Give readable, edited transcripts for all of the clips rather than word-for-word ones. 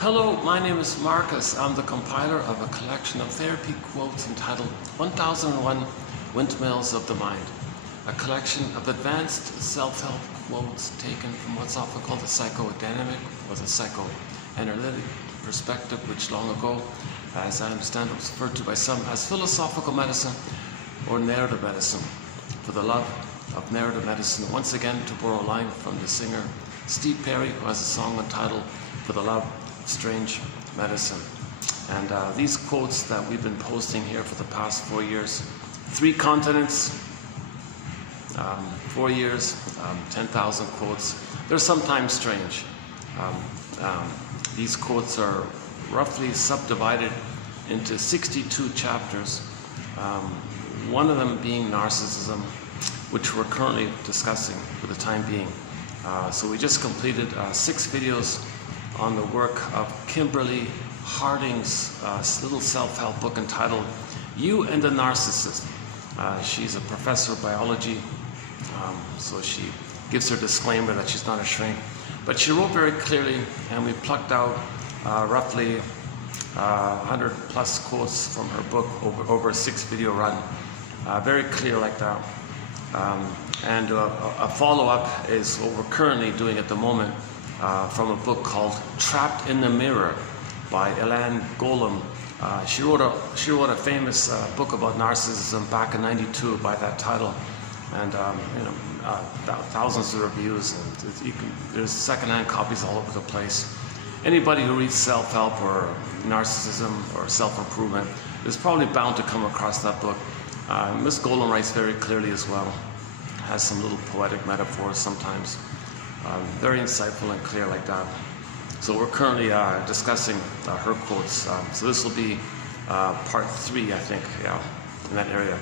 Hello, my name is Marcus. I'm the compiler of a collection of therapy quotes entitled 1001 Windmills of the Mind, a collection of advanced self-help quotes taken from what's often called the psychodynamic or the psychoanalytic perspective, which long ago, as I understand, was referred to by some as philosophical medicine or narrative medicine. For the love of narrative medicine, once again to borrow a line from the singer Steve Perry, who has a song entitled For the Love of Strange Medicine. And these quotes that we've been posting here for the past 4 years, 3 continents, 4 years, 10,000 quotes. They're sometimes strange. These quotes are roughly subdivided into 62 chapters, one of them being narcissism, which we're currently discussing for the time being. So we just completed 6 videos on the work of Kimberly Harding's little self-help book entitled You and the Narcissist. She's a professor of biology, so she gives her disclaimer that she's not a shrink. But she wrote very clearly, and we plucked out roughly 100 plus quotes from her book over a 6-video run. Very clear like that. And a follow-up is what we're currently doing at the moment from a book called Trapped in the Mirror by Elaine Golem. She wrote a famous book about narcissism back in '92 by that title, and thousands of reviews. And there's secondhand copies all over the place. Anybody who reads self-help or narcissism or self-improvement is probably bound to come across that book. Ms. Golem writes very clearly as well. Has some little poetic metaphors sometimes. Very insightful and clear like that. So we're currently discussing her quotes. So this will be part 3, I think, yeah, in that area.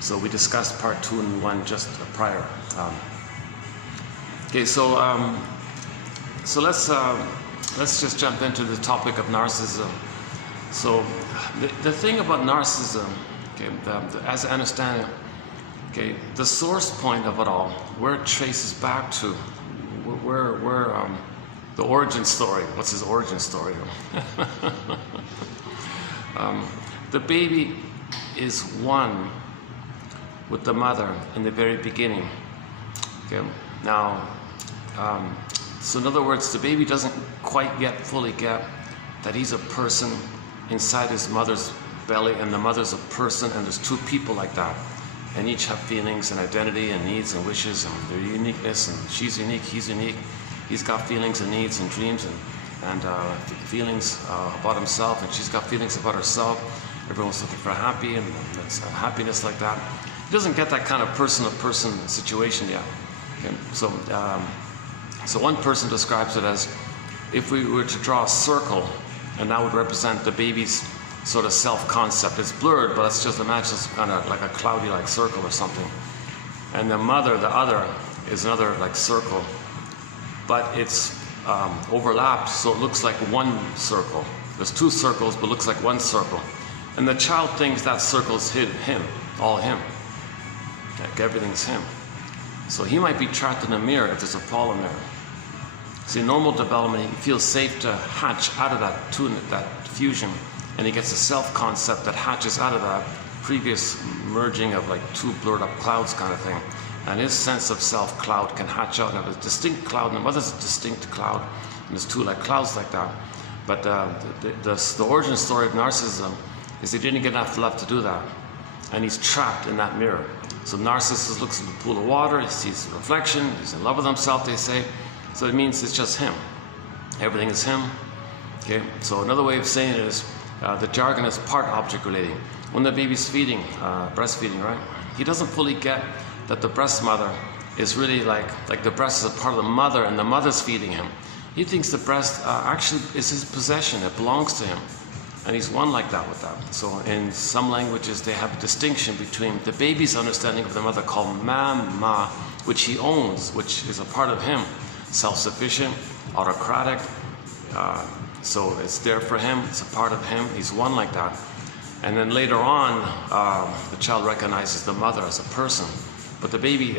So we discussed part 2 and 1 just prior. Okay, so let's just jump into the topic of narcissism. So the thing about narcissism, okay, as I understand it, okay, the source point of it all, where it traces back to, where the origin story. What's his origin story? The baby is one with the mother in the very beginning. Okay, now, so in other words, the baby doesn't quite yet fully get that he's a person inside his mother's belly, and the mother's a person, and there's 2 people like that, and each have feelings and identity and needs and wishes and their uniqueness, and she's unique, he's unique. He's got feelings and needs and dreams and feelings about himself, and she's got feelings about herself. Everyone's looking for happy, and it's happiness like that. He doesn't get that kind of person-to-person situation yet. Okay? So one person describes it as if we were to draw a circle, and that would represent the baby's sort of self-concept. It's blurred, but let's just imagine it's kind of like a cloudy like circle or something. And the mother, the other, is another like circle, but it's overlapped, so it looks like one circle. There's 2 circles, but it looks like one circle. And the child thinks that circle's him, all him. Like everything's him. So he might be trapped in a mirror if there's a problem there. See, in normal development, he feels safe to hatch out of that fusion, and he gets a self-concept that hatches out of that previous merging of like 2 blurred up clouds kind of thing. And his sense of self-cloud can hatch out and have a distinct cloud, and the mother's a distinct cloud, and there's 2 like clouds like that. But the origin story of narcissism is he didn't get enough love to do that, and he's trapped in that mirror. So narcissist looks at the pool of water, he sees the reflection, he's in love with himself, they say. So it means it's just him. Everything is him. Okay. So another way of saying it is the jargon is part object relating. When the baby's feeding, breastfeeding, right? He doesn't fully get that the breast mother is really like the breast is a part of the mother, and the mother's feeding him. He thinks the breast actually is his possession, it belongs to him. And he's one like that with that. So in some languages they have a distinction between the baby's understanding of the mother called mama, which he owns, which is a part of him, self-sufficient, autocratic, so it's there for him, it's a part of him, he's one like that. And then later on, the child recognizes the mother as a person. But the baby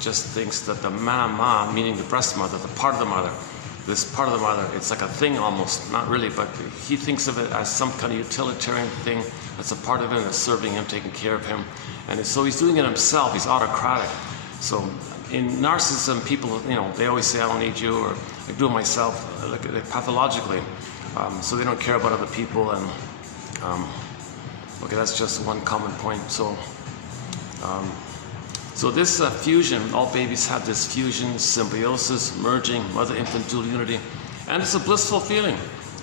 just thinks that the mama, meaning the breast mother, the part of the mother, this part of the mother, it's like a thing almost, not really, but he thinks of it as some kind of utilitarian thing that's a part of him, that's serving him, taking care of him. And so he's doing it himself, he's autocratic. So in narcissism, people, they always say, I don't need you, or I do it myself, look at it pathologically. So they don't care about other people, and okay, that's just one common point. So this fusion, all babies have this fusion, symbiosis, merging, mother-infant dual unity, and it's a blissful feeling.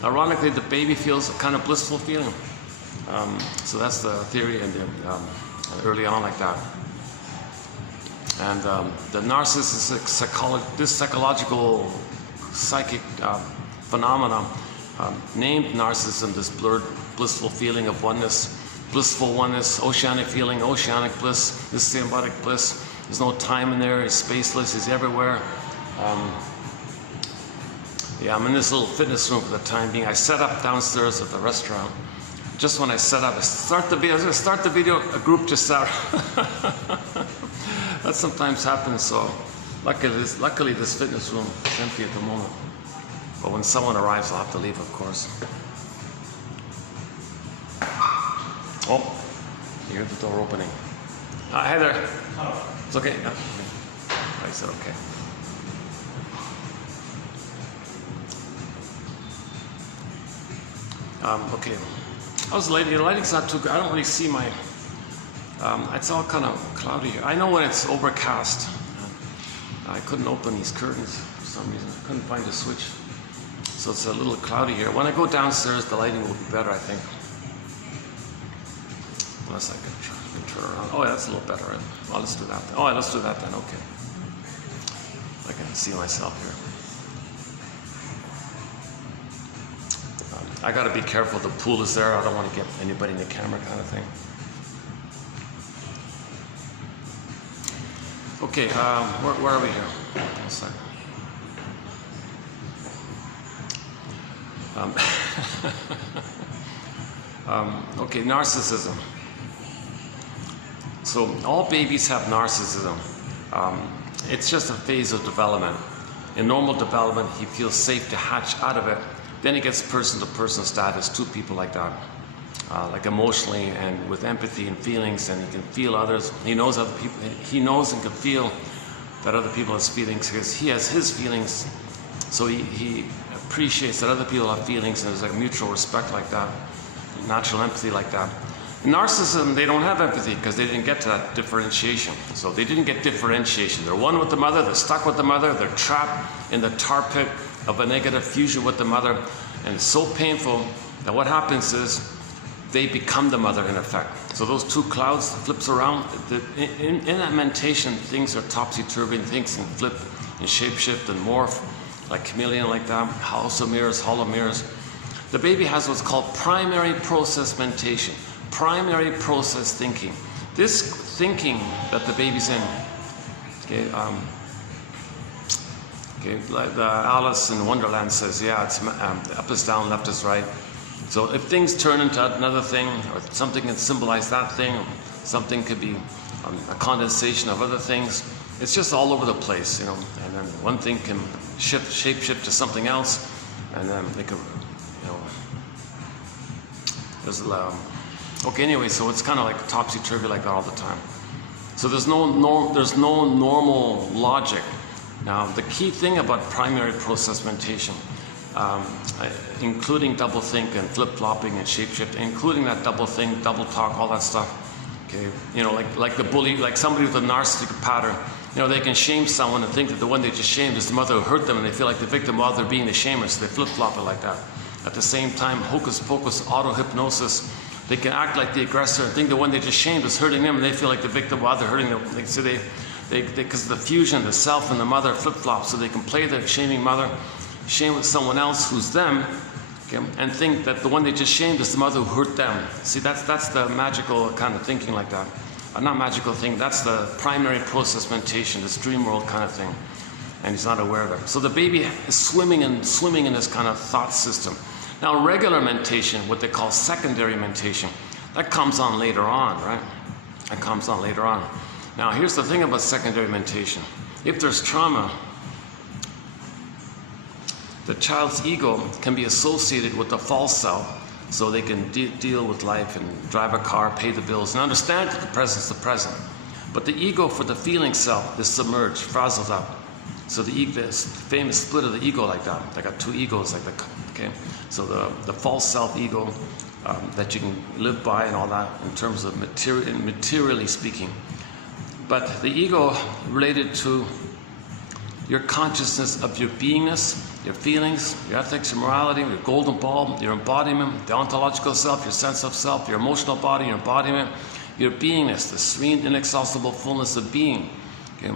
Ironically, the baby feels a kind of blissful feeling. So that's the theory, and early on like that. And the narcissistic psychological psychic phenomena named narcissism this blurred, blissful feeling of oneness, blissful oneness, oceanic feeling, oceanic bliss, this symbiotic bliss. There's no time in there, he's spaceless, he's everywhere. Yeah, I'm in this little fitness room for the time being. I set up downstairs at the restaurant. Just when I set up, I was going to start the video, a group just started. That sometimes happens, so luckily this fitness room is empty at the moment. But when someone arrives, I'll have to leave, of course. Oh, you hear the door opening. Hi there. Hello. It's okay? Yeah. I said okay. Okay. How's the lighting? The lighting's not too good. I don't really see my... it's all kind of cloudy here. I know when it's overcast. I couldn't open these curtains for some reason. I couldn't find a switch. So it's a little cloudy here. When I go downstairs, the lighting will be better, I think. Unless I can turn around. Oh, yeah, that's a little better. Right? Well, let's do that then. Oh, yeah, let's do that then. Okay. I can see myself here. I got to be careful. The pool is there. I don't want to get anybody in the camera kind of thing. Okay, where are we here? One second. Okay, narcissism. So all babies have narcissism. It's just a phase of development. In normal development, he feels safe to hatch out of it. Then he gets person-to-person status, two people like that, like emotionally and with empathy and feelings, and he can feel others. He knows other people. He knows and can feel that other people have feelings because he has his feelings. So he appreciates that other people have feelings, and there's like mutual respect like that, natural empathy like that. In narcissism, they don't have empathy because they didn't get to that differentiation. So they didn't get differentiation. They're one with the mother, they're stuck with the mother, they're trapped in the tar pit of a negative fusion with the mother, and it's so painful that what happens is they become the mother in effect. So those two clouds flips around. In that mentation, things are topsy-turvy, things can flip and shape-shift and morph, like chameleon like that, house of mirrors, hollow mirrors. The baby has what's called primary process mentation, primary process thinking. This thinking that the baby's in, like Alice in Wonderland says, yeah, it's up is down, left is right. So if things turn into another thing, or something can symbolize that thing, or something could be a condensation of other things, it's just all over the place, and then one thing can shape shift to something else, and then they could, there's okay, anyway, so it's kind of like topsy-turvy like that all the time. So there's no normal logic. Now, the key thing about primary process mentation, including double think and flip-flopping and shape-shift, including that double think, double talk, all that stuff, okay, like the bully, like somebody with a narcissistic pattern, they can shame someone and think that the one they just shamed is the mother who hurt them, and they feel like the victim while they're being the shamer, so they flip-flop it like that. At the same time, hocus pocus, auto-hypnosis, they can act like the aggressor and think the one they just shamed is hurting them, and they feel like the victim while they're hurting them. So because of the fusion, the self and the mother flip-flop, so they can play the shaming mother, shame with someone else who's them, okay, and think that the one they just shamed is the mother who hurt them. See, that's the magical kind of thinking like that. Not magical thing, that's the primary process mentation, this dream world kind of thing, and he's not aware of it. So the baby is swimming in this kind of thought system. Now, regular mentation, what they call secondary mentation, that comes on later on, right? That comes on later on. Now, here's the thing about secondary mentation. If there's trauma, the child's ego can be associated with the false self, so they can deal with life and drive a car, pay the bills, and understand that the present is the present. But the ego for the feeling self is submerged, frazzled up. So the ego, this famous split of the ego like that. I got two egos like that. Okay, so the false self ego that you can live by and all that in terms of materially speaking. But the ego related to your consciousness of your beingness, your feelings, your ethics, your morality, your golden ball, your embodiment, the ontological self, your sense of self, your emotional body, your embodiment, your beingness, the serene, inexhaustible fullness of being. Okay?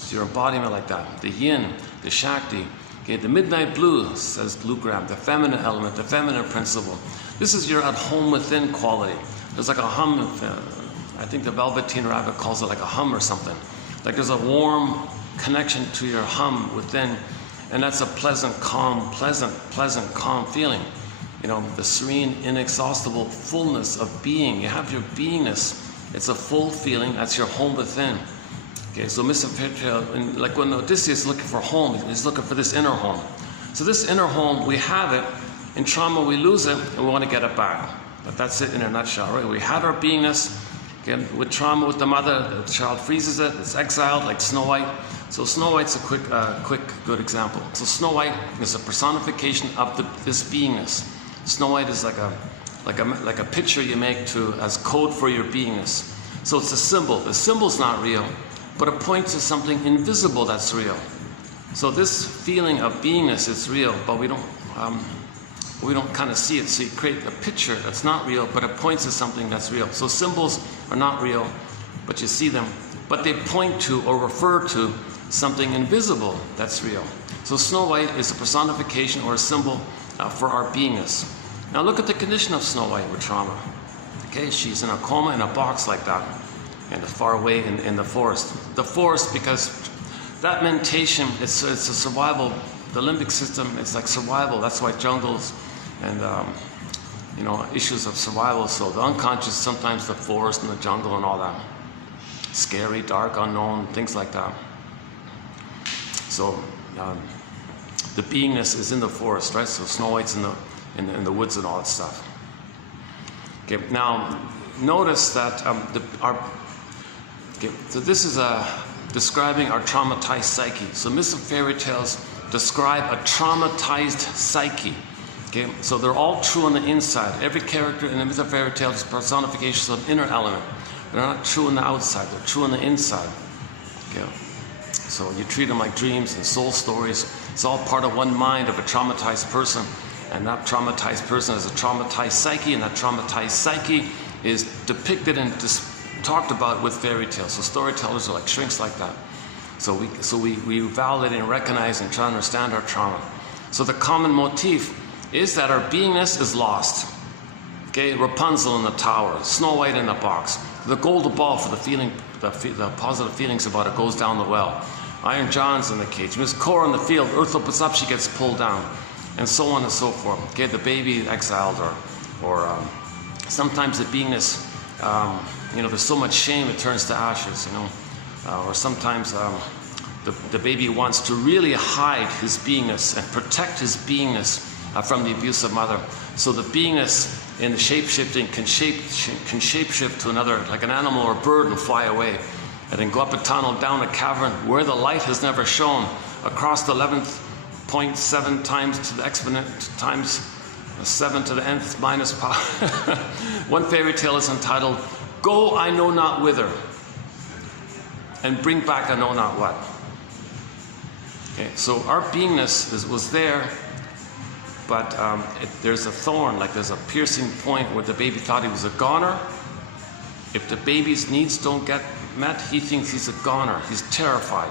So your embodiment like that. The yin, the shakti, okay? The midnight blue, says Blue Graham, the feminine element, the feminine principle. This is your at home within quality. There's like a hum, I think the Velveteen Rabbit calls it like a hum or something. Like there's a warm connection to your hum within, and that's a pleasant, calm feeling. You know, the serene, inexhaustible fullness of being. You have your beingness. It's a full feeling. That's your home within. Okay, so like when Odysseus is looking for home, he's looking for this inner home. So this inner home, we have it. In trauma, we lose it, and we want to get it back. But that's it in a nutshell, right? We had our beingness. Okay, with trauma, with the mother, the child freezes it. It's exiled, like Snow White. So Snow White's a quick, good example. So Snow White is a personification of this beingness. Snow White is like a picture you make as code for your beingness. So it's a symbol. The symbol's not real, but it points to something invisible that's real. So this feeling of beingness is real, but we don't kind of see it. So you create a picture that's not real, but it points to something that's real. So symbols are not real, but you see them, but they point to or refer to something invisible that's real. So Snow White is a personification or a symbol for our beingness. Now look at the condition of Snow White with trauma. Okay, she's in a coma in a box like that, and far away in the forest. The forest, because that mentation, it's a survival. The limbic system, it's like survival. That's why jungles and issues of survival. So the unconscious, sometimes the forest and the jungle and all that. Scary, dark, unknown, things like that. So the beingness is in the forest, right? So Snow White's in the woods and all that stuff. Okay, now notice that so this is describing our traumatized psyche. So myths and fairy tales describe a traumatized psyche. Okay, so they're all true on the inside. Every character in the myth or fairy tale is personifications of an inner element. They're not true on the outside, they're true on the inside. Okay. So you treat them like dreams and soul stories. It's all part of one mind of a traumatized person. And that traumatized person has a traumatized psyche, and that traumatized psyche is depicted and talked about with fairy tales. So storytellers are like shrinks like that. So we validate and recognize and try to understand our trauma. So the common motif is that our beingness is lost. Okay, Rapunzel in the tower, Snow White in the box, the golden ball for the feeling, the positive feelings about it goes down the well. Iron John's in the cage, Miss Cora in the field, Earth opens up, she gets pulled down, and so on and so forth. Okay, the baby exiled, or sometimes the beingness, there's so much shame it turns to ashes, or sometimes the baby wants to really hide his beingness and protect his beingness from the abusive mother. So the beingness in the shape-shifting can shape-shift to another, like an animal or a bird, and fly away. And then go up a tunnel, down a cavern, where the light has never shone, across the 11.7 times to the exponent times 7 to the nth minus power. One fairy tale is entitled, Go I Know Not Whither, and Bring Back I Know Not What. Okay, so our beingness was there, but there's a thorn, like there's a piercing point where the baby thought he was a goner. If the baby's needs don't get met, he thinks he's a goner. He's terrified.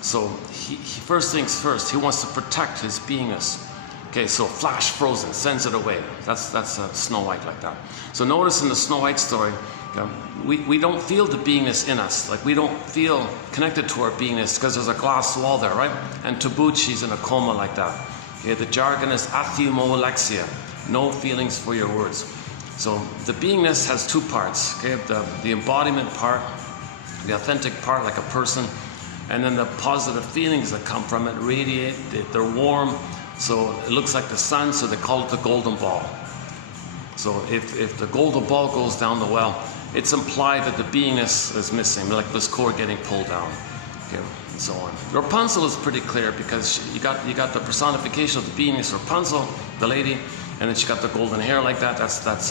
So he first things first, he wants to protect his beingness. Okay, so flash frozen, sends it away. That's Snow White like that. So notice in the Snow White story, we don't feel the beingness in us. Like we don't feel connected to our beingness because there's a glass wall there, right? And to boot, she's in a coma like that. Okay, the jargon is athumolexia, no feelings for your words. So the beingness has two parts. Okay, the embodiment part, the authentic part, like a person, and then the positive feelings that come from it radiate. They're warm, So it looks like the sun, so they call it the golden ball. So if the golden ball goes down the well, it's implied that the beingness is missing, like this cord getting pulled down, okay, and so on. Rapunzel is pretty clear because you got the personification of the beingness Rapunzel, the lady, and then she got the golden hair like that. That's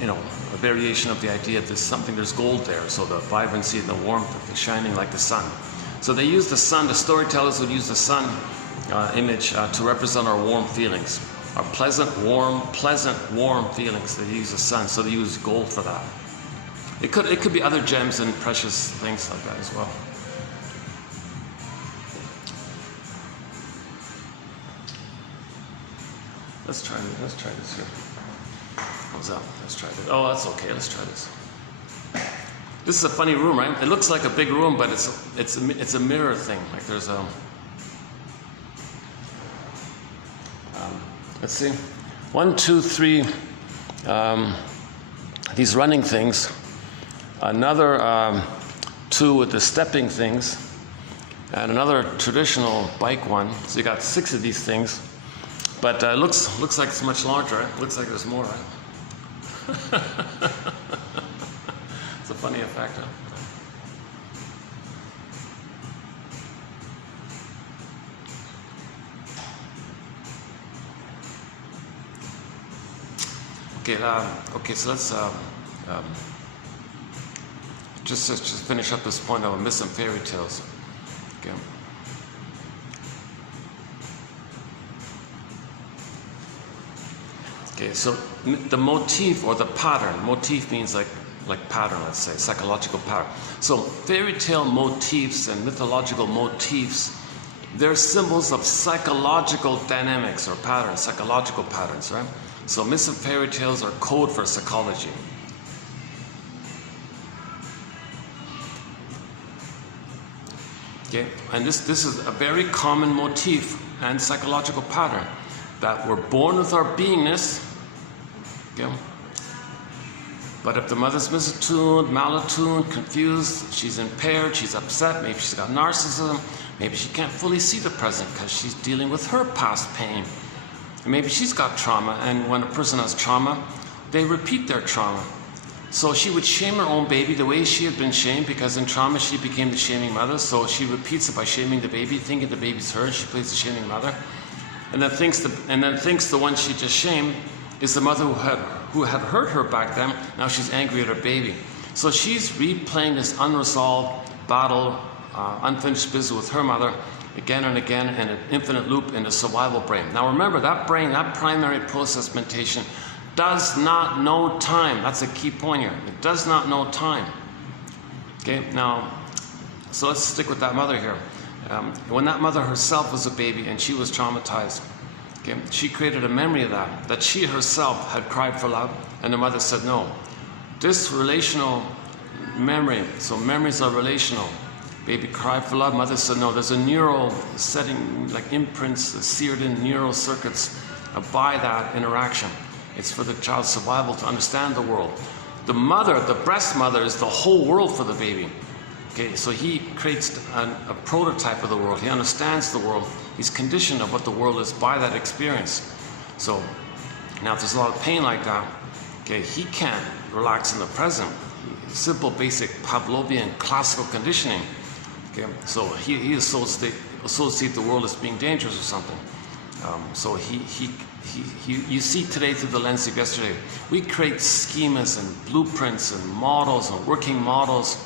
you know, a variation of the idea that there's gold there. So the vibrancy and the warmth, shining like the sun. So they use the sun. The storytellers would use the sun image to represent our warm feelings. Our pleasant, warm feelings. They use the sun, so they use gold for that. It could be other gems and precious things like that as well. Let's try this here. How's that? Let's try this. Oh, that's okay. Let's try this. This is a funny room, right? It looks like a big room, but it's a mirror thing. Like there's a. Let's see, 1, 2, 3, these running things, another 2 with the stepping things, and another traditional bike one. So you got 6 of these things, but it looks like it's much larger, right? Looks like there's more, right? It's a funny effect, huh? Okay, so let's just finish up this point of myths and fairy tales. Okay. Okay, so the motif or the pattern. Motif means like pattern, let's say, psychological pattern. So fairy tale motifs and mythological motifs, they're symbols of psychological dynamics or patterns, psychological patterns, right? So myths and fairy tales are code for psychology. Okay, and this is a very common motif and psychological pattern, that we're born with our beingness. Okay, but if the mother's misattuned, malattuned, confused, she's impaired, she's upset, maybe she's got narcissism, maybe she can't fully see the present because she's dealing with her past pain. Maybe she's got trauma, and when a person has trauma, they repeat their trauma. So she would shame her own baby the way she had been shamed, because in trauma she became the shaming mother. So she repeats it by shaming the baby, thinking the baby's hers. She plays the shaming mother, and then thinks the one she just shamed is the mother who had hurt her back then. Now she's angry at her baby. So she's replaying this unresolved battle, unfinished business with her mother, again and again, in an infinite loop in the survival brain. Now remember, that brain, that primary process mentation, does not know time. That's a key point here. It does not know time. Okay, now, so let's stick with that mother here. When that mother herself was a baby and she was traumatized, okay, she created a memory of that she herself had cried for love, and the mother said no. This relational memory, so memories are relational. Baby cried for love, mother said no. There's a neural setting, like imprints, seared in neural circuits by that interaction. It's for the child's survival to understand the world. The mother, the breast mother, is the whole world for the baby. Okay, so he creates a prototype of the world. He understands the world. He's conditioned of what the world is by that experience. So now if there's a lot of pain like that, okay, he can't relax in the present. Simple, basic Pavlovian classical conditioning. Okay, so he associates the world as being dangerous or something. So you see today through the lens of yesterday. We create schemas and blueprints and models and working models,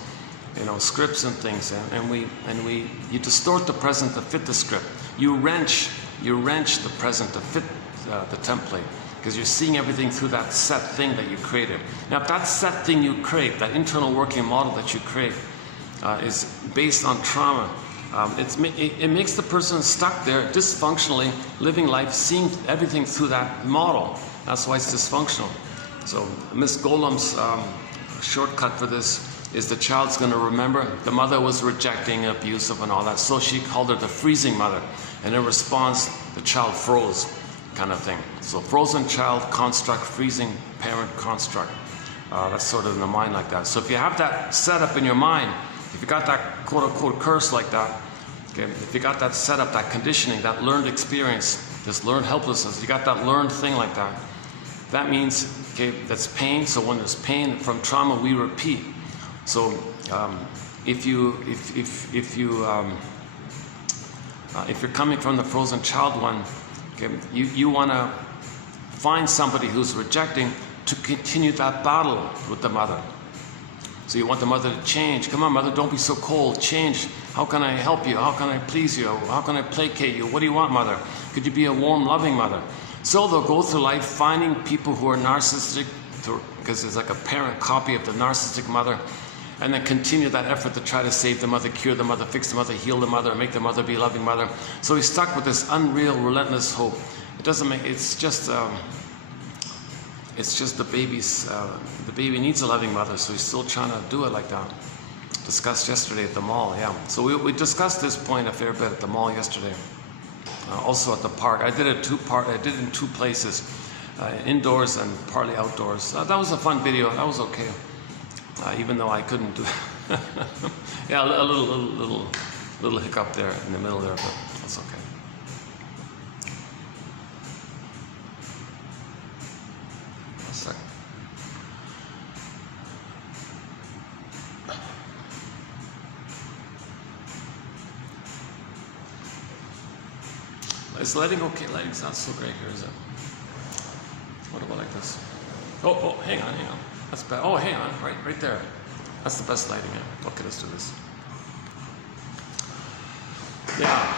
you know, scripts and things, and you distort the present to fit the script. You wrench the present to fit the template, because you're seeing everything through that set thing that you created. Now, if that set thing you create, that internal working model that you create, is based on trauma, it makes the person stuck there dysfunctionally, living life, seeing everything through that model. That's why it's dysfunctional. So Miss Golem's shortcut for this is the child's going to remember the mother was rejecting, abusive and all that, so she called her the freezing mother, and in response the child froze, kind of thing. So frozen child construct, freezing parent construct. That's sort of in the mind like that. So if you have that set up in your mind, if you got that quote-unquote curse like that, Okay? If you got that setup, that conditioning, that learned experience, this learned helplessness, you got that learned thing like that, that means, okay, that's pain. So when there's pain from trauma, we repeat. So if you're coming from the frozen child one, okay, you want to find somebody who's rejecting to continue that battle with the mother. So you want the mother to change. Come on, mother, don't be so cold. Change. How can I help you? How can I please you? How can I placate you? What do you want, mother? Could you be a warm, loving mother? So they'll go through life finding people who are narcissistic, because there's like a parent copy of the narcissistic mother, and then continue that effort to try to save the mother, cure the mother, fix the mother, heal the mother, make the mother be a loving mother. So he's stuck with this unreal, relentless hope. It doesn't make, it's just the baby's, the baby needs a loving mother, so he's still trying to do it like that. Discussed yesterday at the mall, yeah. So we discussed this point a fair bit at the mall yesterday. Also at the park. I did it in two places, indoors and partly outdoors. That was a fun video. That was okay, even though I couldn't do. Yeah, a little hiccup there in the middle there, but that's okay. A second. Is lighting okay? Lighting's not so great here, is it? What about like this? Oh, hang on. That's bad. Oh, hang on, right there. That's the best lighting. Yeah. Okay, let's do this. Yeah.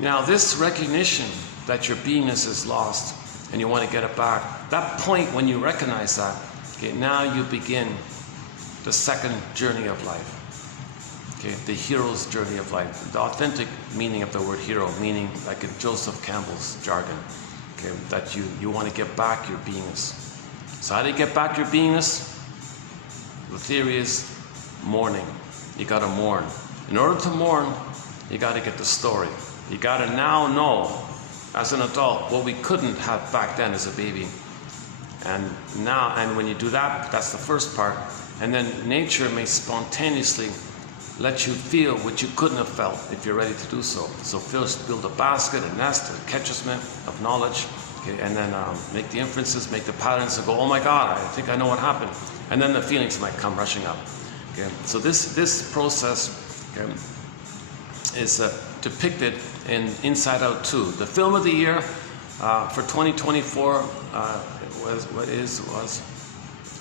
Now, this recognition that your beingness is lost and you want to get it back, that point when you recognize that, okay, now you begin the second journey of life. Okay, the hero's journey of life. The authentic meaning of the word hero, meaning like in Joseph Campbell's jargon, okay, that you want to get back your beingness. So how do you get back your beingness? The theory is mourning. You got to mourn. In order to mourn, you got to get the story. You got to now know, as an adult, what we couldn't have back then as a baby. And when you do that, that's the first part. And then nature may spontaneously let you feel what you couldn't have felt if you're ready to do so. So first build a basket, a nest, a catchment of knowledge, okay, and then make the inferences, make the patterns, and go, oh my God, I think I know what happened. And then the feelings might come rushing up. Okay? So this process, okay, is depicted in Inside Out 2. The film of the year for 2024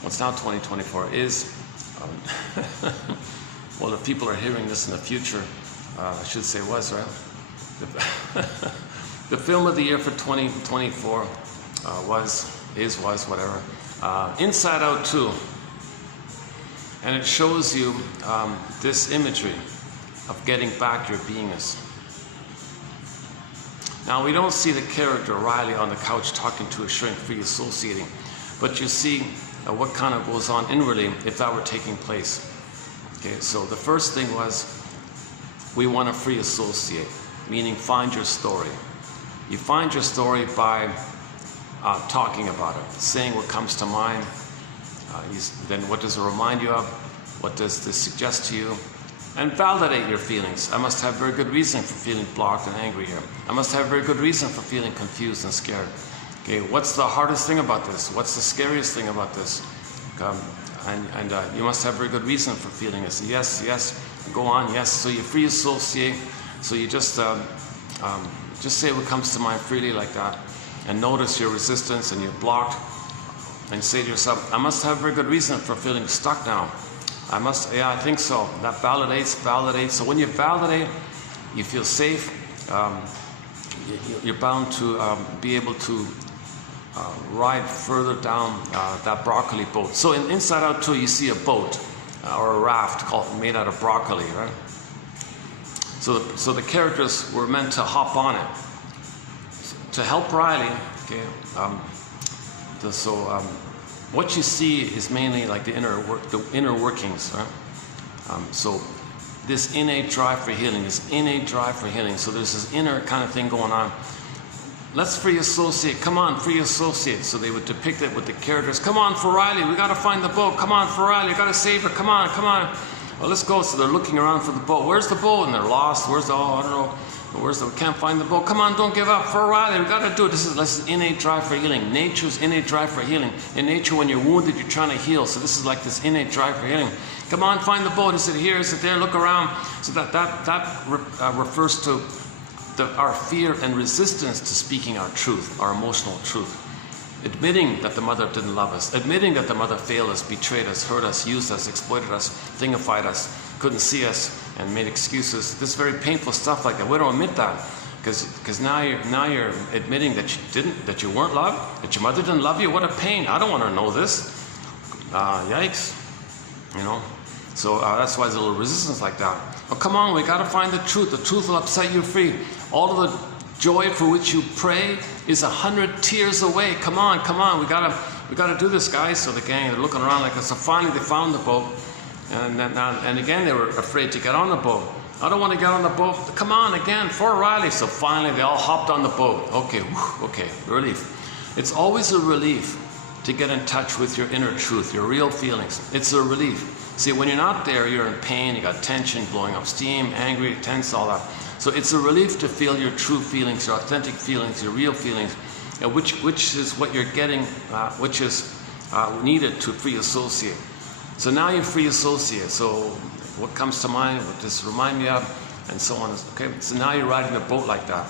what's now 2024 is well, if people are hearing this in the future, I should say was, right? The film of the year for 2024 was, whatever. Inside Out 2. And it shows you this imagery of getting back your beingness. Now, we don't see the character Riley on the couch talking to a shrink, free associating, but you see what kind of goes on inwardly if that were taking place. Okay, so the first thing was, we want to free associate, meaning find your story. You find your story by talking about it, saying what comes to mind. Then what does it remind you of? What does this suggest to you? And validate your feelings. I must have very good reason for feeling blocked and angry here. I must have very good reason for feeling confused and scared. Okay, what's the hardest thing about this? What's the scariest thing about this? You must have very good reason for feeling this. Yes, go on, yes. So you free associate. So you just say what comes to mind freely like that, and notice your resistance and you're blocked, and say to yourself, I must have very good reason for feeling stuck now. I think so. That validates. So when you validate, you feel safe. You're bound to be able to ride further down that broccoli boat. So in Inside Out 2, you see a boat or a raft made out of broccoli, right? So the characters were meant to hop on it to help Riley. Okay. What you see is mainly like the inner workings, right? So this innate drive for healing. So there's this inner kind of thing going on. let's free associate. Come on, free associate. So they would depict it with the characters. Come on, for Riley, we got to find the boat. Come on, for Riley, we got to save her. Come on, come on. Well, let's go. So they're looking around for the boat. Where's the boat? And they're lost. Where's the, oh, I don't know. We can't find the boat. Come on, don't give up. For Riley, we got to do it. This is innate drive for healing. Nature's innate drive for healing. In nature, when you're wounded, you're trying to heal. So this is like this innate drive for healing. Come on, find the boat. Is it here? Is it there? Look around. So that refers to our fear and resistance to speaking our truth, our emotional truth. Admitting that the mother didn't love us. Admitting that the mother failed us, betrayed us, hurt us, used us, exploited us, thingified us, couldn't see us, and made excuses. This very painful stuff like that. We don't admit that because now you're admitting that you weren't loved, that your mother didn't love you. What a pain! I don't want to know this. Yikes! You know. So that's why there's a little resistance like that. Oh, come on, we got to find the truth. The truth will upset you free. All of the joy for which you pray is 100 tears away. Come on, come on. We gotta do this, guys. So the gang, they're looking around like this. So finally they found the boat. And again, they were afraid to get on the boat. I don't want to get on the boat. Come on again, for Riley. So finally they all hopped on the boat. Okay, okay, relief. It's always a relief to get in touch with your inner truth, your real feelings. It's a relief. See, when you're not there, you're in pain, you got tension, blowing up steam, angry, tense, all that. So it's a relief to feel your true feelings, your authentic feelings, your real feelings, which is what you're getting, which is needed to free associate. So now you free associate. So what comes to mind, what does remind me of, and so on. Okay, so now you're riding a boat like that.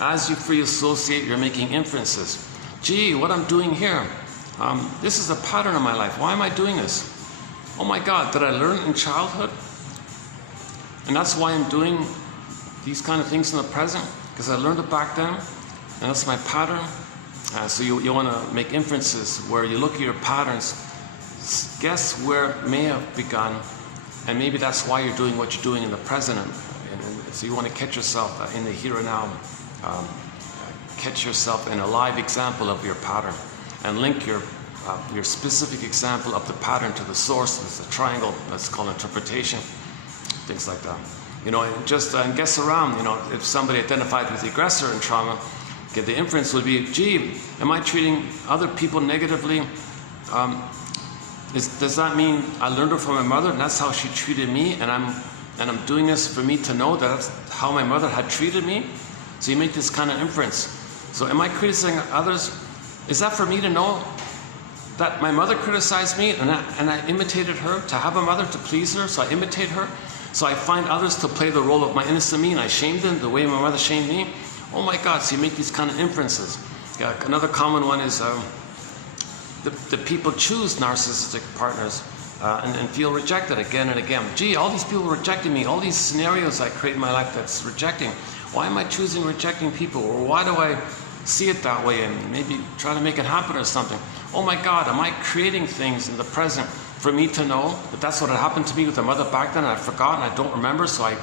As you free associate, you're making inferences. Gee, what I'm doing here, this is a pattern in my life. Why am I doing this? Oh my God, did I learn in childhood? And that's why I'm doing these kind of things in the present, because I learned it back then, and that's my pattern. So you want to make inferences where you look at your patterns, guess where it may have begun, and maybe that's why you're doing what you're doing in the present. And so you want to catch yourself in the here and now, catch yourself in a live example of your pattern, and link your specific example of the pattern to the source. There's a triangle that's called interpretation. Things like that. You know, just guess around, you know, if somebody identified with the aggressor in trauma, okay, the inference would be, gee, am I treating other people negatively? Does that mean I learned it from my mother and that's how she treated me, and I'm doing this for me to know that that's how my mother had treated me? So you make this kind of inference. So am I criticizing others? Is that for me to know that my mother criticized me and I imitated her to have a mother to please her, so I imitate her? So I find others to play the role of my innocent me, and I shame them the way my mother shamed me. Oh my God, so you make these kind of inferences. Another common one is the people choose narcissistic partners and feel rejected again and again. Gee, all these people rejecting me, all these scenarios I create in my life that's rejecting. Why am I choosing rejecting people? Or why do I see it that way and maybe try to make it happen or something? Oh my God, am I creating things in the present for me to know that that's what had happened to me with my mother back then, and I forgot and I don't remember, so I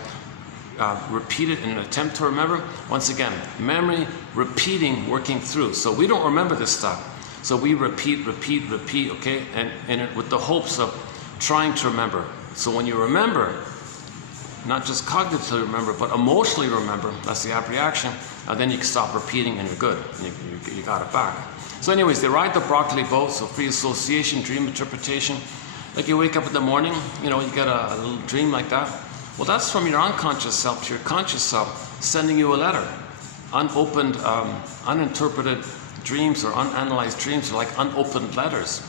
repeat it in an attempt to remember? Once again, memory, repeating, working through. So we don't remember this stuff. So we repeat, okay? And with the hopes of trying to remember. So when you remember, not just cognitively remember, but emotionally remember, that's the app reaction, and then you can stop repeating and you're good. You got it back. So anyways, they ride the broccoli boat, so free association, dream interpretation. Like you wake up in the morning, you know, you get a little dream like that. Well, that's from your unconscious self to your conscious self, sending you a letter. Unopened, uninterpreted dreams or unanalyzed dreams are like unopened letters.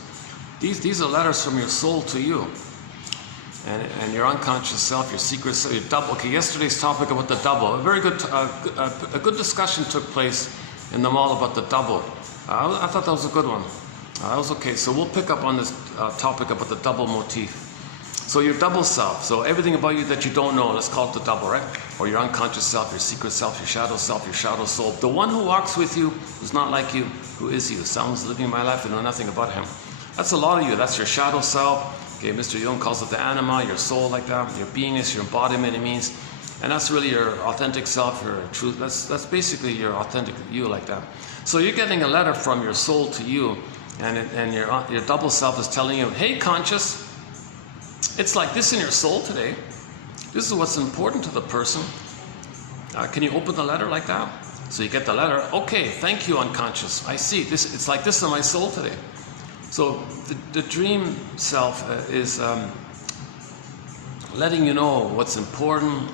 These are letters from your soul to you. And your unconscious self, your secret self, your double. Okay, yesterday's topic about the double. A very good, a good discussion took place in the mall about the double. I thought that was a good one. That was okay. So we'll pick up on this topic about the double motif. So your double self, so everything about you that you don't know, let's call it the double, right? Or your unconscious self, your secret self, your shadow soul. The one who walks with you, who's not like you, who is you. Someone's living my life, I know nothing about him. That's a lot of you. That's your shadow self. Okay, Mr. Jung calls it the anima, your soul like that. Your beingness, your embodiment, it means. And that's really your authentic self, your truth. That's basically your authentic you like that. So you're getting a letter from your soul to you, and your double self is telling you, hey, conscious, it's like this in your soul today. This is what's important to the person. Can you open the letter like that? So you get the letter. Okay, thank you, unconscious. I see. It's like this in my soul today. So the dream self is letting you know what's important,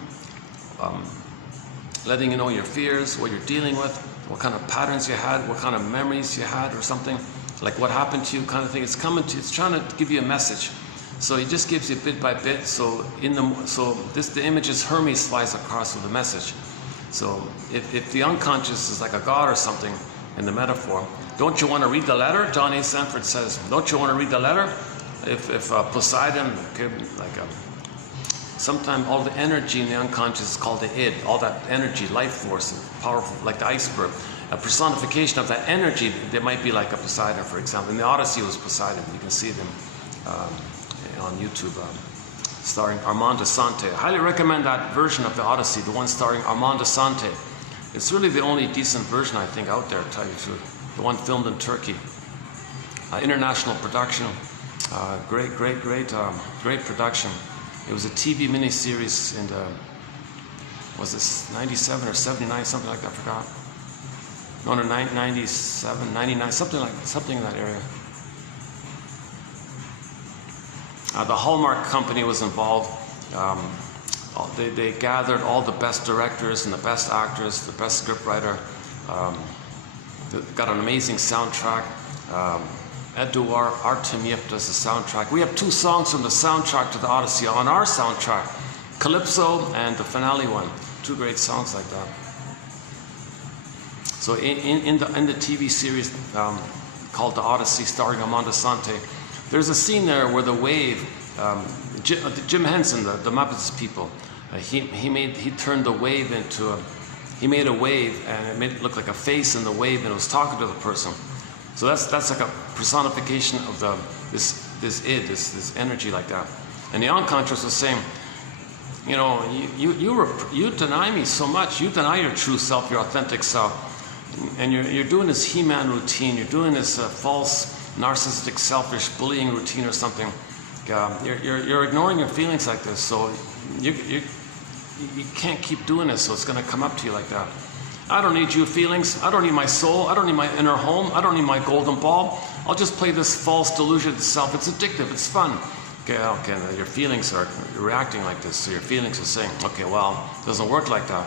letting you know your fears, what you're dealing with, what kind of patterns you had, what kind of memories you had or something, like what happened to you kind of thing. It's coming to you, it's trying to give you a message. So it just gives you bit by bit. So the image is Hermes flies across with the message. So if the unconscious is like a god or something in the metaphor, don't you want to read the letter? John A. Sanford says, don't you want to read the letter? If Poseidon, sometimes all the energy in the unconscious is called the id, all that energy, life force, powerful, like the iceberg. A personification of that energy, there might be like a Poseidon, for example. In the Odyssey was Poseidon. You can see them on YouTube, starring Armand Assante. I highly recommend that version of the Odyssey, the one starring Armand Assante. It's really the only decent version, I think, out there, to tell you the truth. The one filmed in Turkey. International production. Great production. It was a TV miniseries in the, was this 97 or 79, something like that, I forgot. No, 97, 99, something in that area. The Hallmark company was involved. They gathered all the best directors and the best actors, the best scriptwriter. Got an amazing soundtrack. Eduard Artemiev does the soundtrack. We have 2 songs from the soundtrack to the Odyssey on our soundtrack, Calypso and the finale one. 2 great songs like that. So in the TV series called The Odyssey, starring Armand Assante, there's a scene there where the wave, Jim Henson, the Muppets people, he turned the wave into he made a wave and it made it look like a face in the wave, and it was talking to the person. So that's like a personification of this id, this energy like that. And the unconscious was saying, you know, you deny me so much. You deny your true self, your authentic self, and you're doing this He-Man routine. You're doing this false, narcissistic, selfish bullying routine or something. You're ignoring your feelings like this. So you can't keep doing this. So it's going to come up to you like that. I don't need your feelings. I don't need my soul. I don't need my inner home. I don't need my golden ball. I'll just play this false delusion of self. It's addictive. It's fun. Okay, your feelings are reacting like this. So your feelings are saying, okay, well, it doesn't work like that.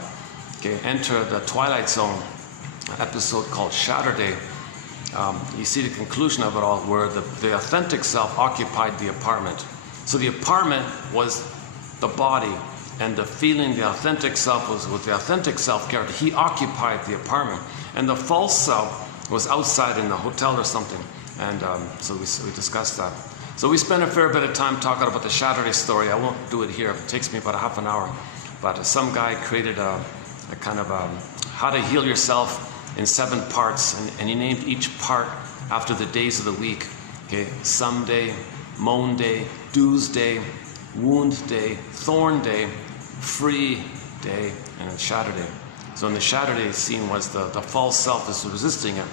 Okay, enter the Twilight Zone episode called Saturday. You see the conclusion of it all, where the authentic self occupied the apartment. So the apartment was the body, and the feeling, the authentic self was with the authentic self character. He occupied the apartment, and the false self was outside in a hotel or something. And so we discussed that. So we spent a fair bit of time talking about the Saturday story. I won't do it here. It takes me about a half an hour. But some guy created a kind of how to heal yourself in 7 parts, and he named each part after the days of the week. Okay, someday, moan day, dues day, wound day, thorn day, free day, and then Saturday. So in the Saturday scene was the false self is resisting it.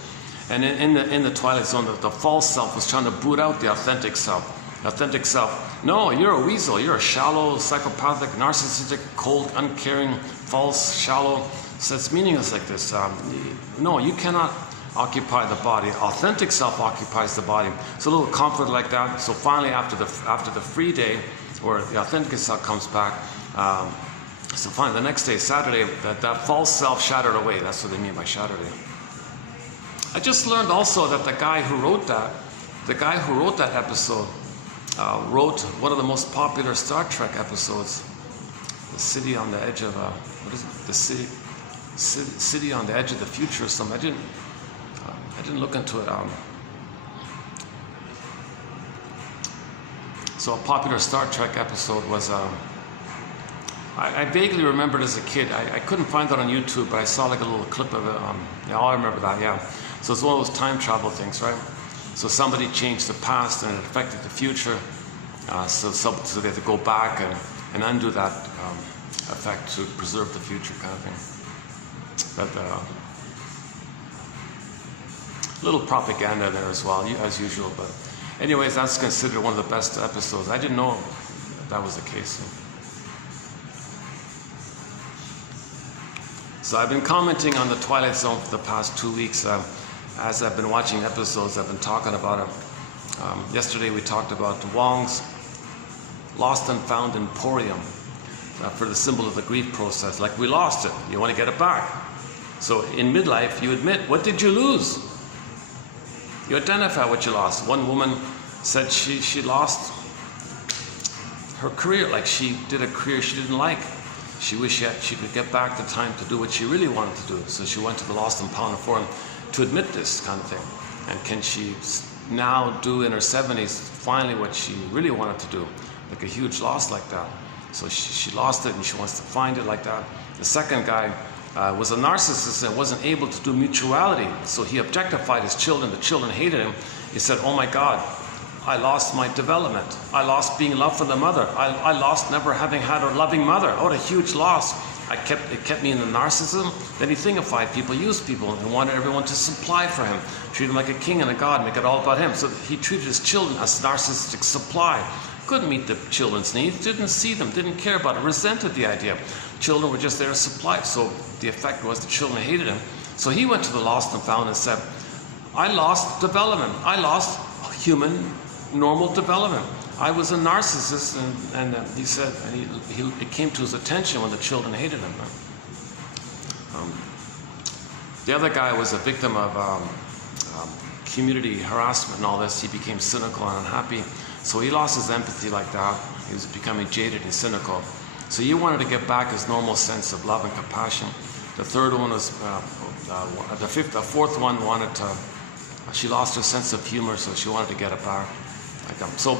And in the Twilight Zone, the false self was trying to boot out the authentic self. The authentic self, no, you're a weasel. You're a shallow, psychopathic, narcissistic, cold, uncaring, false, shallow. So it's meaningless like this. No, you cannot occupy the body. Authentic self occupies the body. So a little conflict like that. So finally, after the free day, where the authentic self comes back, so finally the next day, Saturday, that false self shattered away. That's what they mean by Saturday. I just learned also that the guy who wrote that episode, wrote one of the most popular Star Trek episodes, The City on the Edge of what is it? The City on the Edge of the Future or something. I didn't look into it. So a popular Star Trek episode was. I vaguely remembered as a kid. I couldn't find that on YouTube, but I saw like a little clip of it. Yeah, I remember that. Yeah. So it's one of those time travel things, right? So somebody changed the past and it affected the future. So they had to go back and undo that effect to preserve the future, kind of thing. But little propaganda there as well, as usual. But anyways, that's considered one of the best episodes. I didn't know that was the case. So I've been commenting on the Twilight Zone for the past 2 weeks. As I've been watching episodes, I've been talking about it. Yesterday we talked about Wong's lost and found emporium for the symbol of the grief process. Like, we lost it, you want to get it back. So in midlife, you admit, what did you lose? You identify what you lost. One woman said she lost her career. Like, she did a career she didn't like. She wished she could get back the time to do what she really wanted to do. So she went to the Lost and Found Forum to admit this kind of thing. And can she now do in her 70s finally what she really wanted to do? Like a huge loss like that. So she lost it and she wants to find it like that. The second guy was a narcissist and wasn't able to do mutuality. So he objectified his children. The children hated him. He said, oh my God, I lost my development. I lost being loved for the mother. I lost never having had a loving mother. Oh, what a huge loss. It kept me in the narcissism. Then he thingified people, used people, and wanted everyone to supply for him. Treat him like a king and a god, make it all about him. So he treated his children as narcissistic supply. Couldn't meet the children's needs, didn't see them, didn't care about it, resented the idea. Children were just there to supply. So the effect was the children hated him. So he went to the Lost and Found and said, I lost development. I lost human normal development. I was a narcissist, and he said, and it came to his attention when the children hated him. The other guy was a victim of community harassment and all this. He became cynical and unhappy. So he lost his empathy like that. He was becoming jaded and cynical. So he wanted to get back his normal sense of love and compassion. The third one was, the fourth one wanted to, she lost her sense of humor, so she wanted to get it back. So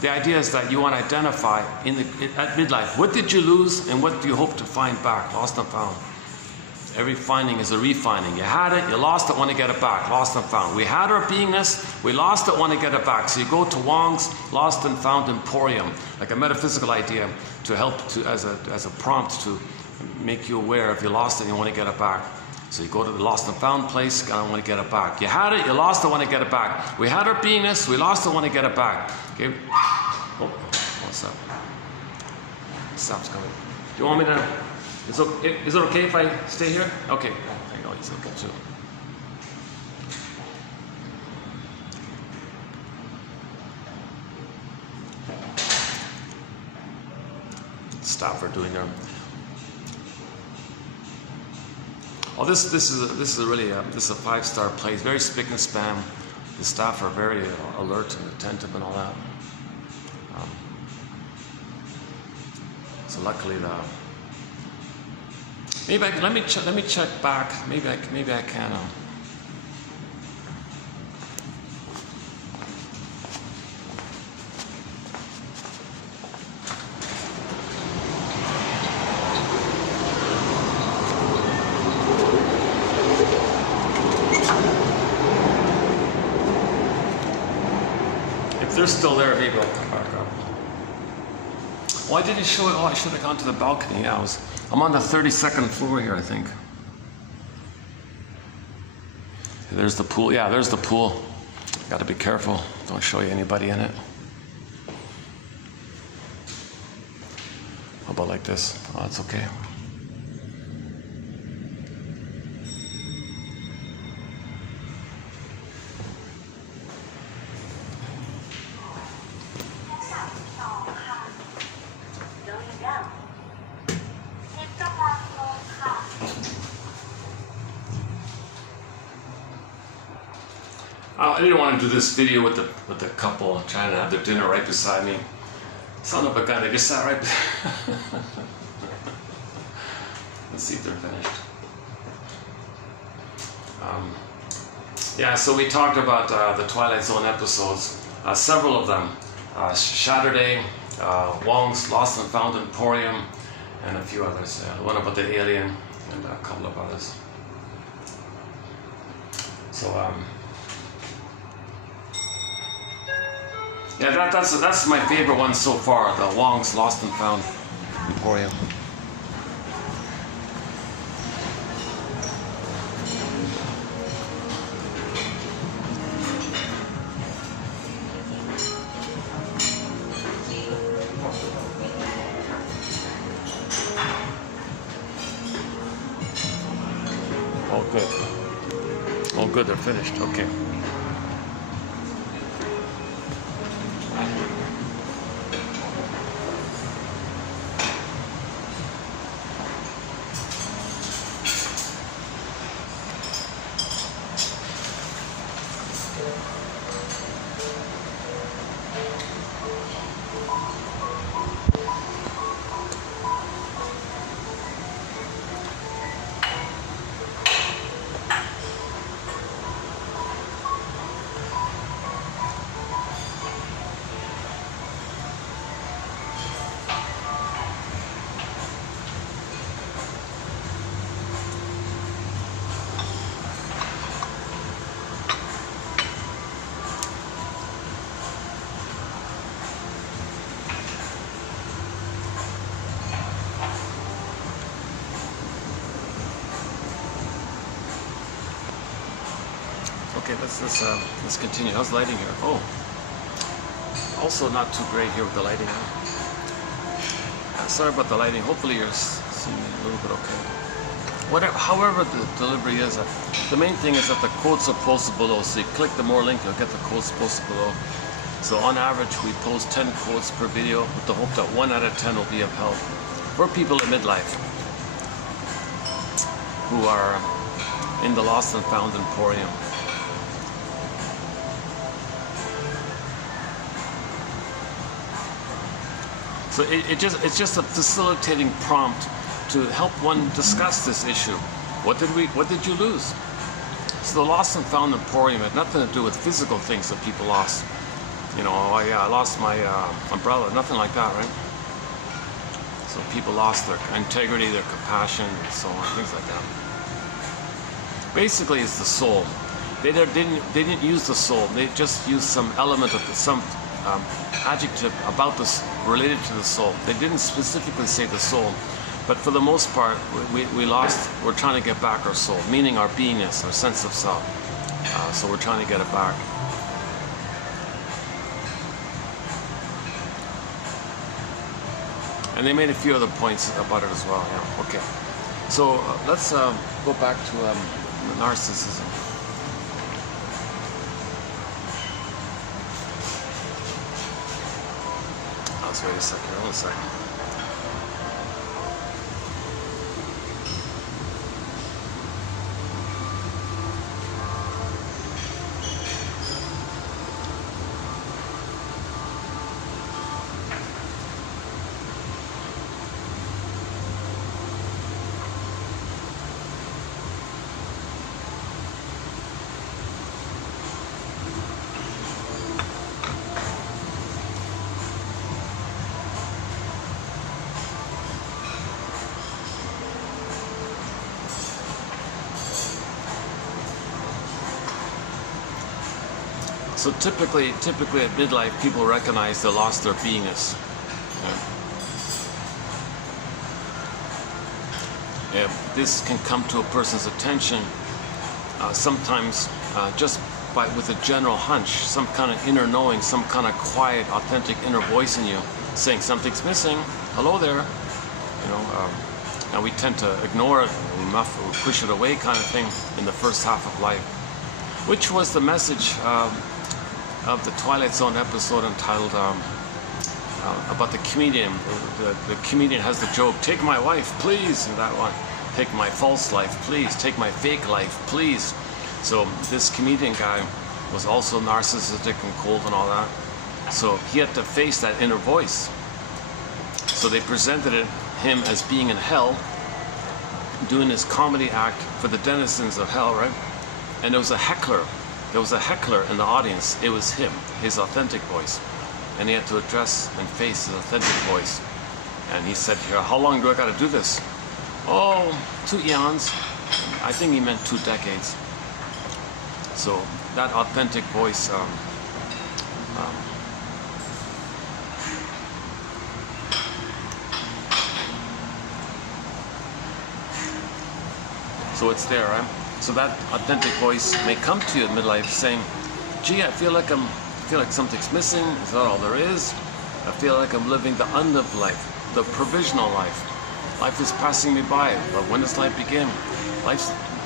the idea is that you want to identify at midlife, what did you lose and what do you hope to find back? Lost and found. Every finding is a refinding. You had it, you lost it, want to get it back. Lost and found. We had our beingness, we lost it, want to get it back. So you go to Wong's Lost and Found Emporium, like a metaphysical idea to help as a prompt to make you aware if you lost it and you want to get it back. So you go to the Lost and Found place, and I want to get it back. You had it, you lost it, want to get it back. We had our beingness, we lost it, want to get it back. Okay? Oh, what's up? Stop's coming. Do you want me to? Is it okay if I stay here? Okay. I know he's okay too. Stop for doing their. Oh, this is a really this is a 5-star place. Very spick and span. The staff are very alert and attentive and all that. So luckily let me check back. Maybe I can. If they're still there, maybe I'll come back up. Oh, I didn't show it. Oh, I should have gone to the balcony. Yeah, I'm on the 32nd floor here, I think. There's the pool. Yeah, there's the pool. Got to be careful. Don't show you anybody in it. How about like this? Oh, that's okay. I didn't want to do this video with the couple trying to have their dinner right beside me. Son of a gun, they just sat right beside. Let's see if they're finished. Yeah, so we talked about the Twilight Zone episodes, several of them. Saturday, Wong's Lost and Found Emporium, and a few others. One about the alien, and a couple of others. So, yeah, that's my favorite one so far, the Wong's Lost and Found Emporium. Good. Oh, good, they're finished. Okay. Okay, let's continue. How's lighting here? Oh, also not too great here with the lighting. Sorry about the lighting. Hopefully you're seeing me a little bit okay. However the delivery is, the main thing is that the quotes are posted below. So you click the more link, you'll get the quotes posted below. So on average, we post 10 quotes per video with the hope that 1 out of 10 will be of help for people in midlife who are in the lost and found emporium. So it's just a facilitating prompt to help one discuss this issue. What did you lose? So the lost and found emporium had nothing to do with physical things that people lost. You know, oh yeah, I lost my umbrella. Nothing like that, right? So people lost their integrity, their compassion, and so on, things like that. Basically, it's the soul. They didn't use the soul. They just used some element of some adjective about this related to the soul. They didn't specifically say the soul, but for the most part, we're trying to get back our soul, meaning our beingness, our sense of self. So we're trying to get it back. And they made a few other points about it as well. Yeah. Okay. So let's go back to narcissism. Let's wait a second. Hold on a second. So typically at midlife, people recognize they lost their beingness. Yeah. This can come to a person's attention sometimes just with a general hunch, some kind of inner knowing, some kind of quiet, authentic inner voice in you saying something's missing. Hello there. You know, and we tend to ignore it, we push it away, kind of thing, in the first half of life, which was the message of the Twilight Zone episode entitled about the comedian. The comedian has the joke, "Take my wife, please," and that one, "Take my false life, please. Take my fake life, please." So this comedian guy was also narcissistic and cold and all that. So he had to face that inner voice. So they presented him as being in hell, doing his comedy act for the denizens of hell, right? And there was a heckler. There was a heckler in the audience. It was him, his authentic voice. And he had to address and face his authentic voice. And he said, "Here, how long do I got to do this?" "Oh, 2 eons." I think he meant 2 decades. So that authentic voice so it's there, right? So that authentic voice may come to you in midlife saying, "Gee, I feel like something's missing. Is that all there is? I feel like I'm living the unlived life, the provisional life. Life is passing me by, but when does life begin?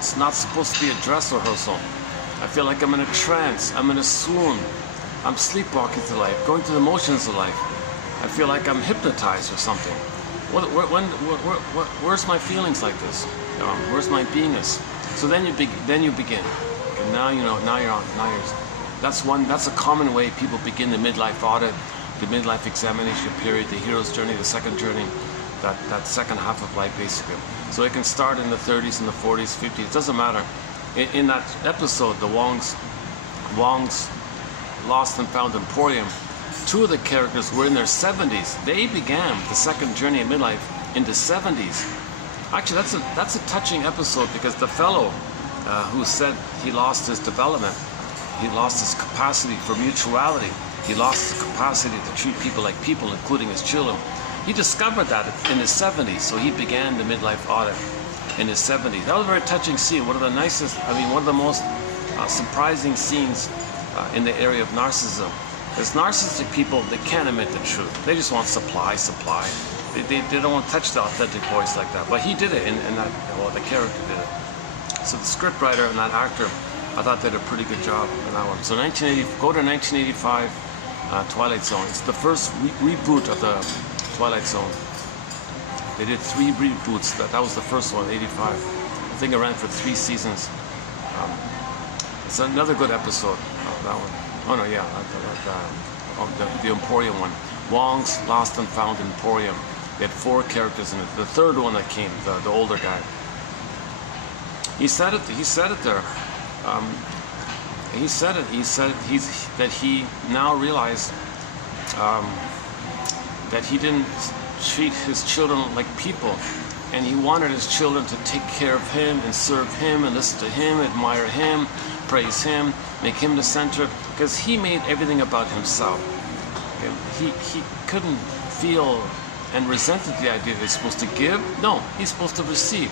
It's not supposed to be a dress rehearsal. I feel like I'm in a trance. I'm in a swoon. I'm sleepwalking through life, going through the motions of life. I feel like I'm hypnotized or something. Where's my feelings like this? Where's my beingness? So then you begin. Okay, now you know. Now you're. That's a common way people begin the midlife audit, the midlife examination period, the hero's journey, the second journey, that second half of life basically. So it can start in the 30s, in the 40s, 50s. It doesn't matter. In that episode, the Wong's Lost and Found Emporium, two of the characters were in their 70s. They began the second journey of midlife in the 70s. Actually, that's a touching episode because the fellow who said he lost his development, he lost his capacity for mutuality, he lost his capacity to treat people like people, including his children. He discovered that in his 70s, so he began the midlife audit in his 70s. That was a very touching scene. One of the nicest, one of the most surprising scenes in the area of narcissism. Because narcissistic people, they can't admit the truth. They just want supply. They don't want to touch the authentic voice like that. But he did it, and the character did it. So the scriptwriter and that actor, I thought they did a pretty good job in that one. So go to 1985 Twilight Zone. It's the first reboot of the Twilight Zone. They did 3 reboots. That was the first one, 85. I think it ran for 3 seasons. It's another good episode of that one. Oh no, yeah, the Emporium one. Wong's Lost and Found Emporium. They had 4 characters in it. The third one that came, the older guy. He said it there. He said that he now realized that he didn't treat his children like people, and he wanted his children to take care of him and serve him and listen to him, admire him, praise him, make him the center, because he made everything about himself. He couldn't feel and resented the idea that he's supposed to give. No, he's supposed to receive.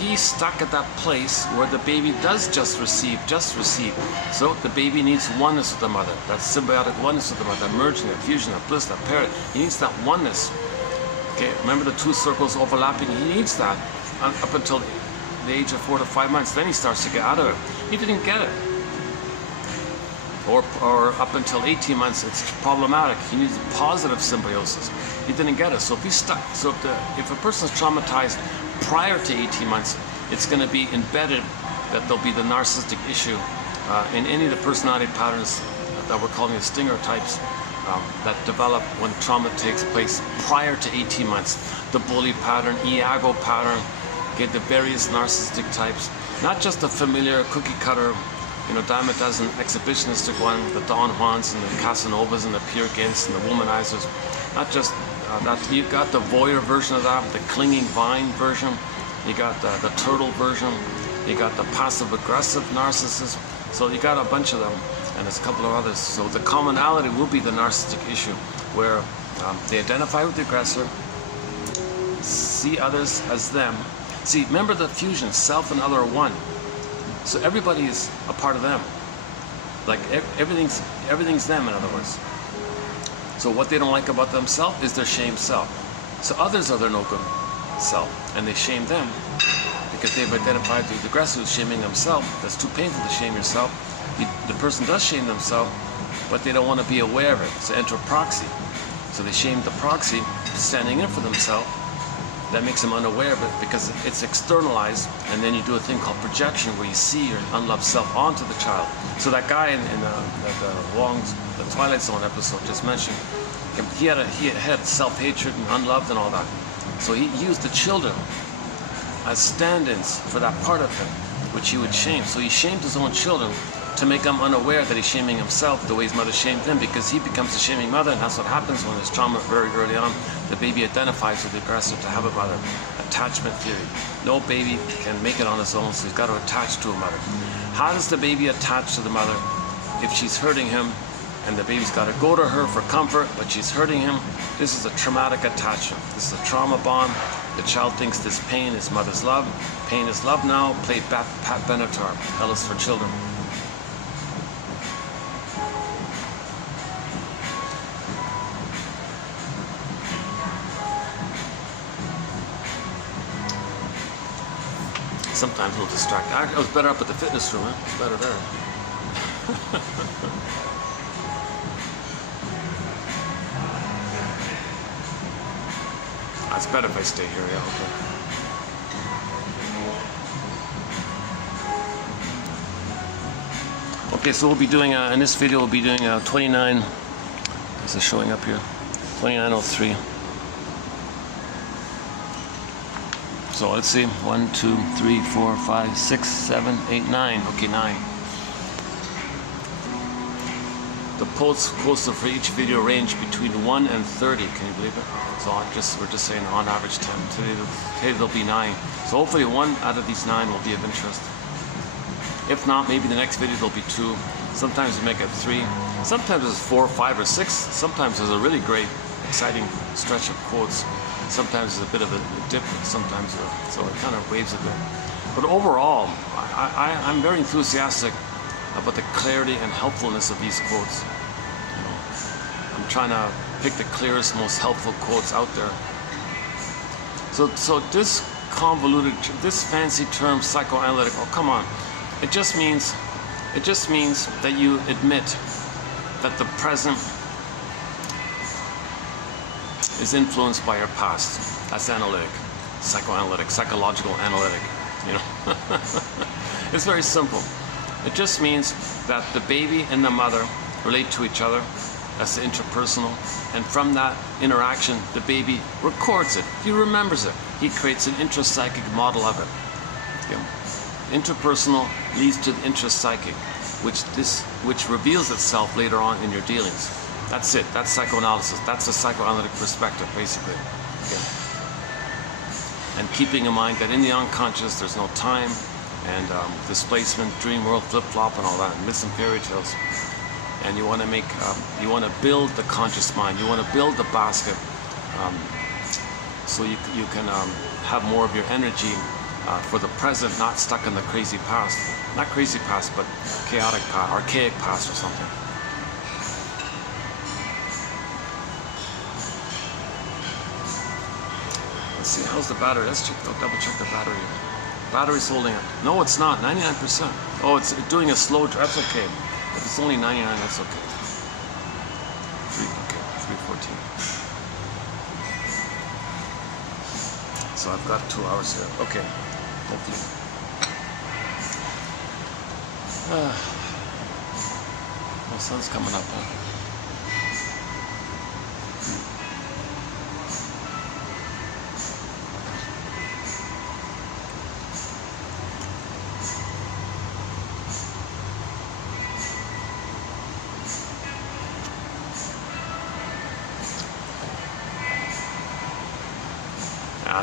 He's stuck at that place where the baby does just receive. So the baby needs oneness with the mother. That symbiotic oneness with the mother, merging, that fusion, that bliss, that parent. He needs that oneness. Okay, remember the 2 circles overlapping? He needs that up until the age of 4 to 5 months. Then he starts to get out of it. He didn't get it. Or up until 18 months, it's problematic. He needs positive symbiosis. He didn't get it. So if he's stuck, if a person's traumatized prior to 18 months, it's going to be embedded that there'll be the narcissistic issue in any of the personality patterns that we're calling the stinger types that develop when trauma takes place prior to 18 months. The bully pattern, Iago pattern, get the various narcissistic types, not just the familiar cookie cutter, dime a dozen exhibitionistic one, the Don Juans and the Casanovas and the Peer Gynts and the womanizers. Not just that. You've got the voyeur version of that, the clinging vine version. You got the turtle version. You got the passive-aggressive narcissist. So you got a bunch of them, and there's a couple of others. So the commonality will be the narcissistic issue, where they identify with the aggressor, see others as them. See, remember the fusion, self and other are one. So everybody is a part of them. Like everything's them, in other words. So what they don't like about themselves is their shame self. So others are their no good self, and they shame them because they've identified with the aggressor who's shaming themselves. That's too painful to shame yourself. The person does shame themselves, but they don't want to be aware of it. So enter proxy. So they shame the proxy, standing in for themselves. That makes them unaware of it because it's externalized, and then you do a thing called projection where you see your unloved self onto the child. So that guy in the Twilight Zone episode just mentioned, he had self-hatred and unloved and all that. So he used the children as stand-ins for that part of him, which he would shame. So he shamed his own children to make them unaware that he's shaming himself the way his mother shamed him, because he becomes a shaming mother, and that's what happens when there's trauma very early on. The baby identifies with the aggressor to have a mother. Attachment theory. No baby can make it on his own, so he's got to attach to a mother. How does the baby attach to the mother? If she's hurting him, and the baby's got to go to her for comfort, but she's hurting him, this is a traumatic attachment. This is a trauma bond. The child thinks this pain is mother's love. Pain is love now. Play Pat Benatar. Hell is for children. Sometimes a little distracting. I was better up at the fitness room, huh? It's better there. It's better if I stay here, yeah, okay. Okay, so we'll be doing, in this video, we'll be doing 29, is it showing up here? 2903. So let's see, 1, 2, 3, 4, 5, 6, 7, 8, 9. Okay, 9. The quotes for each video range between 1 and 30. Can you believe it? So we're just saying on average 10. Today there'll be 9. So hopefully 1 out of these 9 will be of interest. If not, maybe the next video there'll be 2. Sometimes we make it 3. Sometimes it's 4, 5, or 6. Sometimes there's a really great, exciting stretch of quotes. Sometimes there's a bit of a dip. Sometimes, so it kind of waves a bit. But overall, I'm very enthusiastic about the clarity and helpfulness of these quotes. You know, I'm trying to pick the clearest, most helpful quotes out there. So this convoluted, this fancy term, psychoanalytic. Oh, come on! It just means that you admit that the present is influenced by your past. That's analytic, psychoanalytic, psychological analytic. You know, it's very simple. It just means that the baby and the mother relate to each other. That's the interpersonal. And from that interaction, the baby records it. He remembers it. He creates an intrapsychic model of it. Okay. Interpersonal leads to the intrapsychic, which reveals itself later on in your dealings. That's it. That's psychoanalysis. That's the psychoanalytic perspective, basically. Okay. And keeping in mind that in the unconscious, there's no time, and displacement, dream world, flip-flop, and all that, and myths and fairy tales. And you want to make, you want to build the conscious mind. You want to build the basket, so you can have more of your energy for the present, not stuck in the crazy past. Not crazy past, but chaotic past, archaic past, or something. Let's see, how's the battery? Let's check. I'll double check the battery. Battery's holding it. No, it's not. 99%. Oh, it's doing a slow. That's okay. If it's only 99, that's okay. 314. So I've got 2 hours here. Okay. Hopefully. The sun's coming up, huh?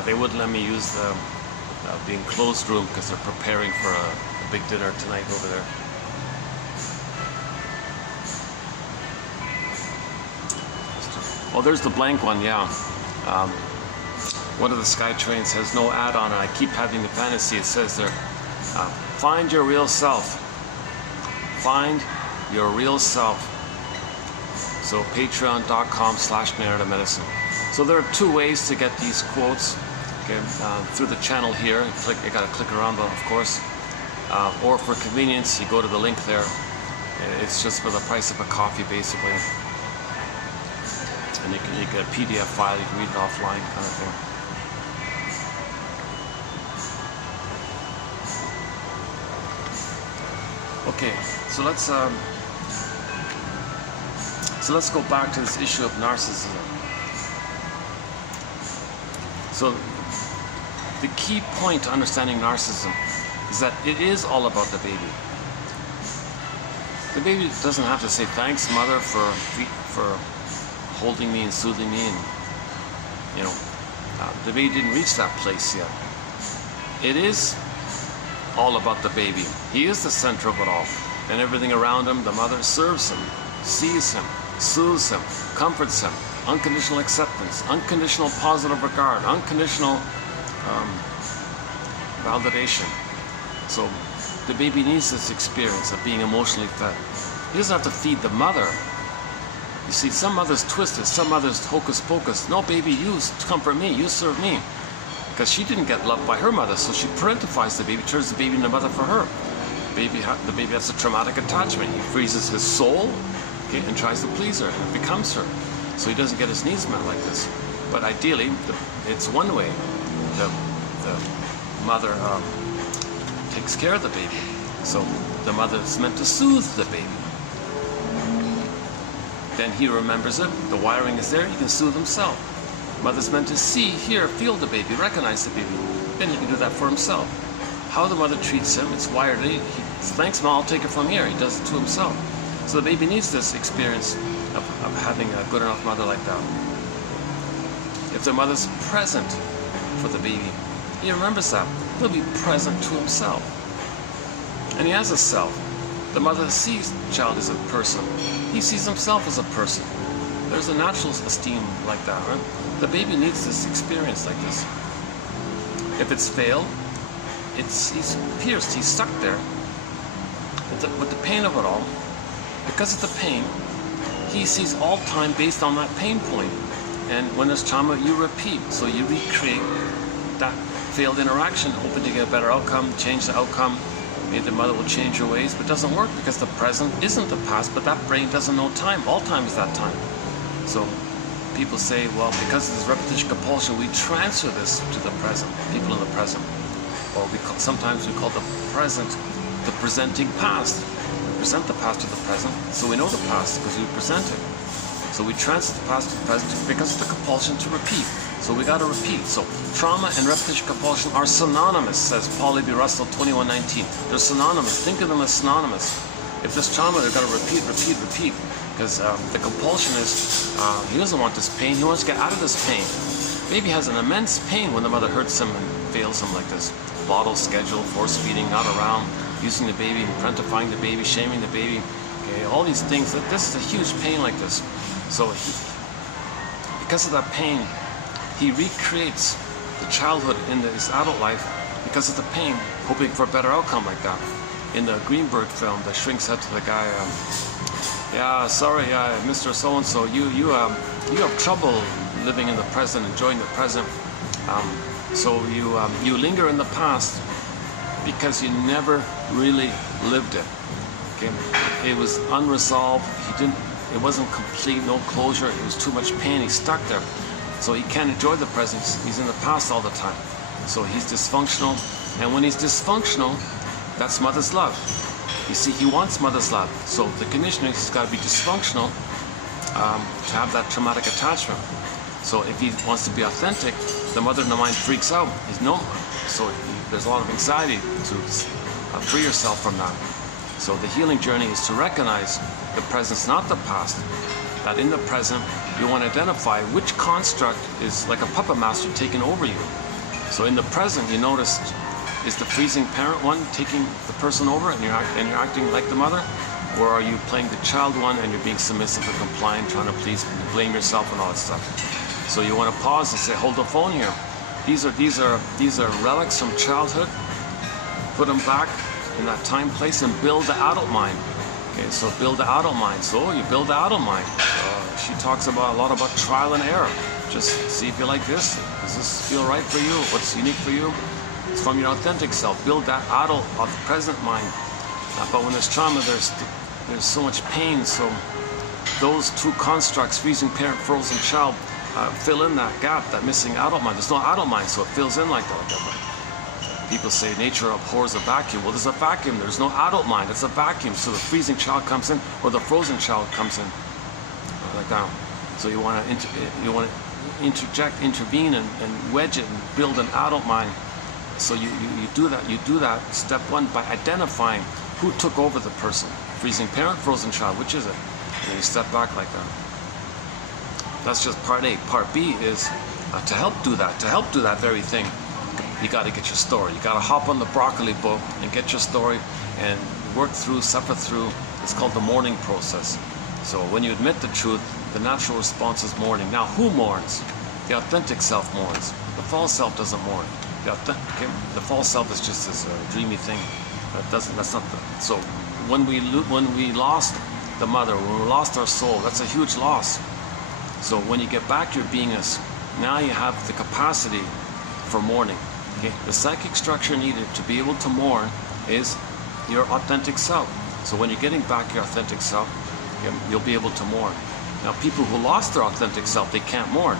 They wouldn't let me use the enclosed room because they're preparing for a big dinner tonight over there. Oh, there's the blank one, yeah. One of the SkyTrains has no add-on, and I keep having the fantasy. It says there, find your real self. Find your real self. So patreon.com/medicine. So there are 2 ways to get these quotes. Okay, through the channel here, you got to click around, of course. Or for convenience, you go to the link there. It's just for the price of a coffee, basically. And you get a PDF file. You can read it offline, kind of thing. Okay, so let's go back to this issue of narcissism. So the key point to understanding narcissism is that it is all about the baby. The baby doesn't have to say thanks, mother, for holding me and soothing me, and you know, the baby didn't reach that place yet. It is all about the baby. He is the center of it all, and everything around him, the mother serves him, sees him, soothes him, comforts him. Unconditional acceptance, unconditional positive regard, unconditional validation. So the baby needs this experience of being emotionally fed. He doesn't have to feed the mother. You see, some mothers twist it, some mothers hocus pocus. No, baby, you comfort me, you serve me. because she didn't get loved by her mother, so she parentifies the baby, turns the baby into a mother for her. The baby has a traumatic attachment. He freezes his soul, okay, and tries to please her and becomes her. So he doesn't get his needs met like this. But ideally, it's one way. The mother takes care of the baby. So the mother is meant to soothe the baby. Then he remembers it. The wiring is there. He can soothe himself. Mother's meant to see, hear, feel the baby, recognize the baby. Then he can do that for himself. How the mother treats him, it's wired. He thanks, Mom, I'll take it from here. He does it to himself. So the baby needs this experience of having a good enough mother like that. If the mother's present for the baby, he remembers that. He'll be present to himself. And he has a self. The mother sees the child as a person. He sees himself as a person. There's a natural esteem like that, right? The baby needs this experience like this. If it's failed, he's pierced, he's stuck there. With the pain of it all, because of the pain, he sees all time based on that pain point. And when there's trauma, you repeat. So you recreate that failed interaction, hoping to get a better outcome, change the outcome. Maybe the mother will change her ways, but it doesn't work because the present isn't the past, but that brain doesn't know time. All time is that time. So people say, well, because of this repetition compulsion, we transfer this to the present, people in the present. Or sometimes we call the present the presenting past. We present the past to the present, so we know the past because we present it. So we transfer the past to the present because of the compulsion to repeat. So we got to repeat. So trauma and repetition compulsion are synonymous, says Paul B. Russell, 2119. They're synonymous. Think of them as synonymous. If there's trauma, they've got to repeat, repeat, repeat. Because the compulsion is, he doesn't want this pain. He wants to get out of this pain. Baby has an immense pain when the mother hurts him and fails him like this. Bottle schedule, force feeding, not around, using the baby, parentifying the baby, shaming the baby. Okay, all these things. This is a huge pain like this. So because of that pain, he recreates the childhood in his adult life because of the pain, hoping for a better outcome like that. In the Greenberg film, the shrink said to the guy, yeah, sorry, Mr. So-and-so, you have trouble living in the present, enjoying the present. So you linger in the past because you never really lived it. Okay, it was unresolved. It wasn't complete, no closure. It was too much pain. He's stuck there. So he can't enjoy the present. He's in the past all the time. So he's dysfunctional. And when he's dysfunctional, that's mother's love. You see, he wants mother's love. So the conditioning, he's got to be dysfunctional to have that traumatic attachment. So if he wants to be authentic, the mother in the mind freaks out. So there's a lot of anxiety to free yourself from that. So the healing journey is to recognize the presence, not the past. That in the present, you want to identify which construct is like a puppet master taking over you. So in the present, you notice, is the freezing parent one taking the person over and you're acting like the mother? Or are you playing the child one and you're being submissive and compliant, trying to please, blame yourself and all that stuff? So you want to pause and say, hold the phone here. These are relics from childhood. Put them back in that time, place, and build the adult mind. Okay, so build the adult mind. So you build the adult mind. She talks a lot about trial and error. Just see if you like this. Does this feel right for you? What's unique for you? It's from your authentic self. Build that adult of the present mind. But when there's trauma, there's so much pain. So those two constructs, freezing parent, frozen child, fill in that gap, that missing adult mind. There's no adult mind, so it fills in like that. People say nature abhors a vacuum. Well, there's a vacuum. There's no adult mind. It's a vacuum. So the freezing child comes in, or the frozen child comes in, like that. So you want to interject, intervene, and wedge it, and build an adult mind. So you do that. You do that. Step one by identifying who took over the person. Freezing parent, frozen child. Which is it? And then you step back like that. That's just part A. Part B is to help do that. To help do that very thing, you got to get your story. You got to hop on the broccoli boat and get your story and work through, suffer through. It's called the mourning process. So when you admit the truth, the natural response is mourning. Now, who mourns? The authentic self mourns. The false self doesn't mourn. The false self is just this dreamy thing. That's not the. So when we lost the mother, when we lost our soul, that's a huge loss. So when you get back your beingness, now you have the capacity for mourning. Okay? The psychic structure needed to be able to mourn is your authentic self. So when you're getting back your authentic self, you'll be able to mourn. Now, people who lost their authentic self, they can't mourn.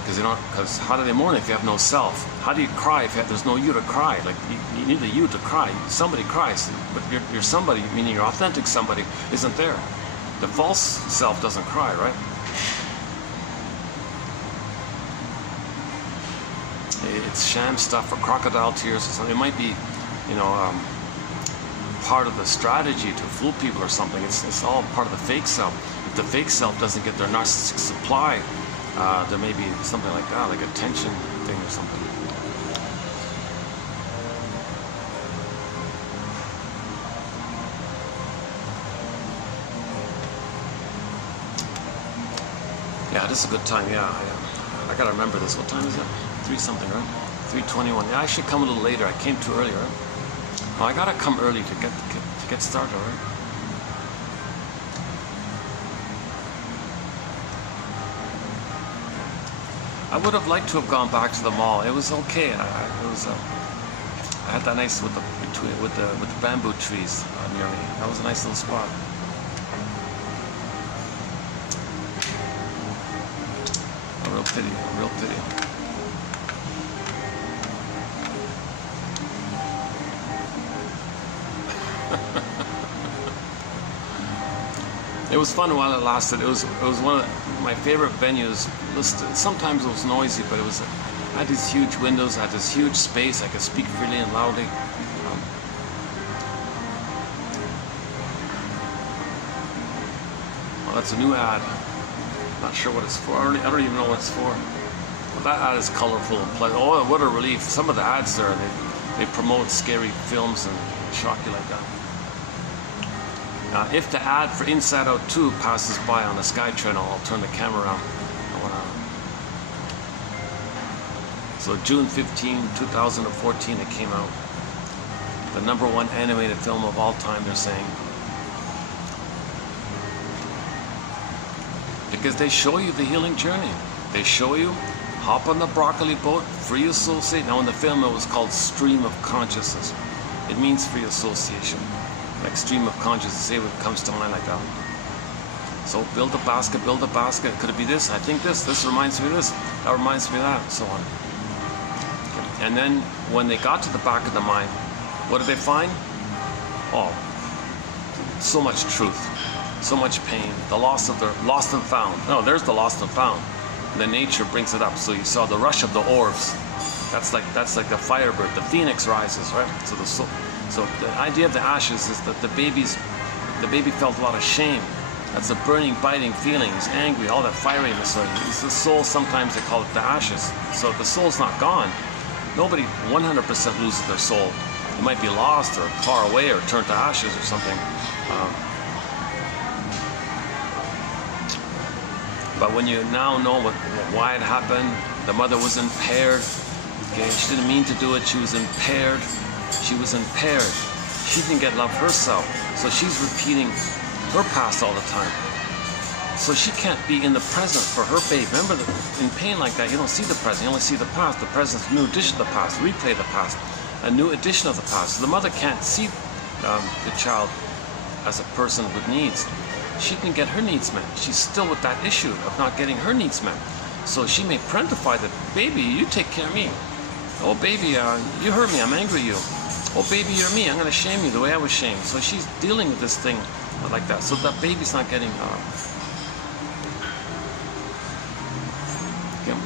Because how do they mourn if you have no self? How do you cry if there's no you to cry? Like, you need a you to cry. Somebody cries, but you're somebody, meaning your authentic somebody, isn't there. The false self doesn't cry, right? It's sham stuff or crocodile tears or something. It might be, part of the strategy to fool people or something. It's all part of the fake self. If the fake self doesn't get their narcissistic supply, there may be something like that, like a tension thing or something. Yeah, this is a good time. Yeah. I gotta remember this. What time is it? 3 something, right? 3:21. Yeah, I should come a little later. I came too early, right? Oh, I gotta come early to get started, right? I would have liked to have gone back to the mall. It was okay. I had that nice with the bamboo trees near me. That was a nice little spot. A real pity. It was fun while it lasted. It was one of my favorite venues. Sometimes it was noisy, but I had these huge windows, I had this huge space, I could speak freely and loudly. Well, that's a new ad. Not sure what it's for. I don't even know what it's for. Well, that ad is colorful and pleasant. Oh, what a relief. Some of the ads there, they promote scary films and shock you like that. If the ad for Inside Out 2 passes by on the SkyTrain, I'll turn the camera around. So June 15, 2014, it came out. The #1 animated film of all time, they're saying. Because they show you the healing journey. They show you, hop on the broccoli boat, free associate. Now in the film it was called Stream of Consciousness. It means free association. Like stream of consciousness, say what comes to mind like that. So build a basket. Could it be this? I think this reminds me of this. That reminds me of that, and so on. And then when they got to the back of the mind, what did they find? Oh, so much truth, so much pain, the lost and found. No, there's the lost and found. And then nature brings it up. So you saw the rush of the orbs. That's like the firebird. The phoenix rises, right? So the idea of the ashes is that the baby felt a lot of shame. That's a burning, biting feeling. He's angry, all that fieriness. So it's the soul, sometimes they call it the ashes. So the soul's not gone. Nobody 100% loses their soul. It might be lost or far away or turned to ashes or something. But when you now know why it happened, the mother was impaired. Okay, she didn't mean to do it. She was impaired. She didn't get love herself. So she's repeating her past all the time. So she can't be in the present for her baby. Remember, in pain like that, you don't see the present. You only see the past. The present is a new edition of the past. Replay the past. A new edition of the past. So the mother can't see the child as a person with needs. She can get her needs met. She's still with that issue of not getting her needs met. So she may parentify that, baby, you take care of me. Oh, baby, you hurt me. I'm angry at you. Oh, baby, you're me. I'm going to shame you the way I was shamed. So she's dealing with this thing like that. So that baby's not getting...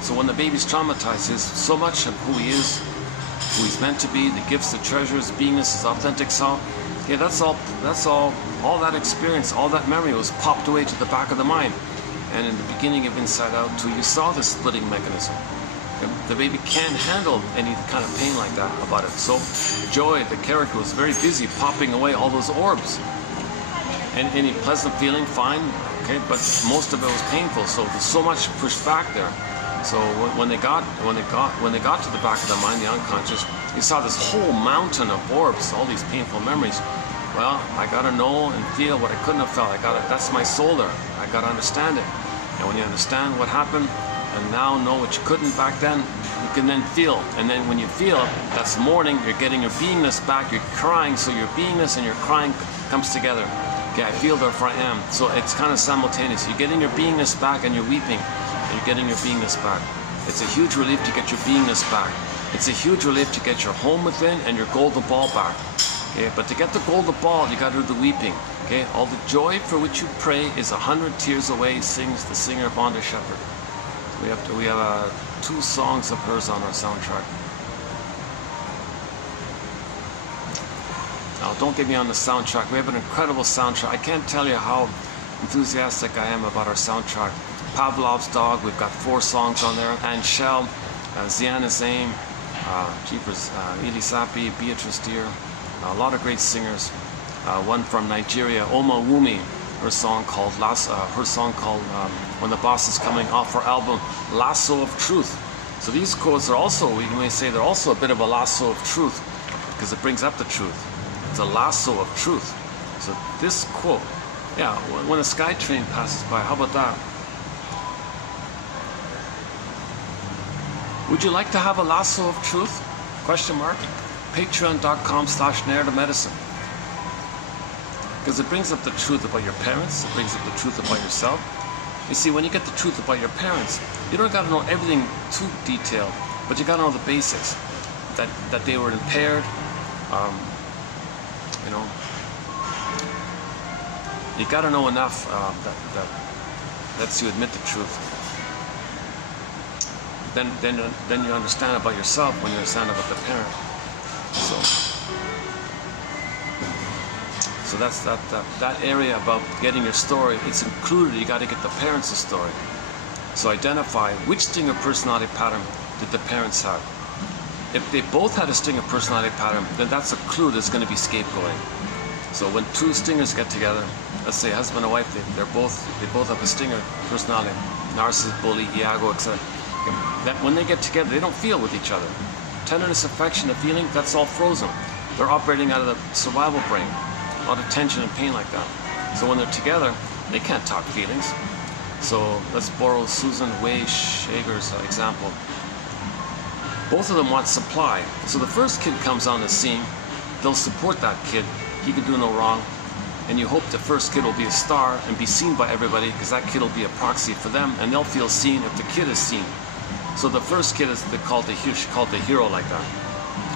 So when the baby's traumatized, there's so much of who he is, who he's meant to be, the gifts, the treasures, beingness, his authentic self. Yeah, that's all that experience, all that memory was popped away to the back of the mind. And in the beginning of Inside Out 2, you saw the splitting mechanism. The baby can't handle any kind of pain like that about it. So Joy, the character, was very busy popping away all those orbs. And any pleasant feeling, fine, okay, but most of it was painful. So there's so much pushed back there. So when they got to the back of the mind, the unconscious, you saw this whole mountain of orbs, all these painful memories. Well, I gotta know and feel what I couldn't have felt. That's my soul there. I gotta understand it. And when you understand what happened, and now know what you couldn't back then, you can then feel. And then when you feel, that's the morning, you're getting your beingness back, you're crying, so your beingness and your crying comes together. Okay, I feel, therefore I am. So it's kind of simultaneous. You're getting your beingness back and you're weeping, and you're getting your beingness back. It's a huge relief to get your beingness back. It's a huge relief to get your home within and your golden ball back. Okay, but to get the golden ball, you got to do the weeping. Okay, all the joy for which you pray is 100 tears away, sings the singer Vonda Shepherd. We have 2 songs of hers on our soundtrack. Now, don't get me on the soundtrack. We have an incredible soundtrack. I can't tell you how enthusiastic I am about our soundtrack. Pavlov's Dog, we've got 4 songs on there. And Shell, Ziana Zain, Eli Sapi, Beatrice Deer, a lot of great singers. One from Nigeria, Oma Wumi, her song called When the Boss is Coming, off her album Lasso of Truth. So these quotes are also, we may say, they're also a bit of a lasso of truth, because it brings up the truth. It's a lasso of truth. So this quote, yeah, when a sky train passes by, how about that? Would you like to have a lasso of truth? Question mark. Patreon.com/narrativemedicine. Because it brings up the truth about your parents, it brings up the truth about yourself. You see, when you get the truth about your parents, you don't got to know everything too detailed, but you got to know the basics. That they were impaired, you know. You got to know enough that lets you admit the truth. Then you understand about yourself when you understand about the parent. So that's that area about getting your story. It's included. You got to get the parents' story. So identify which stinger personality pattern did the parents have. If they both had a stinger personality pattern, then that's a clue there's going to be scapegoating. So when 2 stingers get together, let's say husband and wife, they both have a stinger personality, narcissist, bully, Iago, etc. That when they get together, they don't feel with each other. Tenderness, affection, and feeling, that's all frozen. They're operating out of the survival brain. A lot of tension and pain like that. So when they're together, they can't talk feelings. So let's borrow Susan Way Shager's example. Both of them want supply. So the first kid comes on the scene, they'll support that kid. He can do no wrong. And you hope the first kid will be a star and be seen by everybody, because that kid will be a proxy for them, and they'll feel seen if the kid is seen. So the first kid is called the hero, like that.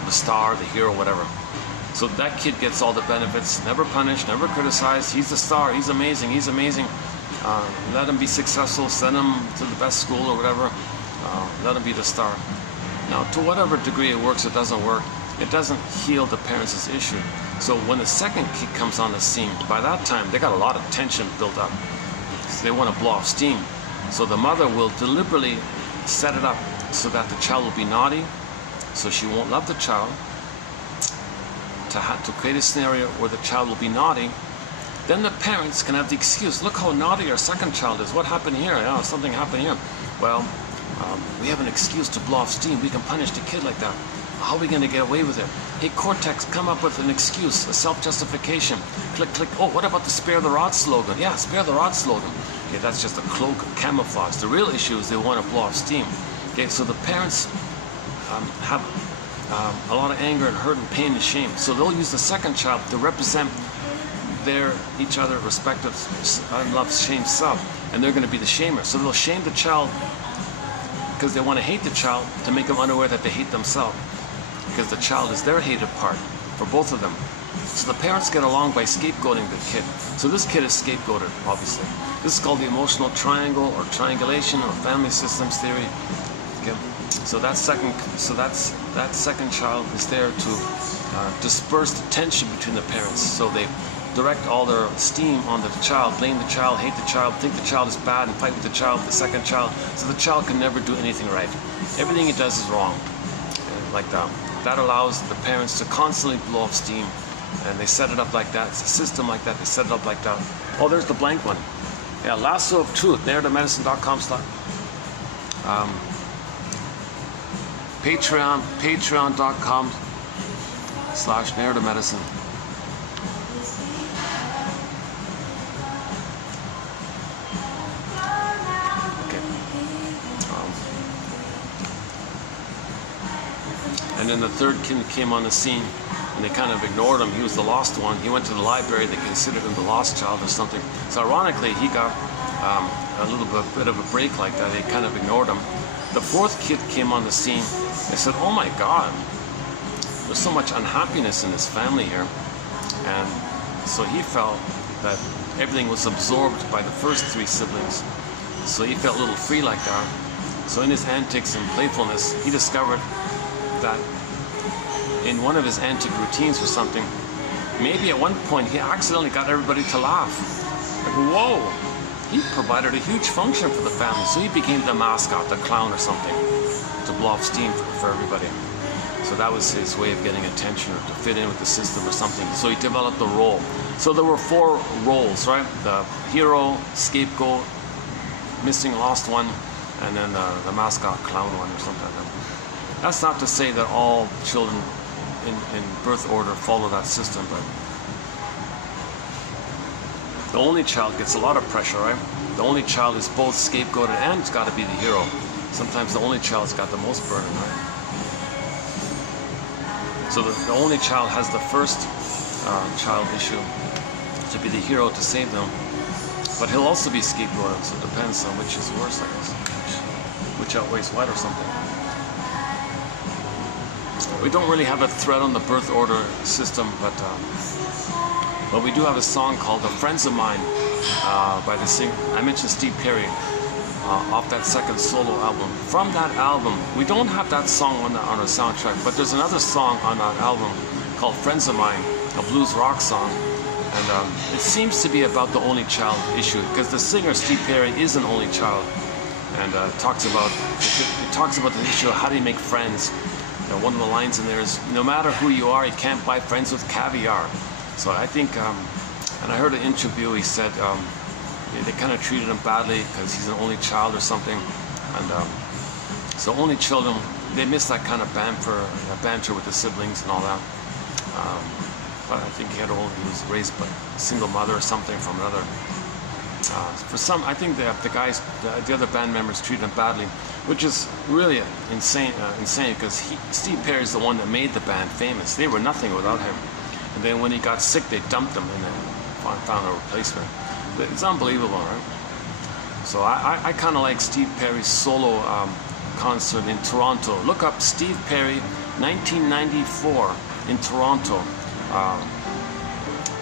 The star, the hero, whatever. So that kid gets all the benefits, never punished, never criticized. He's the star, he's amazing, he's amazing. Let him be successful, send him to the best school or whatever. Let him be the star. Now, to whatever degree it works or doesn't work, it doesn't heal the parents' issue. So when the second kid comes on the scene, by that time, they got a lot of tension built up. So they want to blow off steam. So the mother will deliberately set it up so that the child will be naughty, so she won't love the child, to create a scenario where the child will be naughty. Then the parents can have the excuse, look how naughty our second child is. What happened here? Oh, something happened here. Well, we have an excuse to blow off steam. We can punish the kid like that. How are we going to get away with it? Hey, Cortex, come up with an excuse, a self-justification. Click, click. Oh, what about the spare the rod slogan? Yeah, spare the rod slogan. Okay, that's just a cloak of camouflage. The real issue is they want to blow off steam. Okay, so the parents have a lot of anger and hurt and pain and shame. So they'll use the second child to represent each other respective unloved, shame self, and they're going to be the shamer. So they'll shame the child because they want to hate the child to make them unaware that they hate themselves, because the child is their hated part for both of them. So the parents get along by scapegoating the kid. So this kid is scapegoated, obviously. This is called the emotional triangle or triangulation or family systems theory. Okay. So that second child is there to disperse the tension between the parents. So they direct all their steam onto the child, blame the child, hate the child, think the child is bad, and fight with the child, the second child. So the child can never do anything right. Everything he does is wrong, like that. That allows the parents to constantly blow off steam, and they set it up like that. It's a system like that. They set it up like that. Oh, there's the blank one. Yeah, Lasso of Truth. narrativemedicine.com. Patreon.com/narrativemedicine. Okay. And then the third kid came on the scene, and they kind of ignored him. He was the lost one. He went to the library. They considered him the lost child or something. So ironically, he got a little bit of a break like that. They kind of ignored him. The fourth kid came on the scene. They said, "Oh my God, there's so much unhappiness in this family here." And so he felt that everything was absorbed by the first three siblings. So he felt a little free like that. So in his antics and playfulness, he discovered that in one of his antic routines or something, maybe at one point he accidentally got everybody to laugh. Like, whoa! He provided a huge function for the family. So he became the mascot, the clown or something, to blow off steam for everybody. So that was his way of getting attention, or to fit in with the system or something. So he developed a role. So there were four roles, right? The hero, scapegoat, missing lost one, and then the mascot clown one or something like that. That's not to say that all children in birth order follow that system, but the only child gets a lot of pressure, right? The only child is both scapegoated and it's got to be the hero. Sometimes the only child's got the most burden, right? So the only child has the first child issue to be the hero to save them, but he'll also be scapegoated, so it depends on which is worse, I guess. Which outweighs what or something. We don't really have a thread on the birth order system, but we do have a song called "The Friends of Mine" by the singer. I mentioned Steve Perry off that second solo album. From that album, we don't have that song on our soundtrack, but there's another song on that album called "Friends of Mine," a blues rock song, and it seems to be about the only child issue, because the singer Steve Perry is an only child, and talks about the issue of how do you make friends. One of the lines in there is, "No matter who you are, you can't buy friends with caviar." So I think, and I heard an interview, he said they kind of treated him badly because he's an only child or something. And so only children, they miss that kind of banter with the siblings and all that. But I think he was raised by a single mother or something from another. For some, I think the other band members treated him badly, which is really insane because Steve Perry is the one that made the band famous. They were nothing without him. And then when he got sick, they dumped him and then found a replacement. But it's unbelievable, right? So I kind of like Steve Perry's solo concert in Toronto. Look up Steve Perry 1994 in Toronto.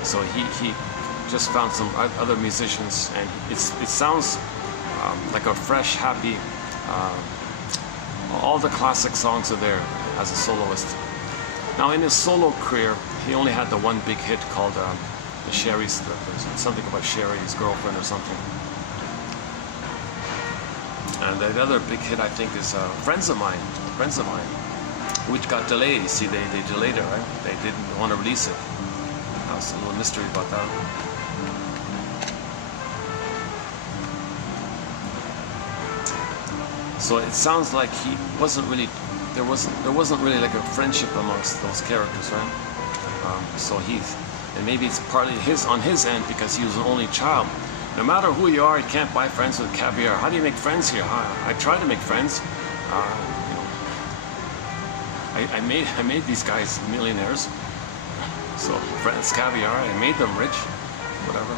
So he just found some other musicians, and it sounds like a fresh, happy. All the classic songs are there as a soloist. Now in his solo career, he only had the one big hit called the Sherry's, something about Sherry's girlfriend or something. And the other big hit I think is Friends of Mine, which got delayed. You see, they delayed it, right? They didn't want to release it. There's a little mystery about that. So it sounds like he wasn't really, there wasn't really like a friendship amongst those characters, right? And maybe it's partly on his end because he was an only child. No matter who you are, you can't buy friends with caviar. How do you make friends here? I tried to make friends. I made these guys millionaires. So friends, caviar, I made them rich, whatever.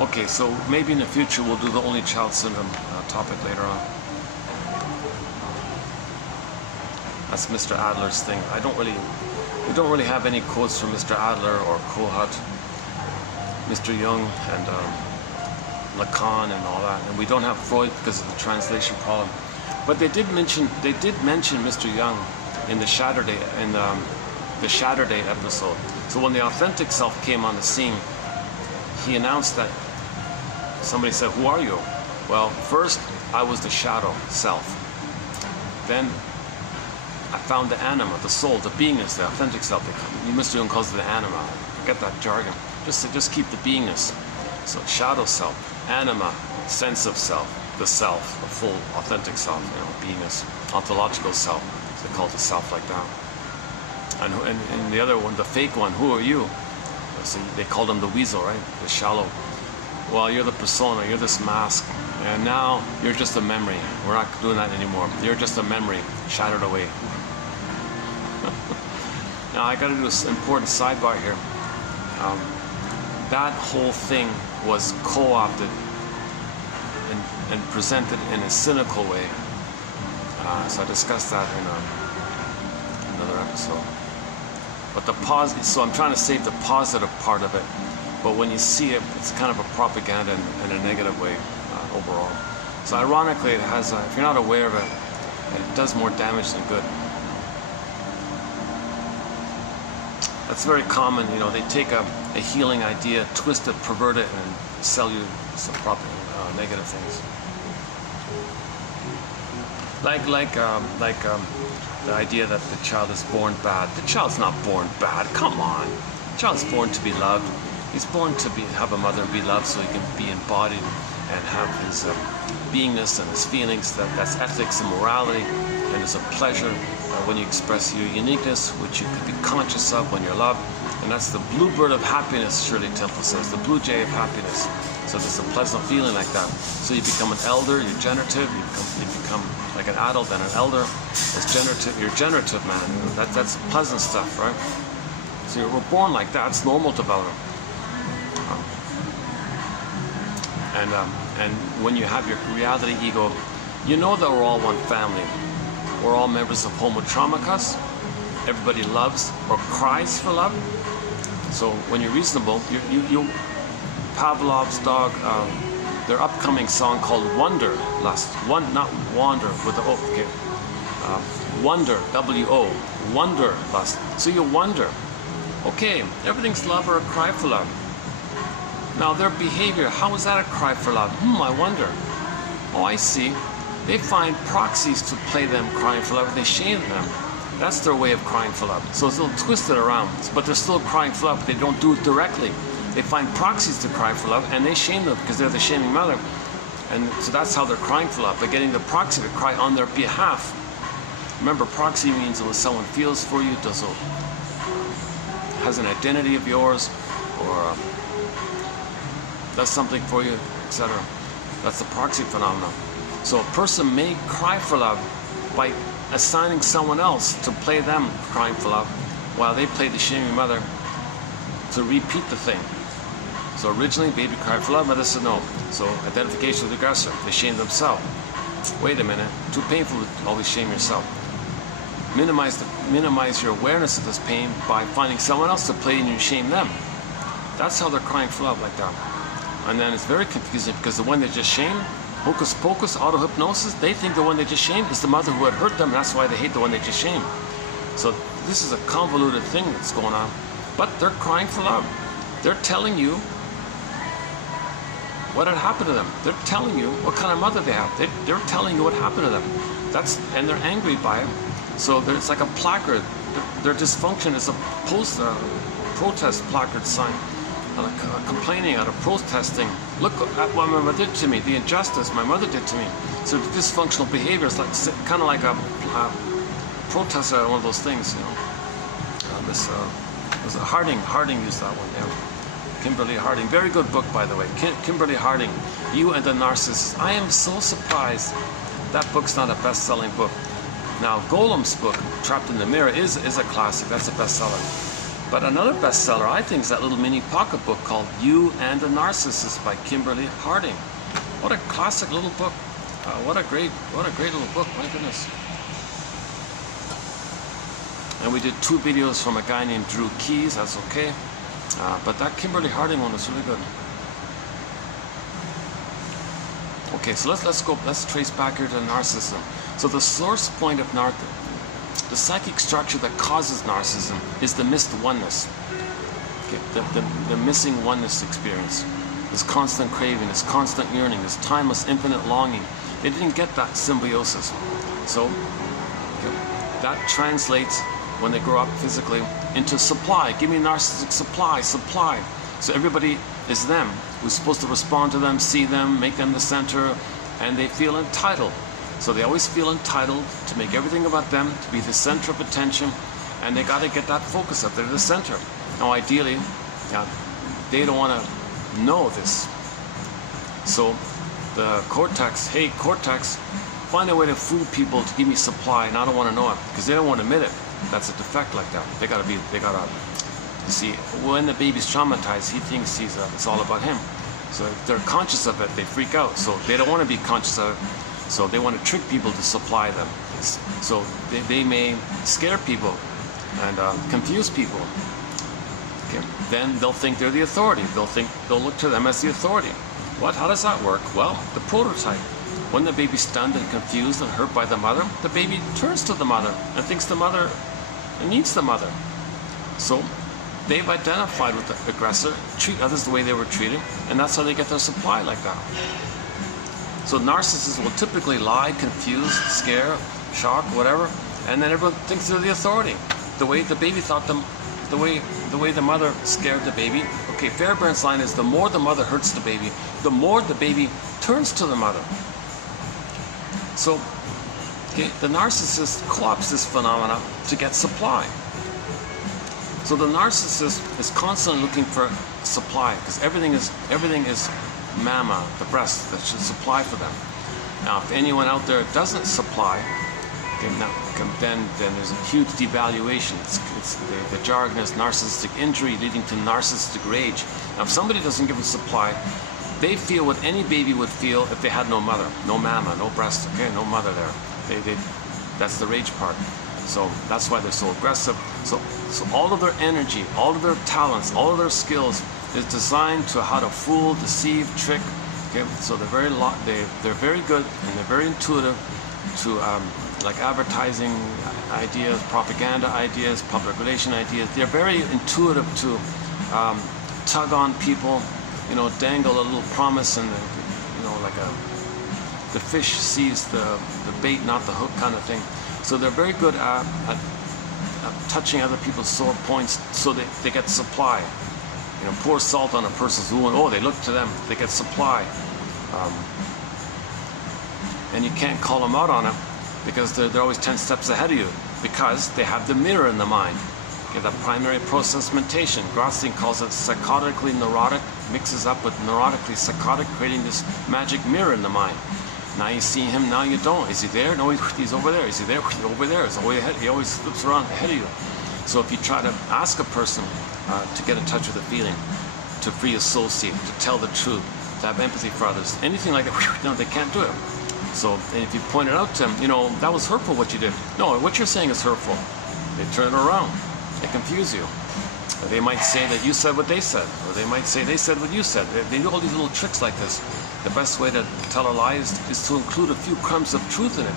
Okay, so maybe in the future we'll do the only child syndrome topic later on. That's Mr. Adler's thing. We don't really have any quotes from Mr. Adler or Kohut, Mr. Jung, and Lacan and all that, and we don't have Freud because of the translation problem. But they did mention Mr. Jung in the Saturday episode. So when the authentic self came on the scene, he announced that somebody said, "Who are you?" Well, first I was the shadow self. Then I found the anima, the soul, the beingness, the authentic self. Mr. Jung calls it the anima. Forget that jargon. Just keep the beingness. So shadow self, anima, sense of self, the full authentic self, beingness, ontological self. They call the self like that. And the other one, the fake one, who are you? So they call them the weasel, right? The shallow. Well, you're the persona, you're this mask, and now you're just a memory. We're not doing that anymore. You're just a memory, shattered away. Now I got to do an important sidebar here. That whole thing was co-opted and presented in a cynical way. So I discussed that in another episode. But so I'm trying to save the positive part of it. But when you see it, it's kind of a propaganda in a negative way overall. So ironically, it has, if you're not aware of it, it does more damage than good. That's very common, you know, they take a healing idea, twist it, pervert it, and sell you some negative things. Like the idea that the child is born bad. The child's not born bad, come on. The child's born to be loved. He's born to have a mother and be loved so he can be embodied and have his beingness and his feelings. That's ethics and morality, and it's a pleasure when you express your uniqueness, which you can be conscious of when you're loved. And that's the bluebird of happiness, Shirley Temple says, the blue jay of happiness. So there's a pleasant feeling like that. So you become an elder, you're generative, you become like an adult and an elder. It's generative, you're generative, man. That's pleasant stuff, right? So we're born like that, it's normal development. And when you have your reality ego, you know that we're all one family. We're all members of Homo Traumacus. Everybody loves or cries for love. So when you're reasonable, you Pavlov's dog, their upcoming song called Wanderlust. Not wander with the O. Okay. Wonder, W-O. Wanderlust. So you wonder. Okay, everything's love or a cry for love. Now their behavior, how is that a cry for love? I wonder. Oh, I see. They find proxies to play them crying for love. They shame them. That's their way of crying for love. So it's a little twisted around, but they're still crying for love, but they don't do it directly. They find proxies to cry for love, and they shame them because they're the shaming mother. And so that's how they're crying for love, by getting the proxy to cry on their behalf. Remember, proxy means when someone feels for you, has an identity of yours, or does something for you, etc. That's the proxy phenomenon. So a person may cry for love by assigning someone else to play them crying for love, while they play the shaming mother to repeat the thing. So originally, baby cried for love, mother said no. So identification with the aggressor, they shame themselves. Wait a minute, too painful to always shame yourself. Minimize your awareness of this pain by finding someone else to play and you shame them. That's how they're crying for love, like that. And then it's very confusing because the one they just shamed, hocus pocus, auto-hypnosis, they think the one they just shamed is the mother who had hurt them, and that's why they hate the one they just shamed. So this is a convoluted thing that's going on. But they're crying for love. They're telling you what had happened to them. They're telling you what kind of mother they have. They're telling you what happened to them. And they're angry by it. So it's like a placard. Their dysfunction is a protest placard sign. Complaining out of protesting. Look at what my mother did to me, the injustice my mother did to me. So the dysfunctional behavior is like kind of like a protest at one of those things, you know. Was Harding used that one, yeah. Kimberly Harding, very good book, by the way. Kimberly Harding, You and the Narcissist. I am so surprised that book's not a best-selling book. Now Golem's book, Trapped in the Mirror, is a classic. That's a bestseller. But another bestseller, I think, is that little mini pocket book called You and the Narcissist by Kimberly Harding. What a classic little book. What a great little book, my goodness. And we did 2 videos from a guy named Drew Keys, that's okay. But that Kimberly Harding one was really good. Okay, so let's trace back here to narcissism. So the source point of the psychic structure that causes narcissism is the missed oneness. Okay, the missing oneness experience. This constant craving, this constant yearning, this timeless, infinite longing. They didn't get that symbiosis. So that translates, when they grow up physically, into supply. Give me narcissistic supply. So everybody is them, who's supposed to respond to them, see them, make them the center, and they feel entitled. So they always feel entitled to make everything about them, to be the center of attention, and they got to get that focus up there to the center. Now ideally, they don't want to know this. So the cortex, hey cortex, find a way to fool people to give me supply, and I don't want to know it, because they don't want to admit it. That's a defect like that. They gotta, you see, when the baby's traumatized, he thinks it's all about him. So if they're conscious of it, they freak out. So they don't want to be conscious of it. So they want to trick people to supply them. So they may scare people and confuse people. Okay. Then they'll think they're the authority. They'll look to them as the authority. What? How does that work? Well, the prototype. When the baby's stunned and confused and hurt by the mother, the baby turns to the mother and thinks the mother needs the mother. So they've identified with the aggressor, treat others the way they were treated, and that's how they get their supply like that. So narcissists will typically lie, confuse, scare, shock, whatever, and then everyone thinks they're the authority. The way the baby thought them, the way the mother scared the baby. Okay, Fairbairn's line is the more the mother hurts the baby, the more the baby turns to the mother. So, okay, the narcissist co-opts this phenomena to get supply. So the narcissist is constantly looking for supply, because everything is mama, the breast, that should supply for them. Now, if anyone out there doesn't supply, okay, then there's a huge devaluation. It's the jargon is narcissistic injury leading to narcissistic rage. Now, if somebody doesn't give them supply, they feel what any baby would feel if they had no mother, no mama, no breast, okay, no mother there. That's the rage part. So that's why they're so aggressive. So all of their energy, all of their talents, all of their skills is designed to how to fool, deceive, trick. Okay, so they're very good and they're very intuitive to like advertising ideas, propaganda ideas, public relation ideas. They're very intuitive to tug on people, dangle a little promise, and like the fish sees the bait, not the hook kind of thing. So they're very good at touching other people's sore points, so they get supply. Pour salt on a person's wound. Oh, they look to them. They get supply. And you can't call them out on it, because they're always 10 steps ahead of you, because they have the mirror in the mind. Okay, that primary process mentation. Grotstein calls it psychotically neurotic, mixes up with neurotically psychotic, creating this magic mirror in the mind. Now you see him, now you don't. Is he there? No, he's over there. Is he there? He's over there. He's always ahead. He always slips around ahead of you. So if you try to ask a person to get in touch with a feeling, to free associate, to tell the truth, to have empathy for others, anything like that, no, they can't do it. So if you point it out to them, that was hurtful what you did. No, what you're saying is hurtful. They turn it around. They confuse you. They might say that you said what they said, or they might say they said what you said. They do all these little tricks like this. The best way to tell a lie is to include a few crumbs of truth in it.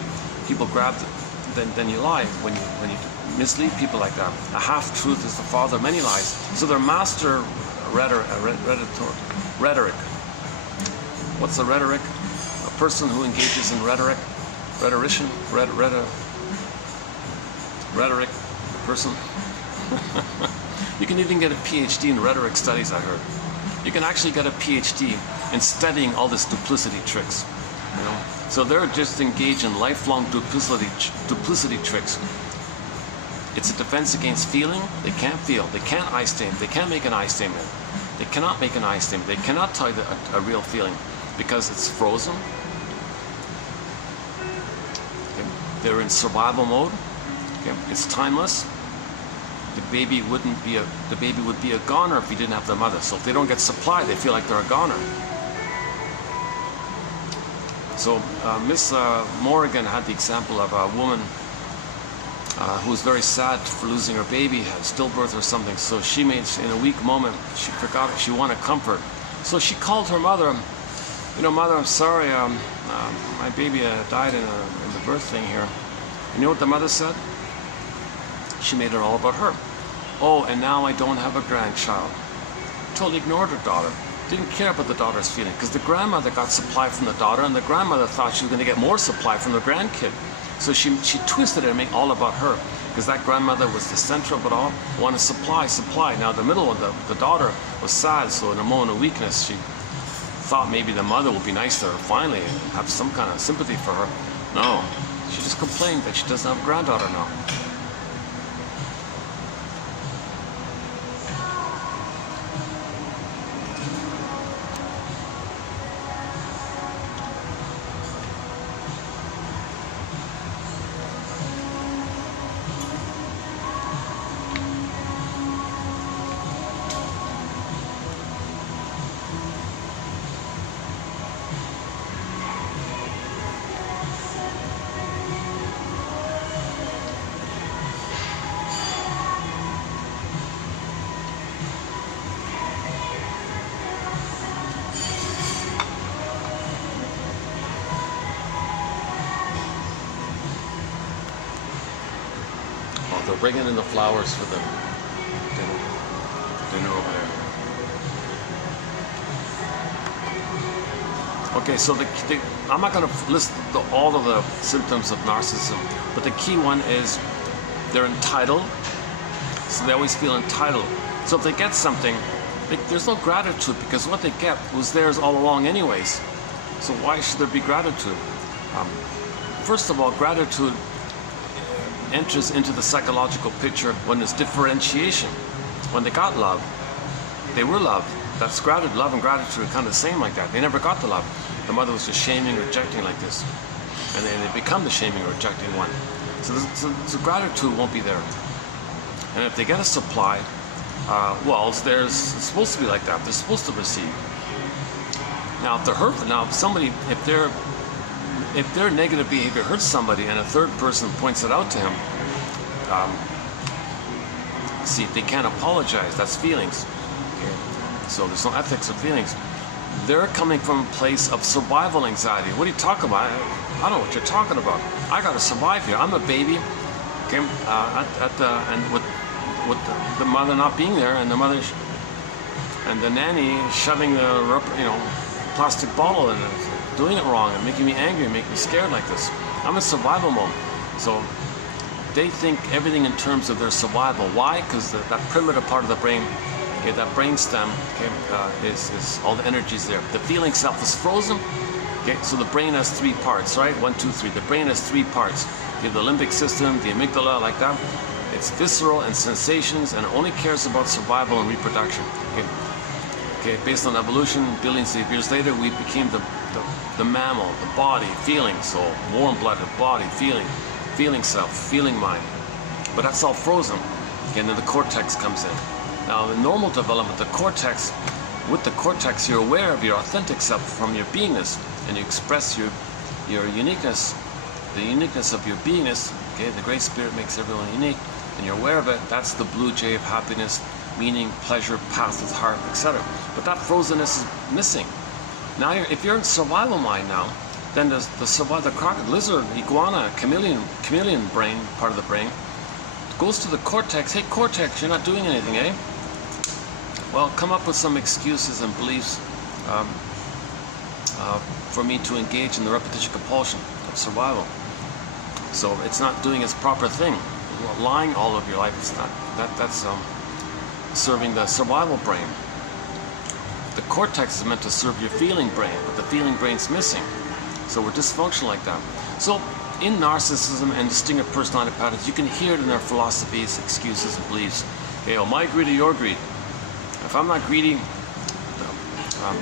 People grab it, then you lie when you mislead people like that. A half-truth is the father of many lies. So they're master rhetoric. What's a rhetoric? A person who engages in rhetoric. Rhetorician? Rhetoric person. You can even get a PhD in rhetoric studies, I heard. You can actually get a PhD in studying all this duplicity tricks. So they're just engaged in lifelong duplicity tricks. It's a defense against feeling. They can't feel. They can't I statement. They can't make an I statement. They cannot make an I statement. They cannot tell you a real feeling, because it's frozen. Okay. They're in survival mode. Okay. It's timeless. The baby would be a goner if he didn't have the mother. So if they don't get supply, they feel like they're a goner. So Miss Morrigan had the example of a woman who was very sad for losing her baby, had stillbirth or something. So she made, in a weak moment, she forgot she wanted comfort. So she called her mother. Mother, I'm sorry, my baby died in the birth thing here. You know what the mother said? She made it all about her. Oh, and now I don't have a grandchild. Totally ignored her daughter. Didn't care about the daughter's feeling, because the grandmother got supply from the daughter, and the grandmother thought she was going to get more supply from the grandkid. So she twisted it and made it all about her, because that grandmother was the center of it all, wanted supply. Now the middle one, the daughter, was sad, so in a moment of weakness, she thought maybe the mother would be nice to her finally and have some kind of sympathy for her. No, she just complained that she doesn't have a granddaughter now. They're bringing in the flowers for the dinner over there. Okay, so I'm not going to list all of the symptoms of narcissism, but the key one is they're entitled. So they always feel entitled. So if they get something, there's no gratitude, because what they get was theirs all along anyways. So why should there be gratitude? First of all, gratitude enters into the psychological picture when there's differentiation. When they got love, they were loved. That's gratitude. Love and gratitude are kind of the same like that. They never got the love. The mother was just shaming, rejecting like this. And then they become the shaming or rejecting one. So gratitude won't be there. And if they get a supply, well, it's supposed to be like that. They're supposed to receive. Now, if they're hurtful, if their negative behavior hurts somebody and a third person points it out to him, see, they can't apologize. That's feelings. Okay. So there's no ethics of feelings. They're coming from a place of survival anxiety. What are you talking about? I don't know what you're talking about. I got to survive here. I'm a baby. Okay, and with the mother not being there, and the mother and the nanny shoving the plastic bottle and doing it wrong and making me angry, making me scared like this. I'm in survival mode. So they think everything in terms of their survival. Why? Because that primitive part of the brain, okay, that brain stem, okay, is all the energies there. The feeling self is frozen. Okay, so the brain has three parts, right? 1, 2, 3. The brain has three parts. You have the limbic system, the amygdala, like that. It's visceral and sensations, and it only cares about survival and reproduction. Okay, based on evolution, billions of years later, we became the mammal, the body, feeling soul, warm-blooded body, feeling self, feeling mind. But that's all frozen. And then the cortex comes in. Now, in normal development, with the cortex, you're aware of your authentic self from your beingness, and you express your uniqueness, the uniqueness of your beingness. Okay, the Great Spirit makes everyone unique, and you're aware of it. That's the blue jay of happiness, meaning, pleasure, path of heart, etc. But that frozenness is missing. Now, if you're in survival mind now, then the crocodile, lizard, iguana, chameleon brain, part of the brain, goes to the cortex. Hey, cortex, you're not doing anything, eh? Well, come up with some excuses and beliefs for me to engage in the repetition compulsion of survival. So it's not doing its proper thing. Lying all of your life, it's not. That's serving the survival brain. The cortex is meant to serve your feeling brain, but the feeling brain's missing. So we're dysfunctional like that. So in narcissism and distinctive personality patterns, you can hear it in their philosophies, excuses, and beliefs. Okay, my greed or your greed. If I'm not greedy,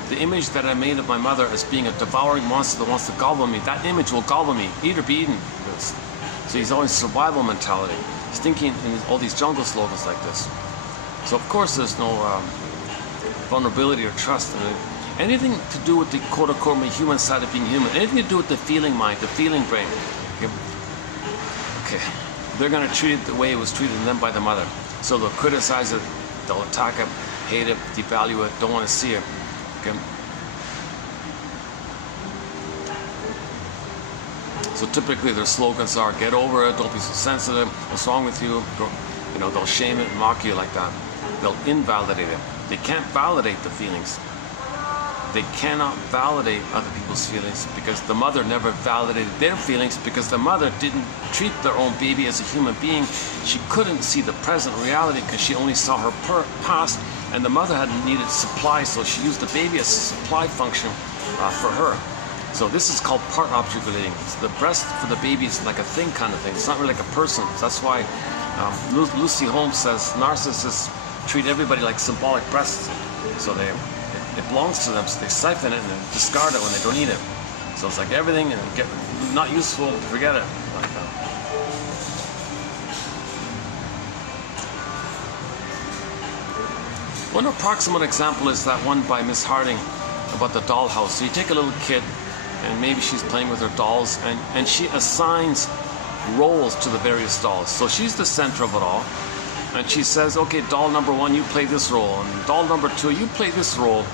the image that I made of my mother as being a devouring monster that wants to gobble me, that image will gobble me, eat or be eaten. So he's always survival mentality. He's thinking in all these jungle slogans like this. So of course there's no vulnerability or trust in it. Anything to do with the quote-unquote human side of being human, anything to do with the feeling mind, the feeling brain. Okay, they're going to treat it the way it was treated to them by the mother. So they'll criticize it, they'll attack it, hate it, devalue it, don't want to see it. Okay. So typically their slogans are, get over it, don't be so sensitive, what's wrong with you? They'll shame it, mock you like that. They'll invalidate it. They can't validate the feelings. They cannot validate other people's feelings because the mother never validated their feelings, because the mother didn't treat their own baby as a human being. She couldn't see the present reality because she only saw her past, and the mother had needed supply, so she used the baby as a supply function for her. So this is called part object relating. So the breast for the baby is like a thing kind of thing. It's not really like a person. That's why Lucy Holmes says narcissists treat everybody like symbolic breasts. So it belongs to them, so they siphon it and discard it when they don't need it. So it's like everything and get not useful, forget it. Like that. One approximate example is that one by Miss Harding about the dollhouse. So you take a little kid and maybe she's playing with her dolls and she assigns roles to the various dolls. So she's the center of it all. And she says, okay, doll number 1, you play this role. And doll number 2, you play this role.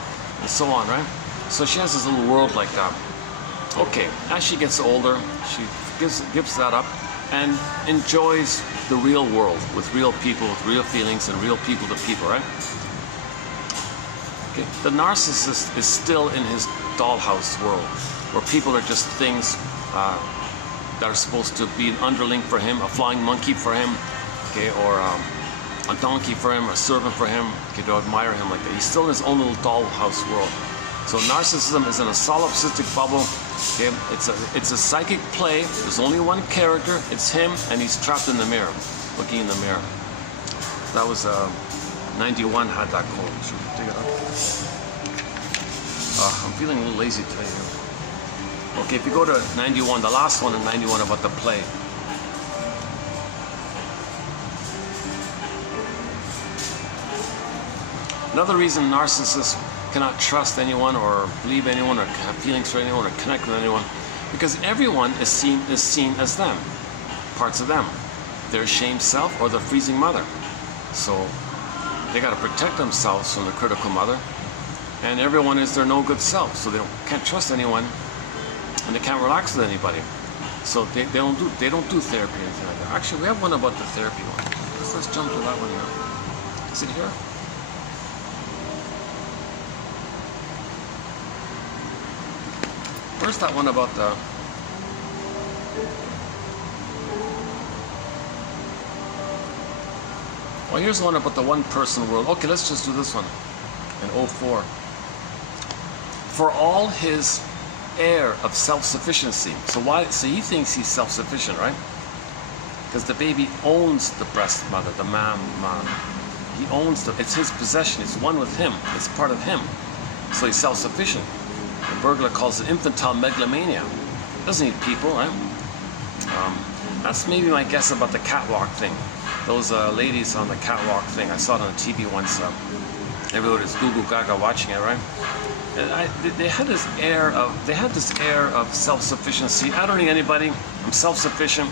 And so on, right? So she has this little world like that. Okay, as she gets older, she gives that up and enjoys the real world with real people, with real feelings, and real people to people, right? Okay. The narcissist is still in his dollhouse world, where people are just things that are supposed to be an underling for him, a flying monkey for him, okay, or a donkey for him, a servant for him, okay, to admire him like that. He's still in his own little dollhouse world. So narcissism is in a solipsistic bubble. Okay, it's a psychic play. There's only one character. It's him, and he's trapped in the mirror, looking in the mirror. That was 91 had that quote. Should we dig it up? I'm feeling a little lazy today. Okay, if you go to 91, the last one in 91 about the play. Another reason narcissists cannot trust anyone or believe anyone or have feelings for anyone or connect with anyone, because everyone is seen as them, parts of them, their ashamed self or their freezing mother. So they got to protect themselves from the critical mother, and everyone is their no good self, so can't trust anyone and they can't relax with anybody. So they don't do therapy or anything like that. Actually, we have one about the therapy one. Let's jump to that one now. Is it here? Where's that one about the... Well, here's one about the one-person world. Okay, let's just do this one in 04. For all his air of self-sufficiency. So he thinks he's self-sufficient, right? Because the baby owns the breast mother, the mom. He owns it's his possession. It's one with him. It's part of him. So he's self-sufficient. The burglar calls it infantile megalomania. Doesn't need people, right? That's maybe my guess about the catwalk thing. Those ladies on the catwalk thing. I saw it on TV once. Everybody was goo gaga watching it, right? And they had this air of self-sufficiency. I don't need anybody. I'm self-sufficient.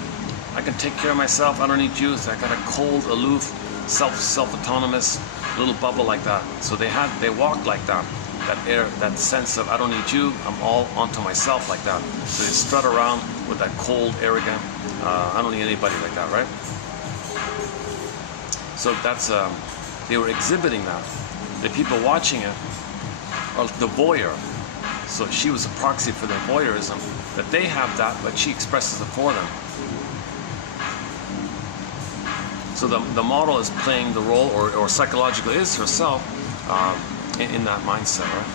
I can take care of myself. I don't need you. I got a cold, aloof, self-autonomous little bubble like that. So they walked like that. That air, that sense of I don't need you, I'm all onto myself like that. So they strut around with that cold, arrogant, I don't need anybody like that, right? So that's, they were exhibiting that. The people watching it are the voyeur. So she was a proxy for their voyeurism, that they have that, but she expresses it for them. So the model is playing the role, or psychologically is herself, in that mindset, right?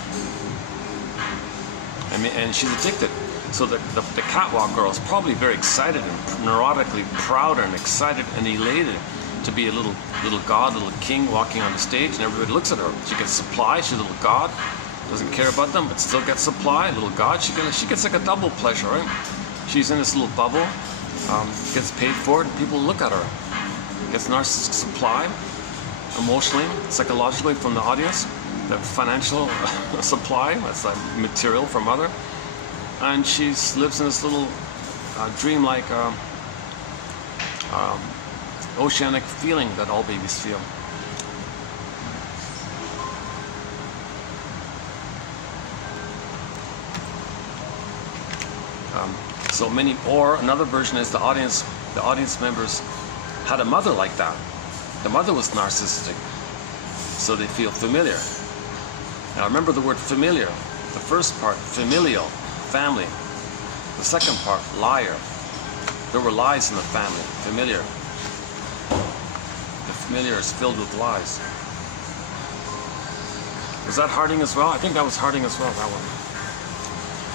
And she's addicted. So the catwalk girl is probably very excited and neurotically proud and excited and elated to be a little god, a little king walking on the stage, and everybody looks at her. She gets supply. She's a little god. Doesn't care about them, but still gets supply. Little god. She gets like a double pleasure, right? She's in this little bubble, gets paid for it, and people look at her. Gets narcissistic supply, emotionally, psychologically from the audience. The financial supply, that's like material from mother, and she lives in this little dream-like oceanic feeling that all babies feel. So many, or another version is the audience members had a mother like that. The mother was narcissistic, so they feel familiar. Now remember the word familiar. The first part, familial, family. The second part, liar. There were lies in the family, familiar. The familiar is filled with lies. Was that Harding as well? I think that was Harding as well, that one.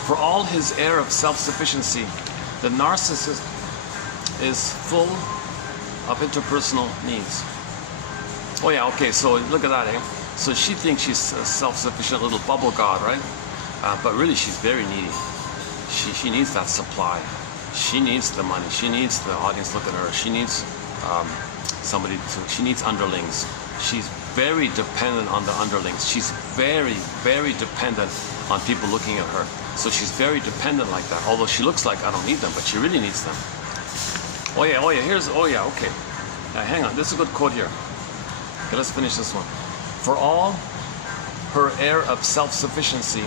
For all his air of self-sufficiency, the narcissist is full of interpersonal needs. Oh yeah, okay, so look at that, eh? So she thinks she's a self-sufficient little bubble god, right? But really she's very needy. She needs that supply. She needs the money. She needs the audience look at her. She needs she needs underlings. She's very dependent on the underlings. She's very, very dependent on people looking at her. So she's very dependent like that. Although she looks like I don't need them, but she really needs them. Oh yeah, okay. Hang on, this is a good quote here. Okay, let's finish this one. For all her air of self-sufficiency,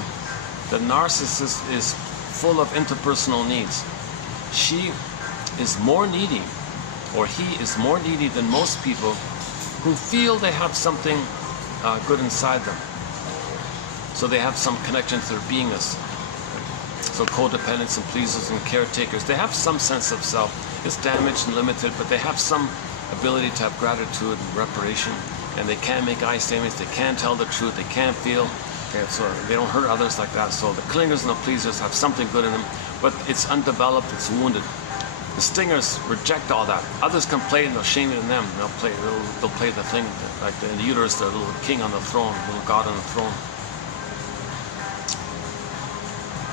the narcissist is full of interpersonal needs. She is more needy, or he is more needy than most people who feel they have something good inside them. So they have some connection to their beingness. So codependents and pleasers and caretakers, they have some sense of self. It's damaged and limited, but they have some ability to have gratitude and reparation, and they can make eye statements, they can tell the truth, they can feel, okay, so they don't hurt others like that. So the clingers and the pleasers have something good in them, but it's undeveloped, it's wounded. The stingers reject all that. Others can play and they'll shame it in them. They'll play the thing, like in the uterus, the little king on the throne, little god on the throne.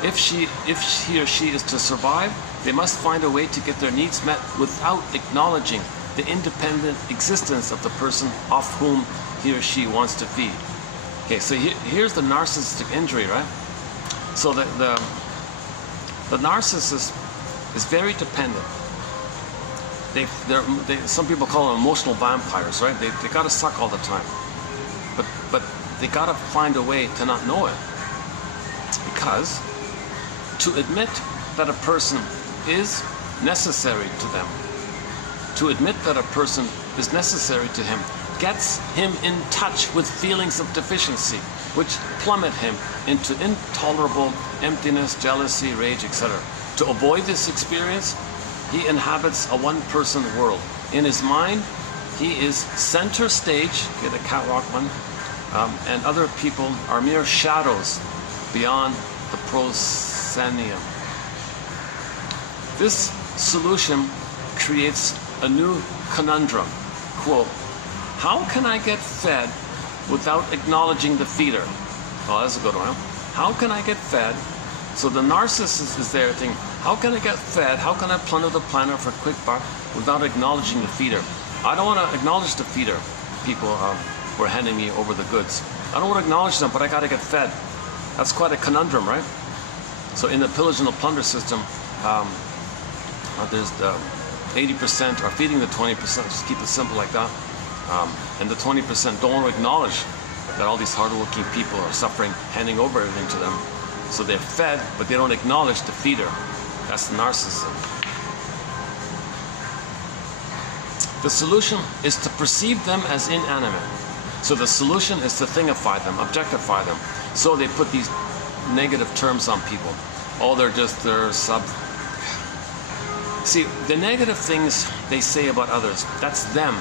If he or she is to survive, they must find a way to get their needs met without acknowledging the independent existence of the person off whom he or she wants to feed. Okay, so here's the narcissistic injury, right? So the narcissist is very dependent. Some people call them emotional vampires, right? They gotta suck all the time, but they gotta find a way to not know it, because to admit that a person is necessary to them, to admit that a person is necessary to him, gets him in touch with feelings of deficiency, which plummet him into intolerable emptiness, jealousy, rage, etc. To avoid this experience, he inhabits a one-person world. In his mind, he is center stage, okay, the catwalk one, and other people are mere shadows beyond the proscenium. This solution creates a new conundrum. Quote, how can I get fed without acknowledging the feeder? Oh, that's a good one. How can I get fed? So the narcissist is there thinking, how can I get fed? How can I plunder the planet for a quick buck without acknowledging the feeder? I don't want to acknowledge the feeder. People who are handing me over the goods. I don't want to acknowledge them, but I got to get fed. That's quite a conundrum, right? So in the pillage and the plunder system, there's the 80% are feeding the 20%, just keep it simple like that. And the 20% don't want to acknowledge that all these hardworking people are suffering, handing over everything to them. So they're fed, but they don't acknowledge the feeder. That's the narcissism. The solution is to perceive them as inanimate. So the solution is to thingify them, objectify them. So they put these negative terms on people. Oh, they're sub. See, the negative things they say about others, that's them.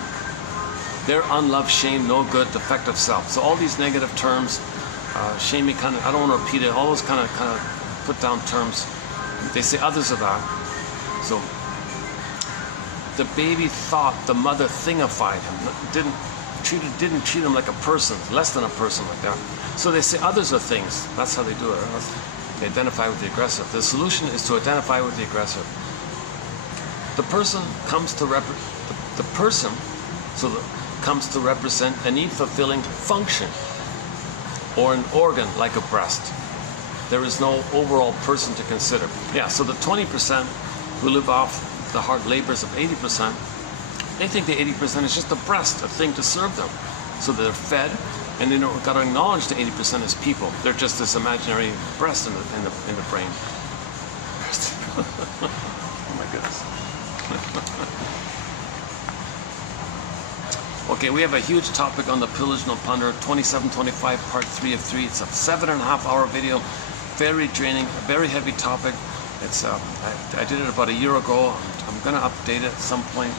They're unloved, shame, no good, defective self. So all these negative terms, shamey kind of, I don't want to repeat it, all those kind of put down terms, they say others are that. So the baby thought the mother thingified him, didn't treat him like a person, less than a person like that. So they say others are things. That's how they do it. They identify with the aggressor. The solution is to identify with the aggressor. The person comes to comes to represent a need-fulfilling function or an organ like a breast. There is no overall person to consider. Yeah, so the 20% who live off the hard labors of 80%, they think the 80% is just a breast, a thing to serve them. So they're fed, and they don't got to acknowledge the 80% as people. They're just this imaginary breast in the brain. Oh my goodness. Okay, we have a huge topic on the pillage and plunder, 2725, part 3 of 3. It's a 7.5-hour video, very draining, a very heavy topic. It's I did it about a year ago. I'm going to update it at some point.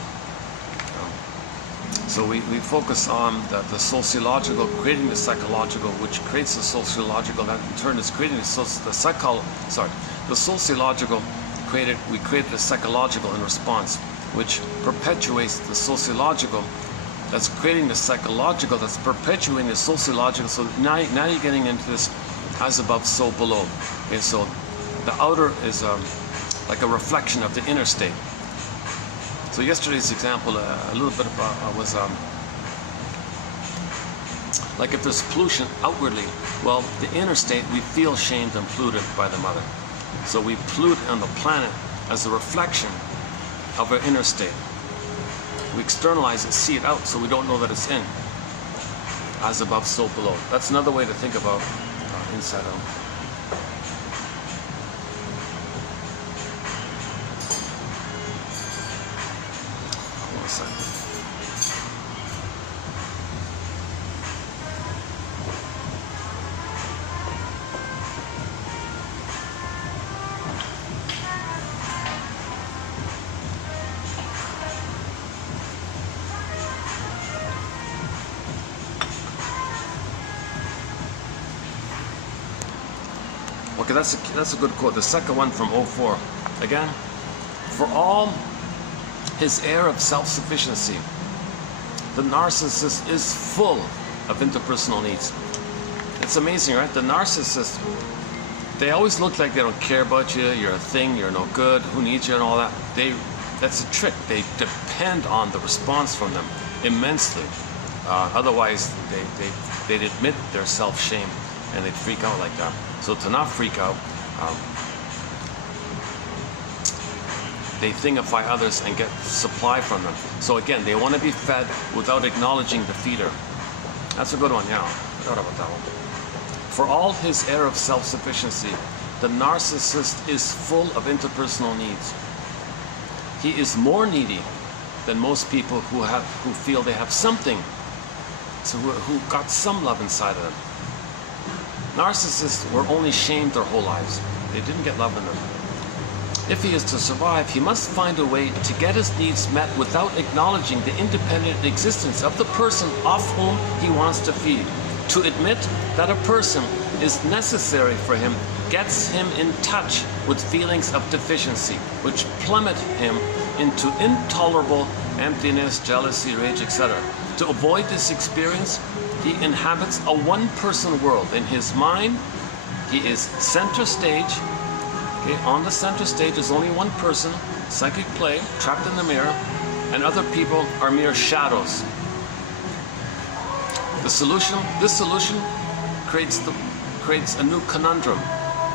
So we focus on the sociological, creating the psychological, which creates the sociological, that in turn is creating the sociological we created the psychological in response, which perpetuates the sociological, that's creating the psychological, that's perpetuating the sociological. So now you're getting into this as above, so below. Okay, so the outer is like a reflection of the inner state. So yesterday's example, a little bit about was like if there's pollution outwardly, well, the inner state, we feel shamed and polluted by the mother. So we pollute on the planet as a reflection of our inner state. We externalize it, see it out, so we don't know that it's in. As above, so below. That's another way to think about inside out. One second. Okay, that's a good quote. The second one from 04. Again, for all his air of self-sufficiency, the narcissist is full of interpersonal needs. It's amazing, right? The narcissist, they always look like they don't care about you, you're a thing, you're no good, who needs you and all that. That's a trick. They depend on the response from them immensely. Otherwise, they'd admit their self-shame and they'd freak out like that. So to not freak out, they thingify others and get supply from them. So again, they want to be fed without acknowledging the feeder. That's a good one, yeah. I forgot about that one. For all his air of self-sufficiency, the narcissist is full of interpersonal needs. He is more needy than most people who feel they have something, so who got some love inside of them. Narcissists were only shamed their whole lives. They didn't get love in them. If he is to survive, he must find a way to get his needs met without acknowledging the independent existence of the person off whom he wants to feed. To admit that a person is necessary for him gets him in touch with feelings of deficiency, which plummet him into intolerable emptiness, jealousy, rage, etc. To avoid this experience, he inhabits a one-person world. In his mind, he is center stage. Okay, on the center stage is only one person, psychic play, trapped in the mirror, and other people are mere shadows. This solution creates a new conundrum.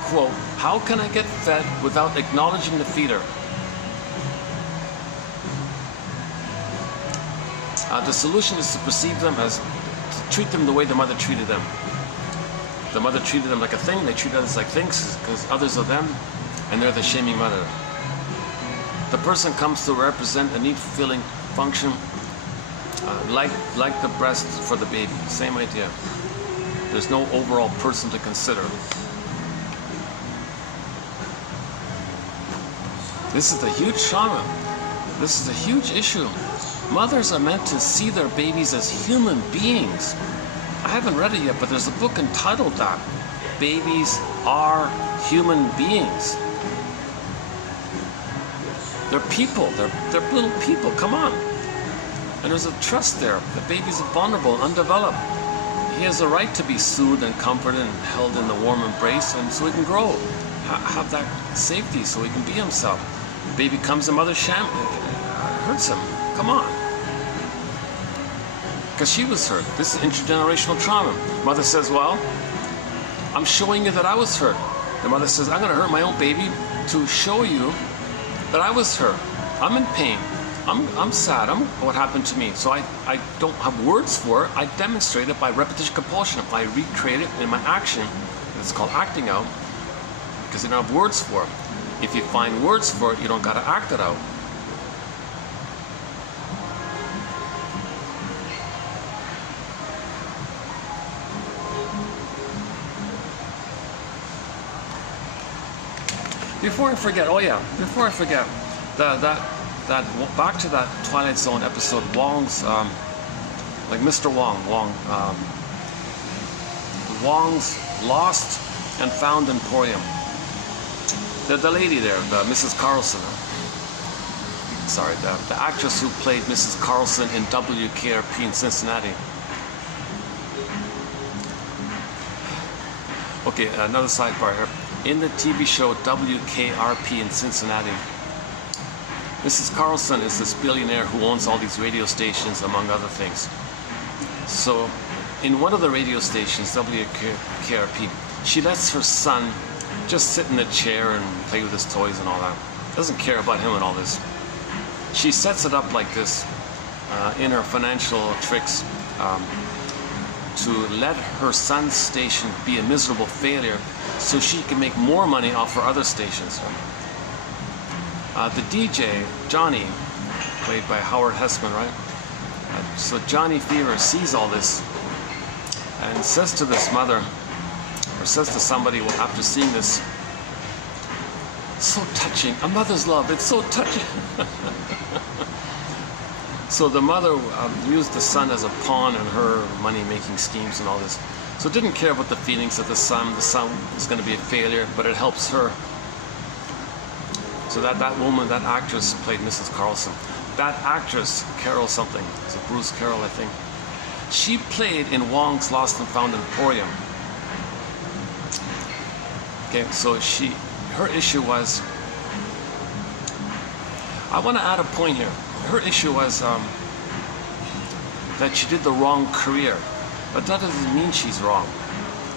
Quote, how can I get fed without acknowledging the feeder? The solution is to perceive them as, to treat them the way the mother treated them. The mother treated them like a thing, they treat others like things, because others are them, and they're the shaming mother. The person comes to represent a need-fulfilling function, like the breast for the baby. Same idea. There's no overall person to consider. This is a huge trauma. This is a huge issue. Mothers are meant to see their babies as human beings. I haven't read it yet, but there's a book entitled that. Babies are human beings. They're people. They're little people. Come on. And there's a trust there. The baby's vulnerable, undeveloped. He has a right to be soothed and comforted and held in the warm embrace, and so he can grow, have that safety, so he can be himself. The baby comes, the mother hurts him. Come on. Because she was hurt. This is intergenerational trauma. Mother says, well, I'm showing you that I was hurt. The mother says, I'm going to hurt my own baby to show you that I was hurt. I'm in pain. I'm sad. What happened to me. So I don't have words for it. I demonstrate it by repetition compulsion. I recreate it in my action. It's called acting out, because you don't have words for it. If you find words for it, you don't got to act it out. Before I forget, back to that Twilight Zone episode, Wong's like Mr. Wong's Lost and Found Emporium. The lady there, the Mrs. Carlson, sorry, the actress who played Mrs. Carlson in WKRP in Cincinnati. Okay, another sidebar here. In the TV show WKRP in Cincinnati, Mrs. Carlson is this billionaire who owns all these radio stations, among other things. So, in one of the radio stations, WKRP, she lets her son just sit in a chair and play with his toys and all that. Doesn't care about him and all this. She sets it up like this in her financial tricks to let her son's station be a miserable failure so she can make more money off her other stations. The DJ, Johnny, played by Howard Hessman, right? So Johnny Fever sees all this and says to this mother, or says to somebody after seeing this, so touching, a mother's love, it's so touching. So the mother used the son as a pawn in her money-making schemes and all this. So didn't care about the feelings of the son. The son was going to be a failure, but it helps her. So that woman, that actress played Mrs. Carlson. That actress, Carol something, is it Bruce Carroll, I think? She played in Wong's Lost and Found Emporium. Okay, so her issue was, I want to add a point here. Her issue was that she did the wrong career, but that doesn't mean she's wrong.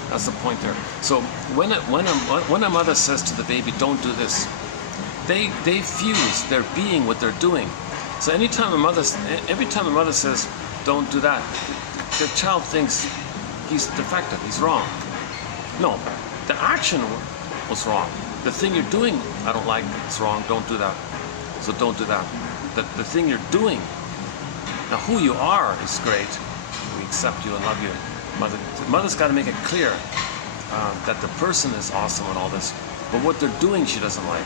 That's the point there. So when a mother says to the baby, "Don't do this," they fuse their being with their doing. So every time a mother says, "Don't do that," the child thinks he's defective, he's wrong. No, the action was wrong. The thing you're doing, I don't like, it's wrong, don't do that. So don't do that. The thing you're doing, now who you are is great. We accept you and love you. Mother's got to make it clear that the person is awesome and all this, but what they're doing she doesn't like.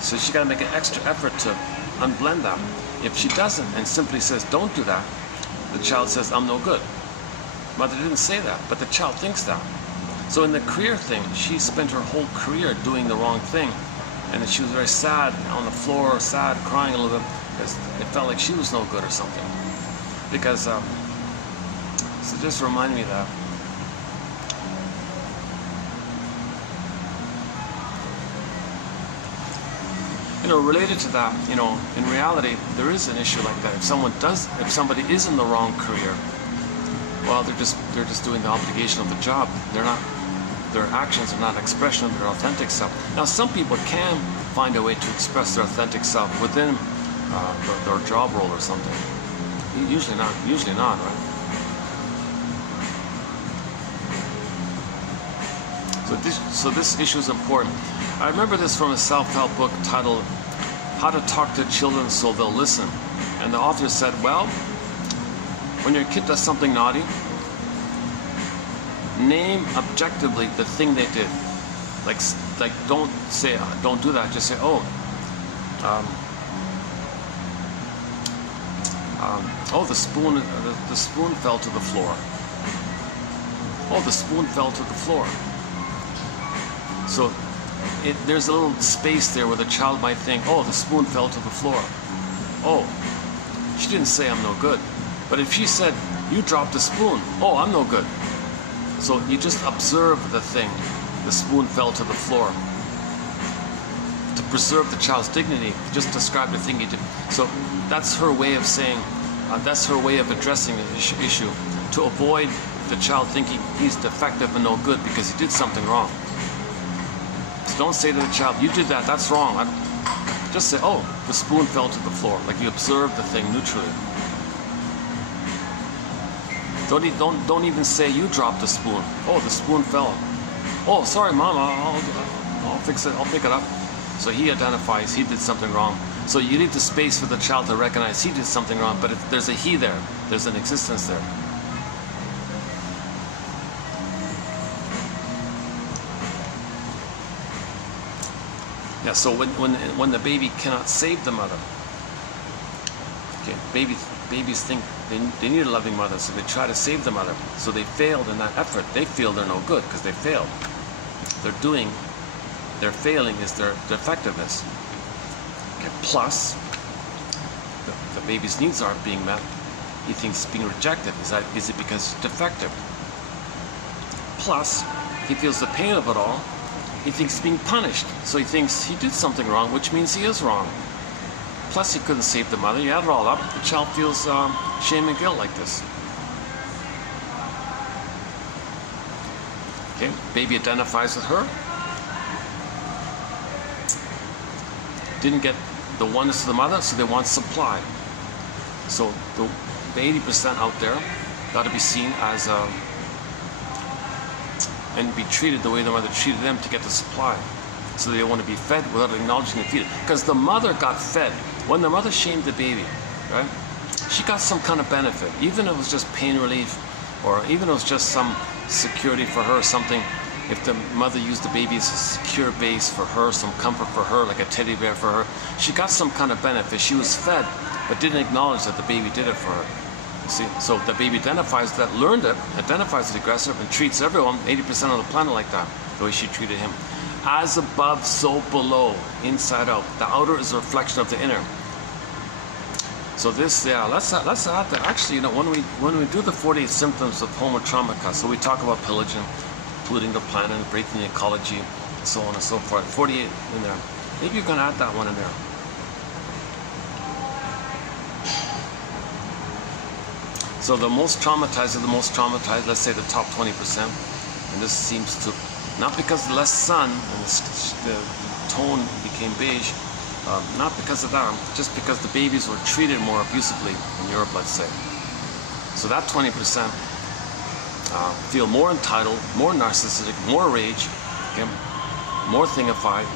So she got to make an extra effort to unblend that. If she doesn't and simply says, "Don't do that," the child says, "I'm no good." Mother didn't say that, but the child thinks that. So in the career thing, she spent her whole career doing the wrong thing. And she was very sad on the floor, sad, crying a little bit, because it felt like she was no good or something. Because, so just remind me of that. Related to that, in reality, there is an issue like that. If somebody is in the wrong career, well, they're just doing the obligation of the job. Their actions are not an expression of their authentic self. Now, some people can find a way to express their authentic self within their job role or something. Usually not, right? So this issue is important. I remember this from a self-help book titled "How to Talk to Children So They'll Listen." And the author said, well, when your kid does something naughty, name objectively the thing they did. Like don't say, "Don't do that." Just say, "Oh, the spoon fell to the floor. Oh, the spoon fell to the floor." So there's a little space there where the child might think, "Oh, the spoon fell to the floor. Oh, she didn't say I'm no good." But if she said, "You dropped the spoon. Oh, I'm no good." So you just observe the thing. The spoon fell to the floor. To preserve the child's dignity, just describe the thing you did. So that's her way of saying, that's her way of addressing the issue, to avoid the child thinking he's defective and no good because he did something wrong. So don't say to the child, "You did that, that's wrong." Just say, "Oh, the spoon fell to the floor." Like you observe the thing neutrally. Don't even say, "You dropped the spoon." "Oh, the spoon fell." "Oh, sorry, Mom, I'll fix it. I'll pick it up." So he identifies he did something wrong. So you need the space for the child to recognize he did something wrong, but there's a he there. There's an existence there. Yeah. So when the baby cannot save the mother, okay, babies think they need a loving mother, so they try to save the mother. So they failed in that effort. They feel they're no good because they failed. Their failing is their effectiveness. Okay. Plus, the baby's needs aren't being met. He thinks being rejected. Is it because it's defective? Plus, he feels the pain of it all. He thinks he's being punished. So he thinks he did something wrong, which means he is wrong. Plus, he couldn't save the mother. You add it all up, the child feels shame and guilt like this. Okay, baby identifies with her. Didn't get the oneness of the mother, so they want supply. So the 80% out there got to be seen as and be treated the way the mother treated them to get the supply. So they want to be fed without acknowledging the feeder. Because the mother got fed. When the mother shamed the baby, right? She got some kind of benefit, even if it was just pain relief, or even if it was just some security for her, something. If the mother used the baby as a secure base for her, some comfort for her, like a teddy bear for her, she got some kind of benefit. She was fed, but didn't acknowledge that the baby did it for her. You see, so the baby identifies that, learned it, identifies the aggressor, and treats everyone, 80% of the planet, like that, the way she treated him. As above, so below, inside out. The outer is a reflection of the inner. So this, yeah, let's add that. Actually, you know, when we do the 48 symptoms of homo traumatica, so we talk about pillaging, polluting the planet, breaking the ecology, so on and so forth. 48 in there. Maybe you can add that one in there. So the most traumatized are the most traumatized. Let's say the top 20%, and this seems to, not because of less sun and the tone became beige. Not because of that, just because the babies were treated more abusively in Europe, let's say. So that 20% feel more entitled, more narcissistic, more rage, okay, more thingified,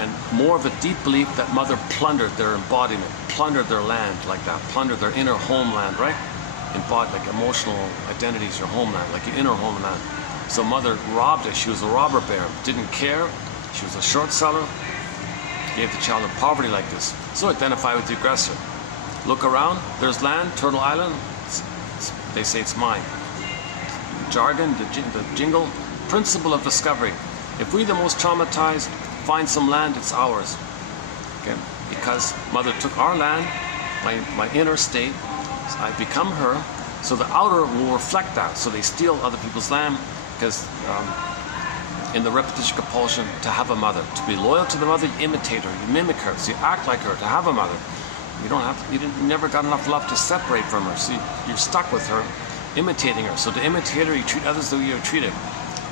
and more of a deep belief that mother plundered their embodiment, plundered their land like that, plundered their inner homeland, right? Embodied like emotional identities, your homeland, like your inner homeland. So mother robbed it. She was a robber baron, didn't care. She was a short seller. Gave the child in poverty like this. So identify with the aggressor. Look around, there's land, Turtle Island, they say it's mine. Jargon, the jingle, principle of discovery. If we, the most traumatized, find some land, it's ours. Okay? Because mother took our land, my inner state, I become her, so the outer will reflect that. So they steal other people's land because in the repetition compulsion to have a mother, to be loyal to the mother, you imitate her, you mimic her, so you act like her to have a mother. You never got enough love to separate from her, so you're stuck with her, imitating her. So to imitate her, you treat others the way you're treated.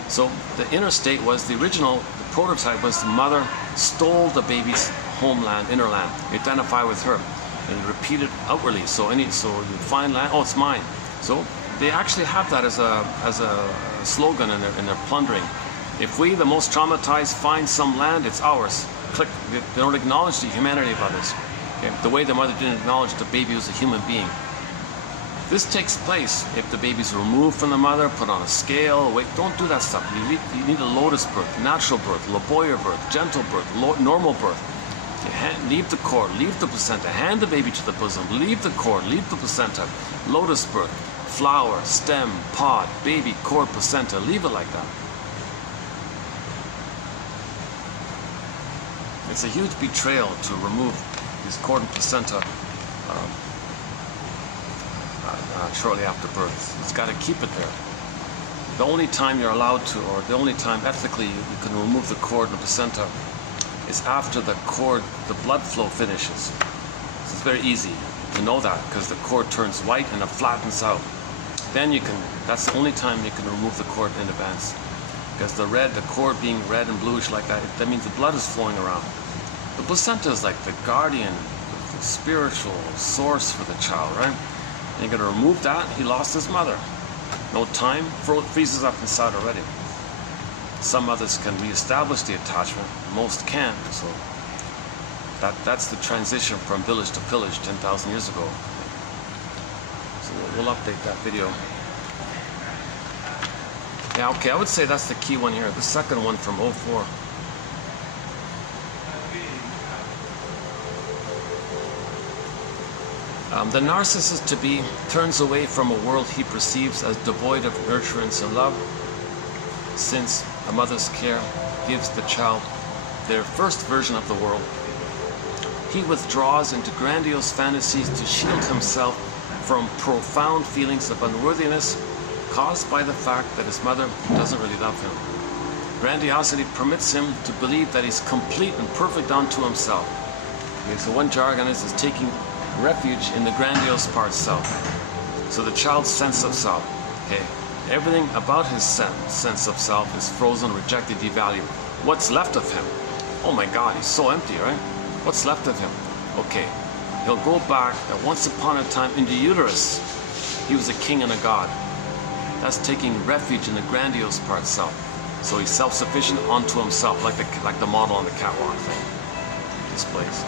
So the inner state was the original, the prototype was the mother stole the baby's homeland, inner land. You identify with her, and you repeat it outwardly. So you find land, oh, it's mine. So they actually have that as a slogan in their plundering. If we, the most traumatized, find some land, it's ours. Click. They don't acknowledge the humanity of others. Okay? The way the mother didn't acknowledge the baby was a human being. This takes place if the baby's removed from the mother, put on a scale. Wait, don't do that stuff. You need a lotus birth, natural birth, laboyer birth, gentle birth, normal birth. Leave the cord, leave the placenta, hand the baby to the bosom, leave the cord, leave the placenta. Lotus birth, flower, stem, pod, baby, cord, placenta. Leave it like that. It's a huge betrayal to remove these cord and placenta shortly after birth. It's got to keep it there. The only time you're allowed to, or the only time ethically you can remove the cord and the placenta is after the cord, the blood flow finishes. So it's very easy to know that because the cord turns white and it flattens out. Then you can, that's the only time you can remove the cord in advance. Because the cord being red and bluish like that, that means the blood is flowing around. The placenta is like the guardian, the spiritual source for the child, right? And you're going to remove that, he lost his mother. No time, freezes up inside already. Some mothers can reestablish the attachment, most can't. So that's the transition from village to pillage 10,000 years ago. So we'll update that video. Yeah, okay, I would say that's the key one here. The second one from 04. The narcissist to-be turns away from a world he perceives as devoid of nurturance and love, since a mother's care gives the child their first version of the world. He withdraws into grandiose fantasies to shield himself from profound feelings of unworthiness caused by the fact that his mother doesn't really love him. Grandiosity permits him to believe that he's complete and perfect unto himself. Okay, so one jargon is taking refuge in the grandiose part self. So the child's sense of self, okay, everything about his sense of self is frozen, rejected, devalued. What's left of him? Oh my God, he's so empty, right? What's left of him? Okay, he'll go back that once upon a time in the uterus, he was a king and a god. That's taking refuge in the grandiose part self. So he's self-sufficient unto himself, like the model on the catwalk thing displays.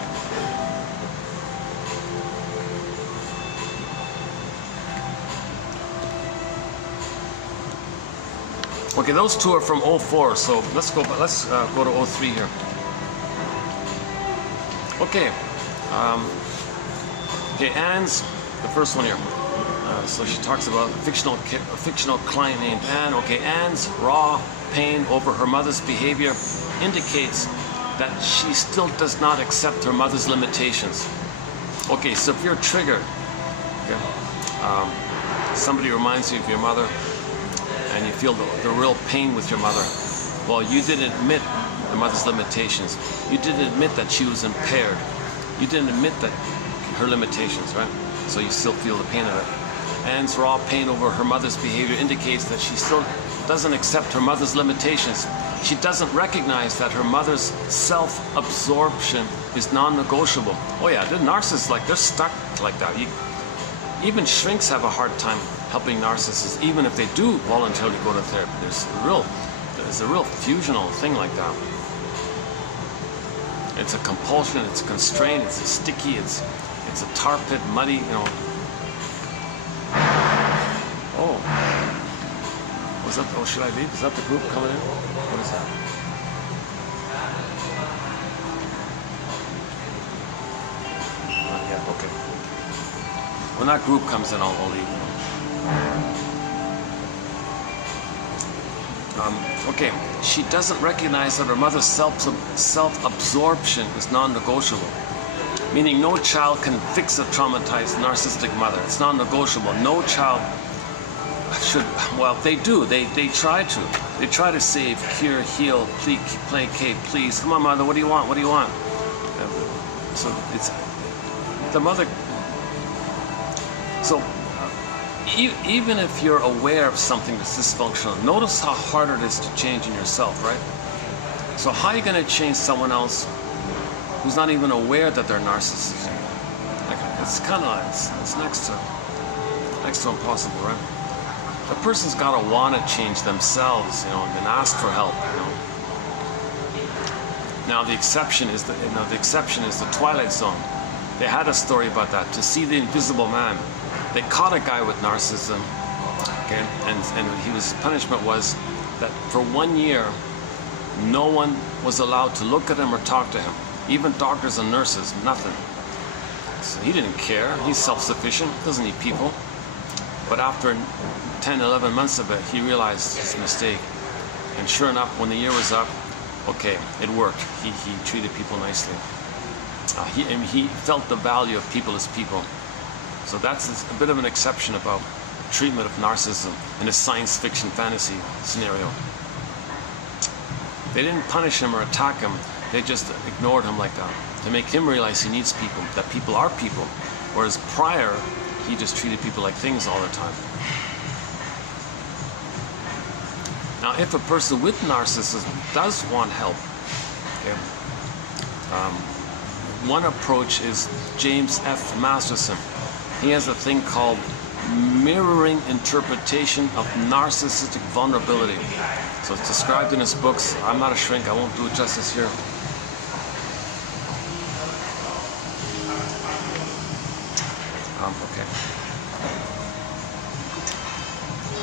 Okay, those two are from 04, so let's go to 03 here. Okay, Anne's the first one here. So she talks about a fictional client named Anne. Okay, Anne's raw pain over her mother's behavior indicates that she still does not accept her mother's limitations. Okay, so if you're triggered, okay, somebody reminds you of your mother, and you feel the real pain with your mother, well, you didn't admit the mother's limitations. You didn't admit that she was impaired. You didn't admit that her limitations, right? So you still feel the pain of it. Anne's raw pain over her mother's behavior indicates that she still doesn't accept her mother's limitations. She doesn't recognize that her mother's self-absorption is non-negotiable. Oh yeah, the narcissists, they're stuck like that. Even shrinks have a hard time helping narcissists, even if they do voluntarily go to therapy. There's a real fusional thing like that. It's a compulsion, it's a constraint, it's a sticky, it's a tar pit, muddy, you know. Oh. Was that, oh, should I leave? Is that the group coming in? What is that? Yeah, okay. When that group comes in, I'll leave. Okay, she doesn't recognize that her mother's self-absorption is non-negotiable. Meaning no child can fix a traumatized narcissistic mother. It's non-negotiable. No child should, well, they do. They try to. They try to save, cure, heal, placate, please. Come on, mother, what do you want? What do you want? So it's the mother. So even if you're aware of something that's dysfunctional, notice how hard it is to change in yourself, right? So how are you going to change someone else who's not even aware that they're narcissistic? It's kind of, it's next to impossible, right? The person's got to want to change themselves, you know, and ask for help, you know. Now the exception is the Twilight Zone. They had a story about that. To see the invisible man. They caught a guy with narcissism, okay, and his punishment was that for 1 year, no one was allowed to look at him or talk to him. Even doctors and nurses, nothing. So he didn't care. He's self-sufficient, doesn't need people. But after 10, 11 months of it, he realized his mistake. And sure enough, when the year was up, okay, it worked. He treated people nicely. He felt the value of people as people. So that's a bit of an exception about treatment of narcissism in a science fiction fantasy scenario. They didn't punish him or attack him. They just ignored him like that to make him realize he needs people, that people are people. Whereas prior, he just treated people like things all the time. Now, if a person with narcissism does want help, okay, one approach is James F. Masterson. He has a thing called mirroring interpretation of narcissistic vulnerability. So it's described in his books. I'm not a shrink, I won't do it justice here. Okay.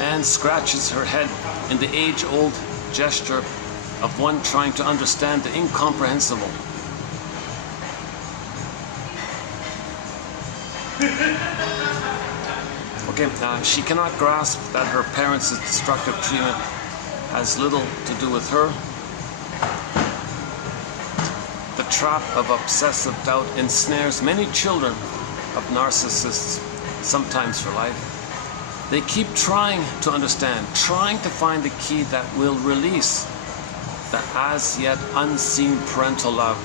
Anne scratches her head in the age-old gesture of one trying to understand the incomprehensible. Okay, she cannot grasp that her parents' destructive treatment has little to do with her. The trap of obsessive doubt ensnares many children of narcissists, sometimes for life. They keep trying to understand, trying to find the key that will release the as yet unseen parental love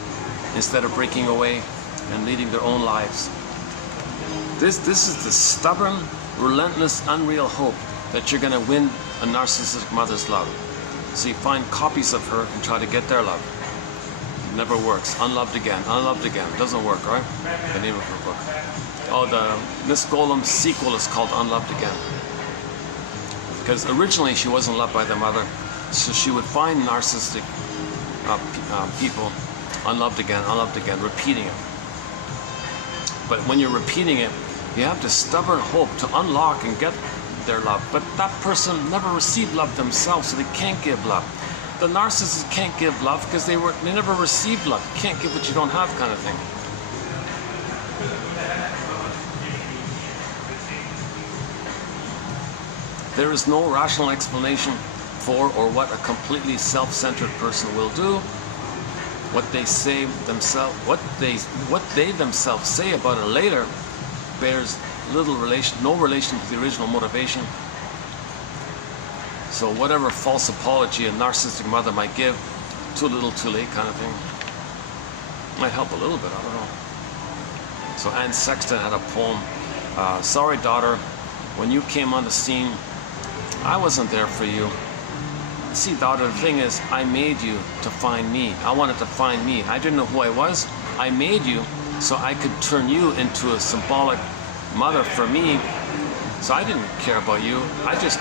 instead of breaking away and leading their own lives. This is the stubborn, relentless, unreal hope that you're going to win a narcissistic mother's love. So you find copies of her and try to get their love. It never works. Unloved again, unloved again. Doesn't work, right? The name of her book. Oh, the Miss Golem's sequel is called Unloved Again. Because originally she wasn't loved by the mother, so she would find narcissistic people unloved again, repeating it. But when you're repeating it, you have this stubborn hope to unlock and get their love. But that person never received love themselves, so they can't give love. The narcissist can't give love because they never received love. You can't give what you don't have, kind of thing. There is no rational explanation for or what a completely self-centered person will do. What they say themselves, what they themselves say about it later, bears no relation to the original motivation. So whatever false apology a narcissistic mother might give, too little, too late, kind of thing, might help a little bit. I don't know. So Anne Sexton had a poem. Sorry, daughter, when you came on the scene, I wasn't there for you. See, daughter, the thing is, I made you to find me. I wanted to find me. I didn't know who I was. I made you so I could turn you into a symbolic mother for me. So I didn't care about you. I just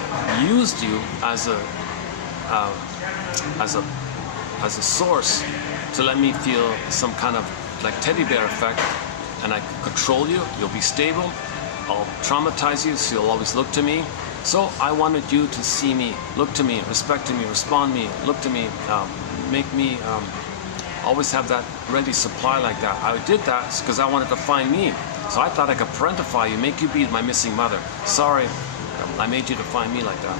used you as a source to let me feel some kind of like teddy bear effect, and I can control you. You'll be stable. I'll traumatize you, so you'll always look to me. So I wanted you to see me, look to me, respect to me, respond to me, look to me, make me always have that ready supply like that. I did that because I wanted to find me. So I thought I could parentify you, make you be my missing mother. Sorry, I made you to find me like that.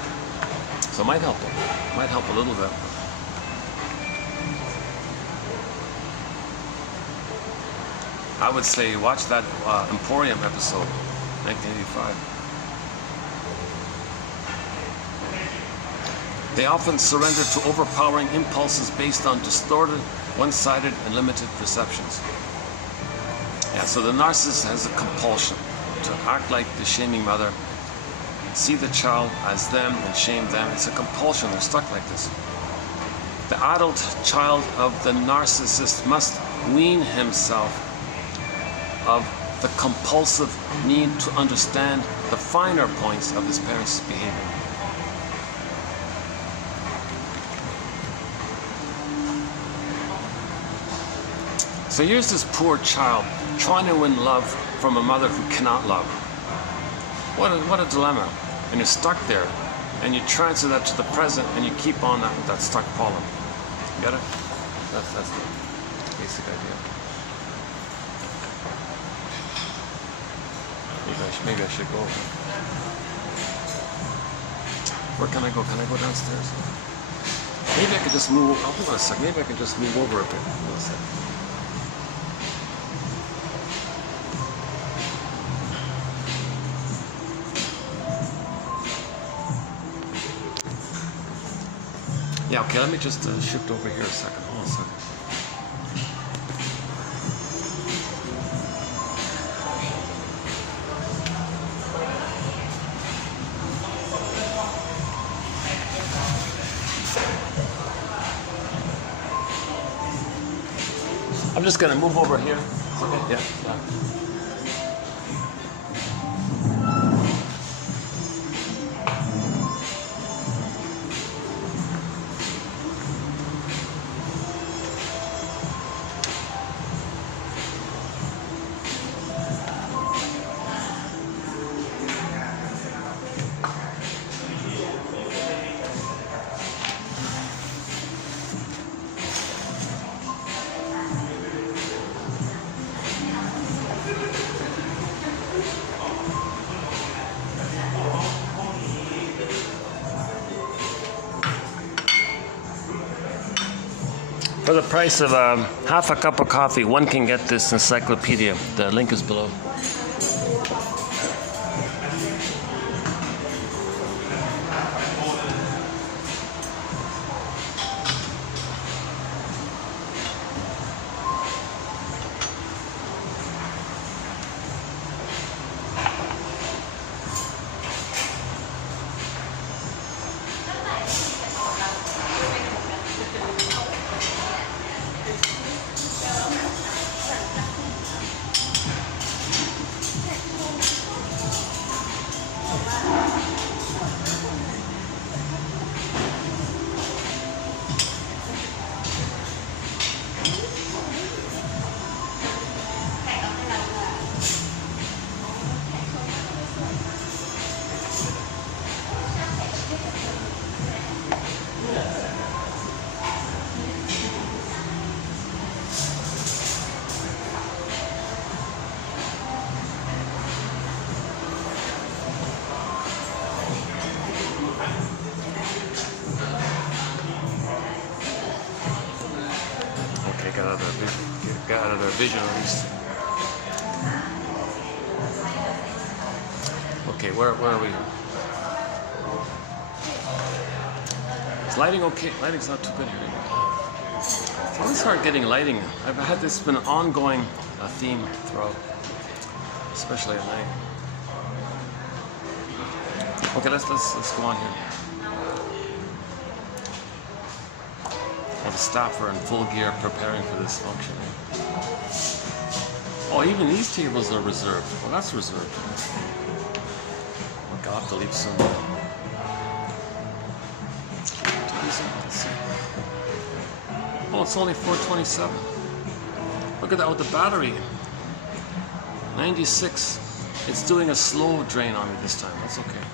So it might help a little bit. I would say watch that Emporium episode, 1985. They often surrender to overpowering impulses based on distorted, one-sided, and limited perceptions. Yeah, so the narcissist has a compulsion to act like the shaming mother, see the child as them and shame them. It's a compulsion. They're stuck like this. The adult child of the narcissist must wean himself of the compulsive need to understand the finer points of his parents' behavior. So here's this poor child trying to win love from a mother who cannot love. What a dilemma. And you're stuck there, and you transfer that to the present, and you keep on that stuck problem. You get it? That's the basic idea. Maybe I should go. Where can I go? Can I go downstairs? Maybe I could just move. Oh, hold on a second. Maybe I could just move over a bit. Hold on a second. Yeah, okay, let me just shift over here a second. Hold on a second. I'm just going to move over here. Okay, yeah. For the price of half a cup of coffee, one can get this encyclopedia. The link is below. Get out of their vision at least. Okay, where are we? Is lighting okay? Lighting's not too good here. So let's start getting lighting. I've had this been an ongoing theme throughout, especially at night. Okay, let's go on here. Well, the staff are in full gear preparing for this function. Oh, even these tables are reserved. Well, that's reserved. Okay, I'll have to leave soon. Let's see. Oh, it's only 427. Look at that with the battery. 96. It's doing a slow drain on me this time. That's okay.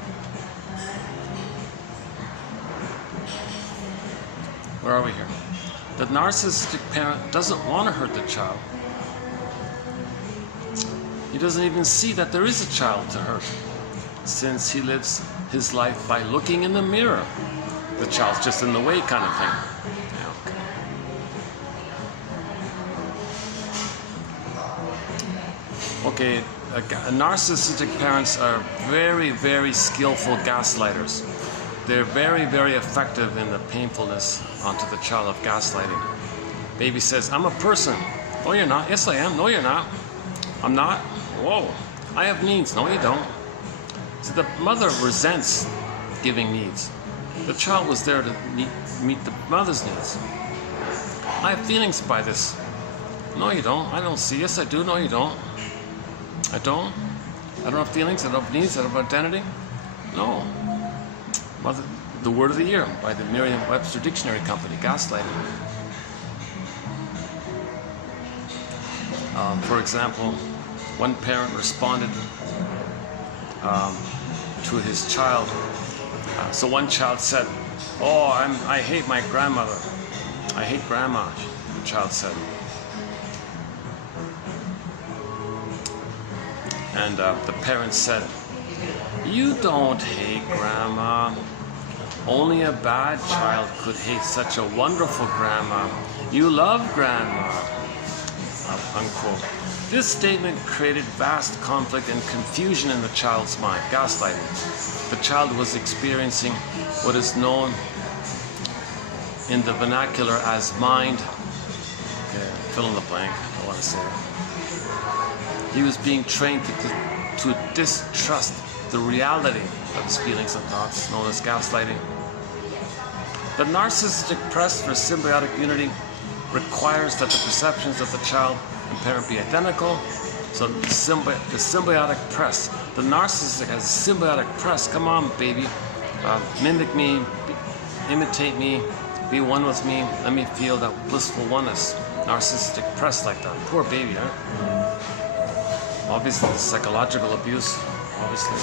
Where are we here? The narcissistic parent doesn't want to hurt the child. He doesn't even see that there is a child to hurt, since he lives his life by looking in the mirror. The child's just in the way, kind of thing. Okay, narcissistic parents are very, very skillful gaslighters. They're very, very effective in the painfulness onto the child of gaslighting. Baby says, I'm a person. No, you're not. Yes, I am. No, you're not. I'm not. Whoa. I have needs. No, you don't. So the mother resents giving needs. The child was there to meet the mother's needs. I have feelings by this. No, you don't. I don't see. Yes, I do. No, you don't. I don't. I don't have feelings. I don't have needs. I don't have identity. No. Mother, the word of the year by the Merriam-Webster Dictionary Company, gaslighting. For example, one parent responded to his child. So one child said, "Oh, I hate my grandmother. I hate grandma," the child said. And the parent said, "You don't hate grandma. Only a bad child could hate such a wonderful grandma. You love grandma." Unquote. This statement created vast conflict and confusion in the child's mind. Gaslighting. The child was experiencing what is known in the vernacular as mind. Okay, fill in the blank. I don't want to say it. He was being trained to distrust the reality of his feelings and thoughts, known as gaslighting. The narcissistic press for symbiotic unity requires that the perceptions of the child and parent be identical. So the symbiotic press, the narcissistic has a symbiotic press. Come on, baby, mimic me, imitate me, be one with me. Let me feel that blissful oneness. Narcissistic press like that. Poor baby, huh? Obviously, psychological abuse. Obviously.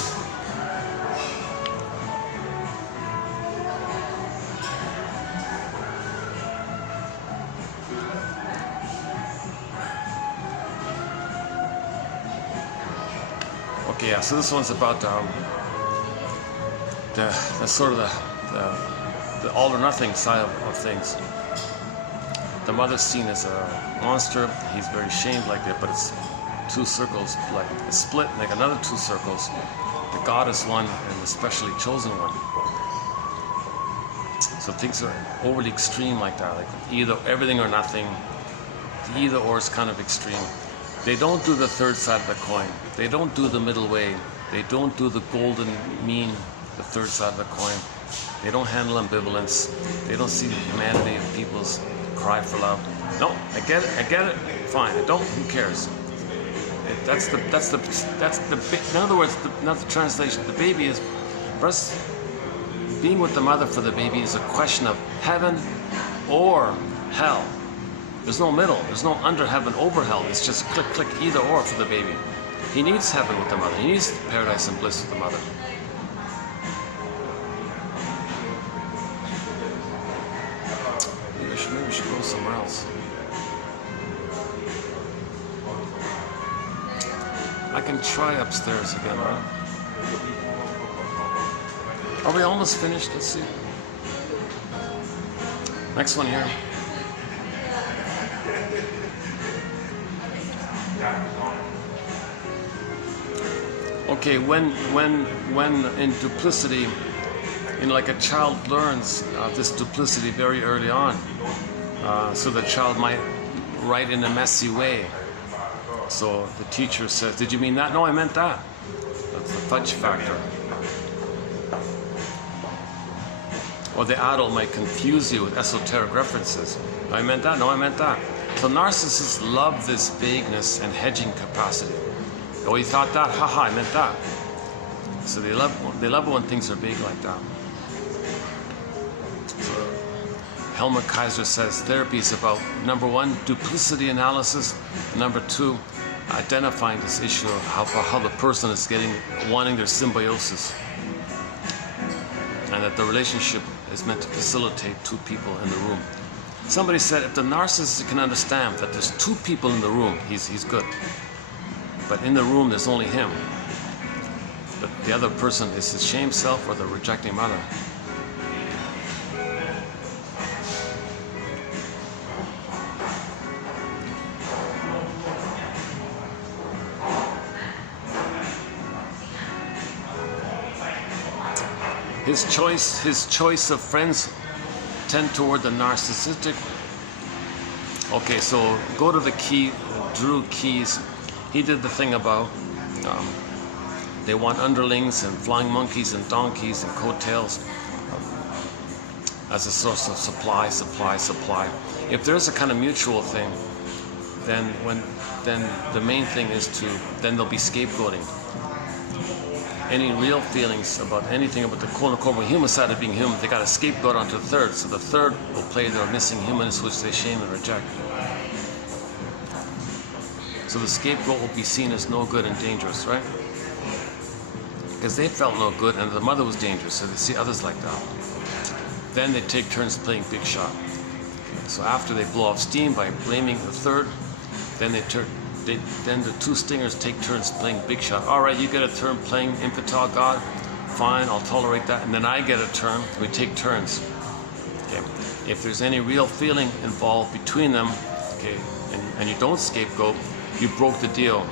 Okay, yeah. So this one's about the sort of the all or nothing side of things. the mother's seen as a monster. He's very shamed like that, but it's two circles, like a split, like another two circles. The goddess one and the specially chosen one. So things are overly extreme like that, like either everything or nothing. The either or is kind of extreme. They don't do the third side of the coin. They don't do the middle way. They don't do the golden mean, the third side of the coin. They don't handle ambivalence. They don't see the humanity of people's cry for love. No, I get it, fine. I don't, who cares? That's the in other words, not the translation. The baby is, being with the mother for the baby is a question of heaven or hell. There's no middle. There's no under heaven, over hell. It's just click, click, either or for the baby. He needs heaven with the mother. He needs paradise and bliss with the mother. Maybe we should go somewhere else. I can try upstairs again, right? Are we almost finished? Let's see. Next one here. Okay, when in duplicity, like a child learns this duplicity very early on, so the child might write in a messy way. So the teacher says, "Did you mean that?" "No, I meant that." That's the fudge factor. Or the adult might confuse you with esoteric references. "I meant that." "No, I meant that." So narcissists love this vagueness and hedging capacity. "Oh, you thought that? Haha, I meant that." So they love it when things are vague like that. So Helmut Kaiser says therapy is about, number one, duplicity analysis, and number two, identifying this issue of how the person is wanting their symbiosis, and that the relationship is meant to facilitate two people in the room. Somebody said if the narcissist can understand that there's two people in the room, he's good. But in the room there's only him. But the other person is his shame self or the rejecting mother. His choice of friends tend toward the narcissistic. Okay, so go to the key, Drew Keys. He did the thing about they want underlings and flying monkeys and donkeys and coattails as a source of supply. If there's a kind of mutual thing, then the main thing is then there'll be scapegoating. Any real feelings about anything about the quote-unquote human side of being human, they got a scapegoat onto the third. So the third will play their missing humanness, which they shame and reject. So the scapegoat will be seen as no good and dangerous, right? Because they felt no good and the mother was dangerous, so they see others like that. Then they take turns playing big shot. So after they blow off steam by blaming the third, then then the two stingers take turns playing big shot. All right, you get a turn playing infantile God. Fine, I'll tolerate that. And then I get a turn. We take turns. Okay. If there's any real feeling involved between them, okay, and you don't scapegoat, you broke the deal.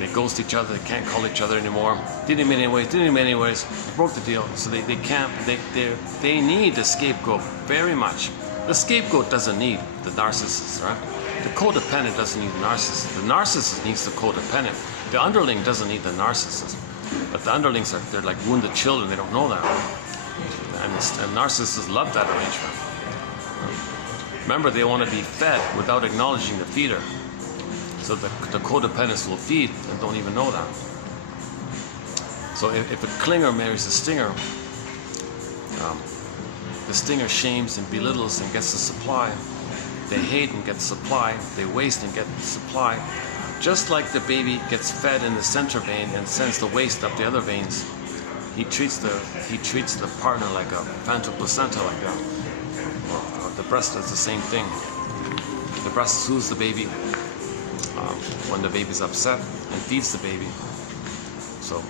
They ghost each other. They can't call each other anymore. Didn't mean anyways. You broke the deal. So they can't. They need the scapegoat very much. The scapegoat doesn't need the narcissist, right? The codependent doesn't need the narcissist. The narcissist needs the codependent. The underling doesn't need the narcissist. But the underlings they're like wounded children. They don't know that. And narcissists love that arrangement. Remember, they want to be fed without acknowledging the feeder. So the codependents will feed and don't even know that. So if a clinger marries a stinger, the stinger shames and belittles and gets the supply. They hate and get supply. They waste and get supply. Just like the baby gets fed in the center vein and sends the waste up the other veins, he treats the partner like a parental placenta, like that. Or the breast does the same thing. The breast soothes the baby when the baby's upset and feeds the baby. So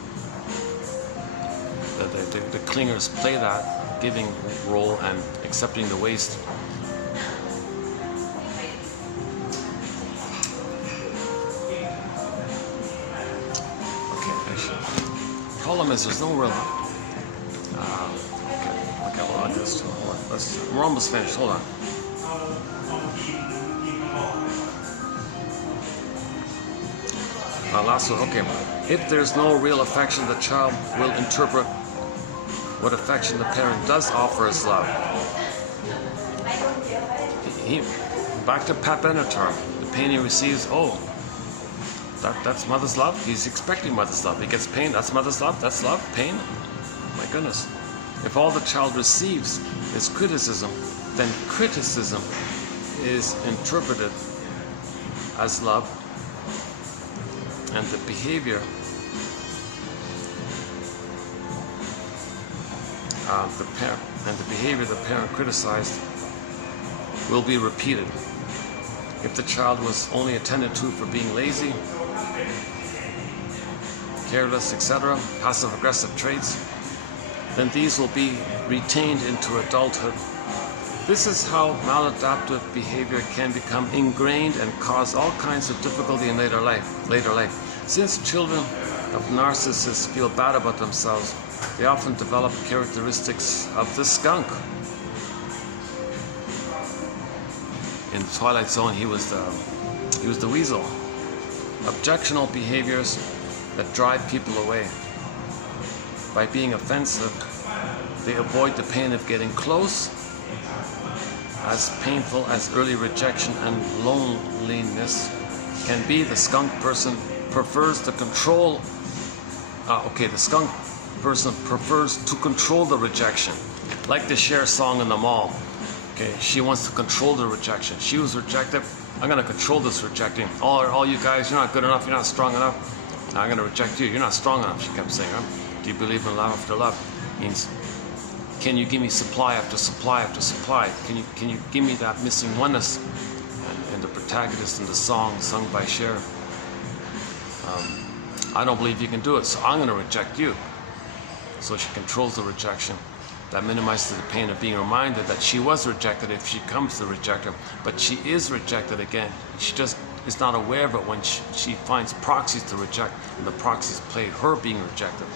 the clingers play that giving role and accepting the waste. problem is there's no real. Okay, hold on, just hold on. We're almost finished. Hold on. Last one. Okay. If there's no real affection, the child will interpret what affection the parent does offer as love. Back to Pat Benatar, the pain he receives. Oh, that's mother's love. He's expecting mother's love. He gets pain. That's mother's love. That's love. Pain. My goodness. If all the child receives is criticism, then criticism is interpreted as love, and the behavior the parent criticized will be repeated. If the child was only attended to for being lazy, careless, etc., passive-aggressive traits, then these will be retained into adulthood. This is how maladaptive behavior can become ingrained and cause all kinds of difficulty in later life. Since children of narcissists feel bad about themselves, they often develop characteristics of the skunk. In Twilight Zone, he was the weasel. Objectionable behaviors that drive people away. By being offensive, they avoid the pain of getting close. As painful as early rejection and loneliness can be, the skunk person prefers to control. The skunk person prefers to control the rejection, like the Cher song in the mall. Okay, she wants to control the rejection. She was rejected. I'm gonna control this rejecting. All you guys, you're not good enough. You're not strong enough. I'm gonna reject you. You're not strong enough. She kept saying. Do you believe in love after love? Means, can you give me supply after supply after supply? Can you give me that missing oneness? And the protagonist in the song sung by Cher, I don't believe you can do it, so I'm going to reject you. So she controls the rejection. That minimizes the pain of being reminded that she was rejected if she comes to reject her. But she is rejected again. She just is not aware of it when she finds proxies to reject, and the proxies play her being rejected.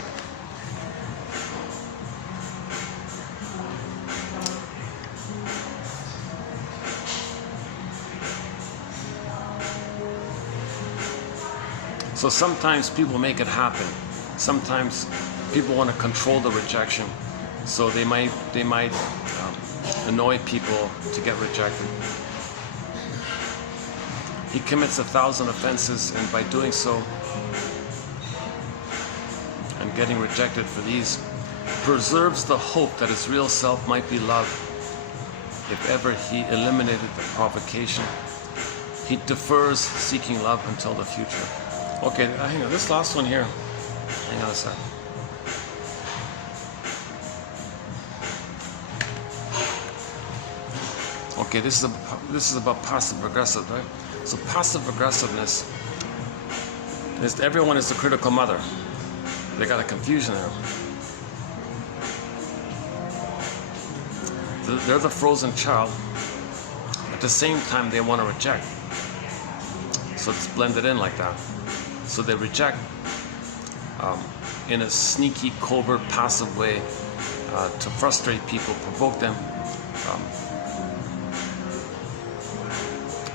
So sometimes people make it happen. Sometimes people want to control the rejection, so they might annoy people to get rejected. He commits 1,000 offenses, and by doing so and getting rejected for these, preserves the hope that his real self might be loved. If ever he eliminated the provocation, he defers seeking love until the future. Okay, hang on, this last one here. Hang on a sec. Okay, this is about passive aggressive, right? So passive aggressiveness is everyone is the critical mother. They got a confusion there. They're the frozen child. At the same time, they want to reject. So it's blended in like that. So they reject in a sneaky, covert, passive way to frustrate people, provoke them.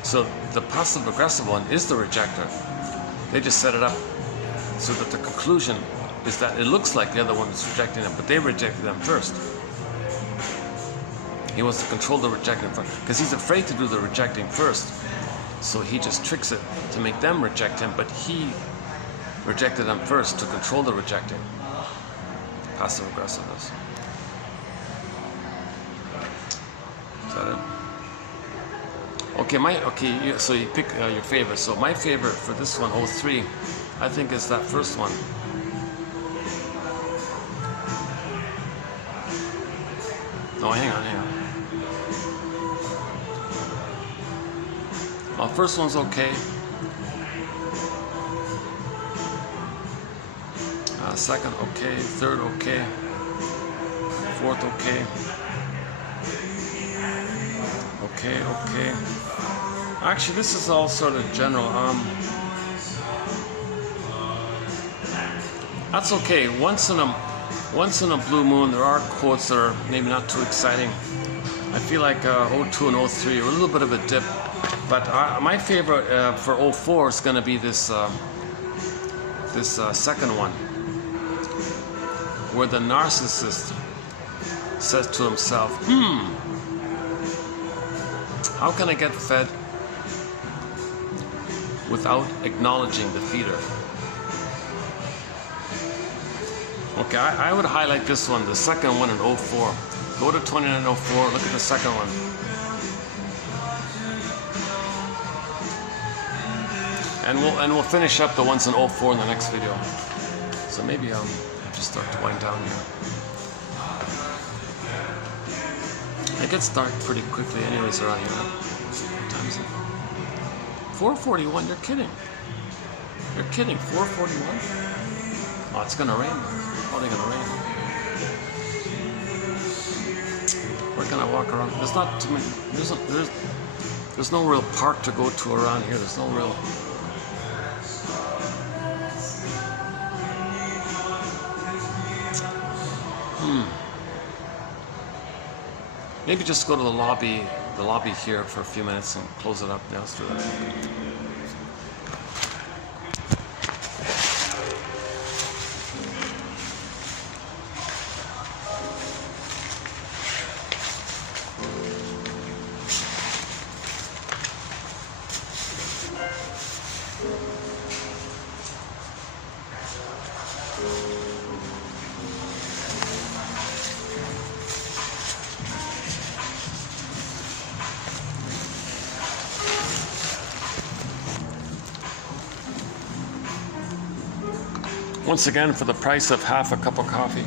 So the passive-aggressive one is the rejector. They just set it up so that the conclusion is that it looks like the other one is rejecting them, but they rejected them first. He wants to control the rejecting first because he's afraid to do the rejecting first. So he just tricks it to make them reject him, but he rejected them first to control the rejecting. Passive aggressiveness. Is that it? Okay, so you pick your favorite. So my favorite for this one, 03, I think is that first one. Oh, hang on. First one's okay. Second, okay. Third, okay. Fourth, okay. Okay. Actually, this is all sort of general. That's okay. Once in a blue moon, there are quotes that are maybe not too exciting. I feel like 02 and 03 are a little bit of a dip, but my favorite for 04 is going to be this second one, where the narcissist says to himself, how can I get fed without acknowledging the feeder? Okay, I would highlight this one, the second one in 04. Go to 2904, look at the second one. And we'll finish up the ones in 04 in the next video. So maybe I'll just start to wind down here. It gets dark pretty quickly anyways around here. What time is it? 4:41, you're kidding. You're kidding, 4:41? Oh, it's gonna rain. It's probably gonna rain. We're gonna walk around. There's not too many. There's no real park to go to around here. There's no real. Maybe just go to the lobby here for a few minutes and close it up. Yeah, let's do that. Once again, for the price of half a cup of coffee.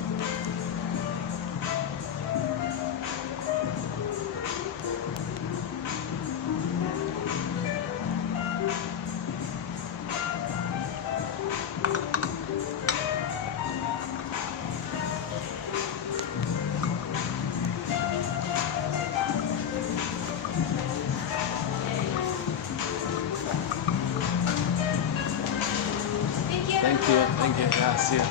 Thank you. Yeah, see ya.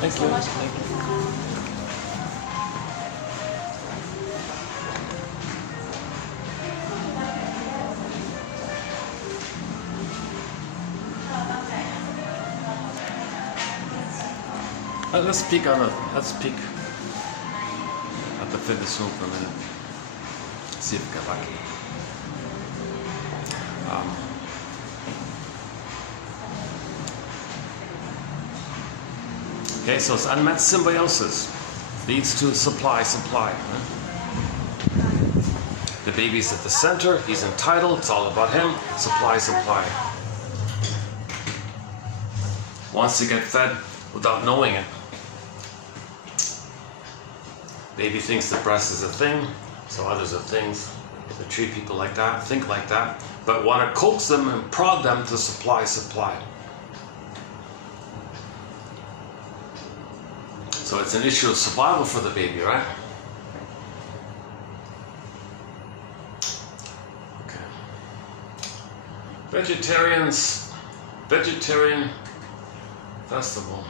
Thank you. Thank you. Let's peek at the fitness room for a minute. See if we get lucky. Okay, so it's unmet symbiosis leads to supply. The baby's at the center, he's entitled, it's all about him, supply. Wants to get fed without knowing it. Baby thinks the breast is a thing, so others are things. They treat people like that, think like that, but want to coax them and prod them to supply. So it's an issue of survival for the baby, right? Okay. Vegetarian festival.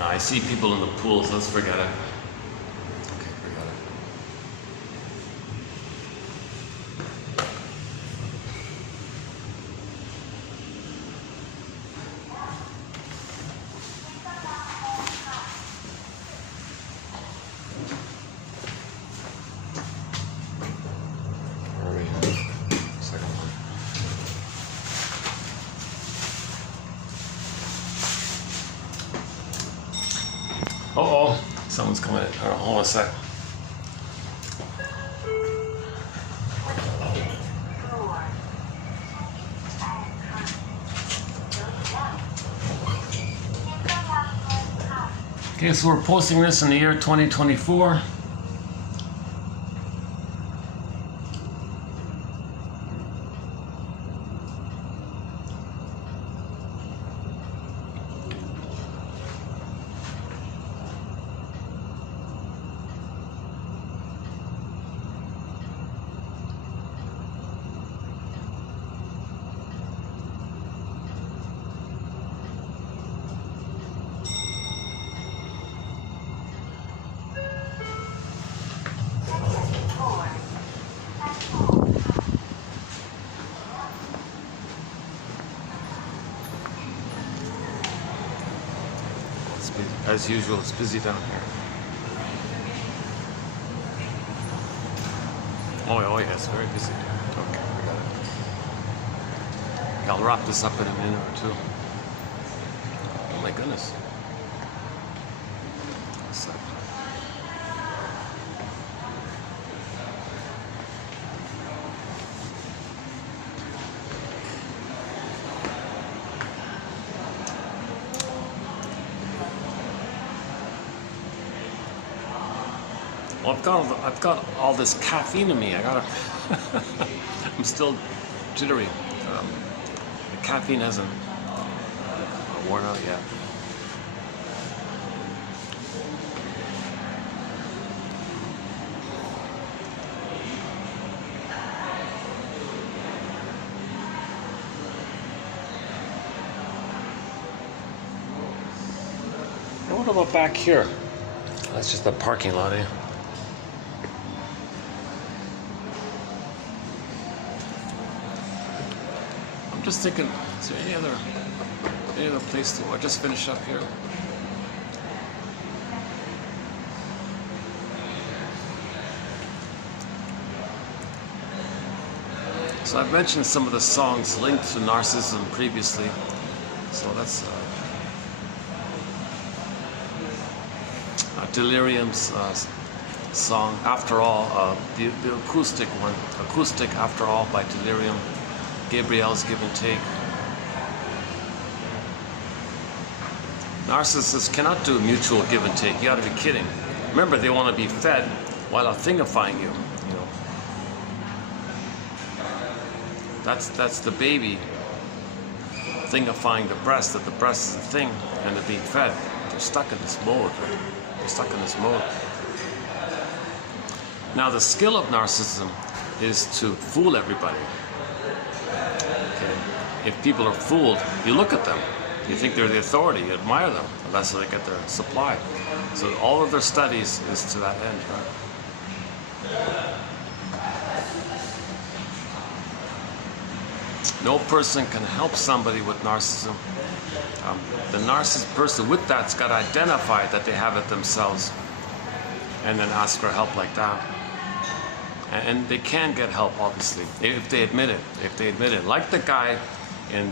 I see people in the pools. Let's forget it. Okay, forget it. Where are we? Second one. Uh-oh, someone's coming in. Hold on a sec. Okay, so we're posting this in the year 2024. As usual, it's busy down here. Oh yes, very busy. Okay, I got it. I'll wrap this up in a minute or two. Oh my goodness. So. Well, I've got all this caffeine in me. I'm still jittery. The caffeine hasn't worn out yet. And what about back here? That's just the parking lot, eh? I'm just thinking, is there any other place to? I just finish up here. So I've mentioned some of the songs linked to narcissism previously. So that's Delirium's song, After All, the acoustic one, Acoustic After All by Delirium. Gabrielle's Give and Take. Narcissists cannot do mutual give and take. You ought to be kidding. Remember, they want to be fed while thingifying you. You know, that's the baby thingifying the breast. That the breast is the thing, and they're being fed. They're stuck in this mode. Right? They're stuck in this mode. Now, the skill of narcissism is to fool everybody. If people are fooled, you look at them. You think they're the authority. You admire them. And that's how they get their supply. So all of their studies is to that end, right? No person can help somebody with narcissism. The narcissist person with that's got to identify that they have it themselves and then ask for help like that. And they can get help, obviously, if they admit it. If they admit it. Like the guy in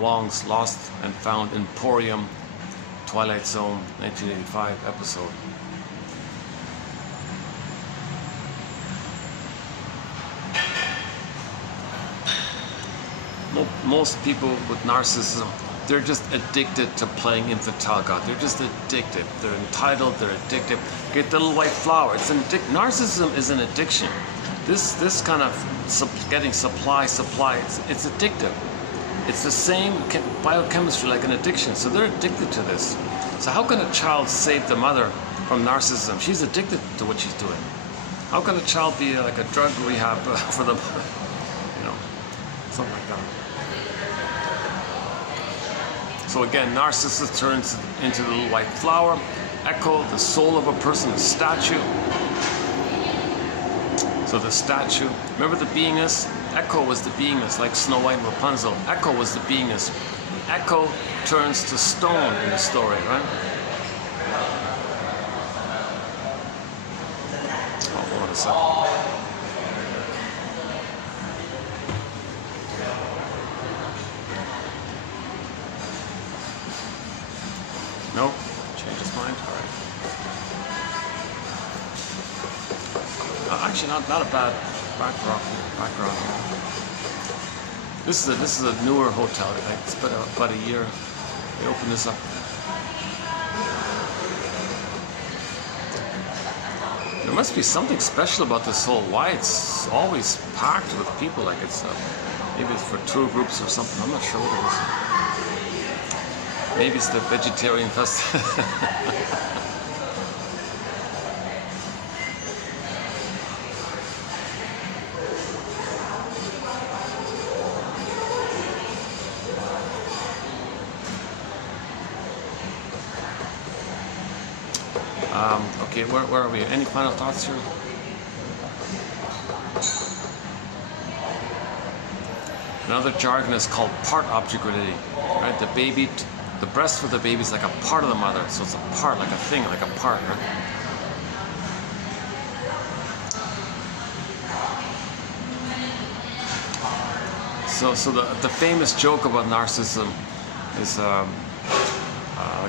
Wong's Lost and Found Emporium, Twilight Zone, 1985 episode. Most people with narcissism, they're just addicted to playing infantile God. They're just addicted. They're entitled, they're addicted. Get the little white flower. It's an narcissism is an addiction. This kind of getting supply, it's addictive. It's the same biochemistry like an addiction. So they're addicted to this. So how can a child save the mother from narcissism? She's addicted to what she's doing. How can a child be like a drug rehab for the mother? You know, something like that. So again, narcissist turns into the little white flower. Echo, the soul of a person, the statue. So the statue, remember the beingness? Echo was the beingness, like Snow White and Rapunzel. Echo was the beingness. Echo turns to stone in the story, right? Oh, hold on a second. Nope, change his mind. All right. Actually, not a bad background. This is a newer hotel. It's been about a year. They opened this up. There must be something special about this hole. Why it's always packed with people? Like it's maybe it's for tour groups or something. I'm not sure what it is. Maybe it's the vegetarian festival. Okay, where are we? Any final thoughts here? Another jargon is called part object rigidity. Right? The baby the breast for the baby is like a part of the mother, so it's a part, like a thing, like a part, right? So the famous joke about narcissism is like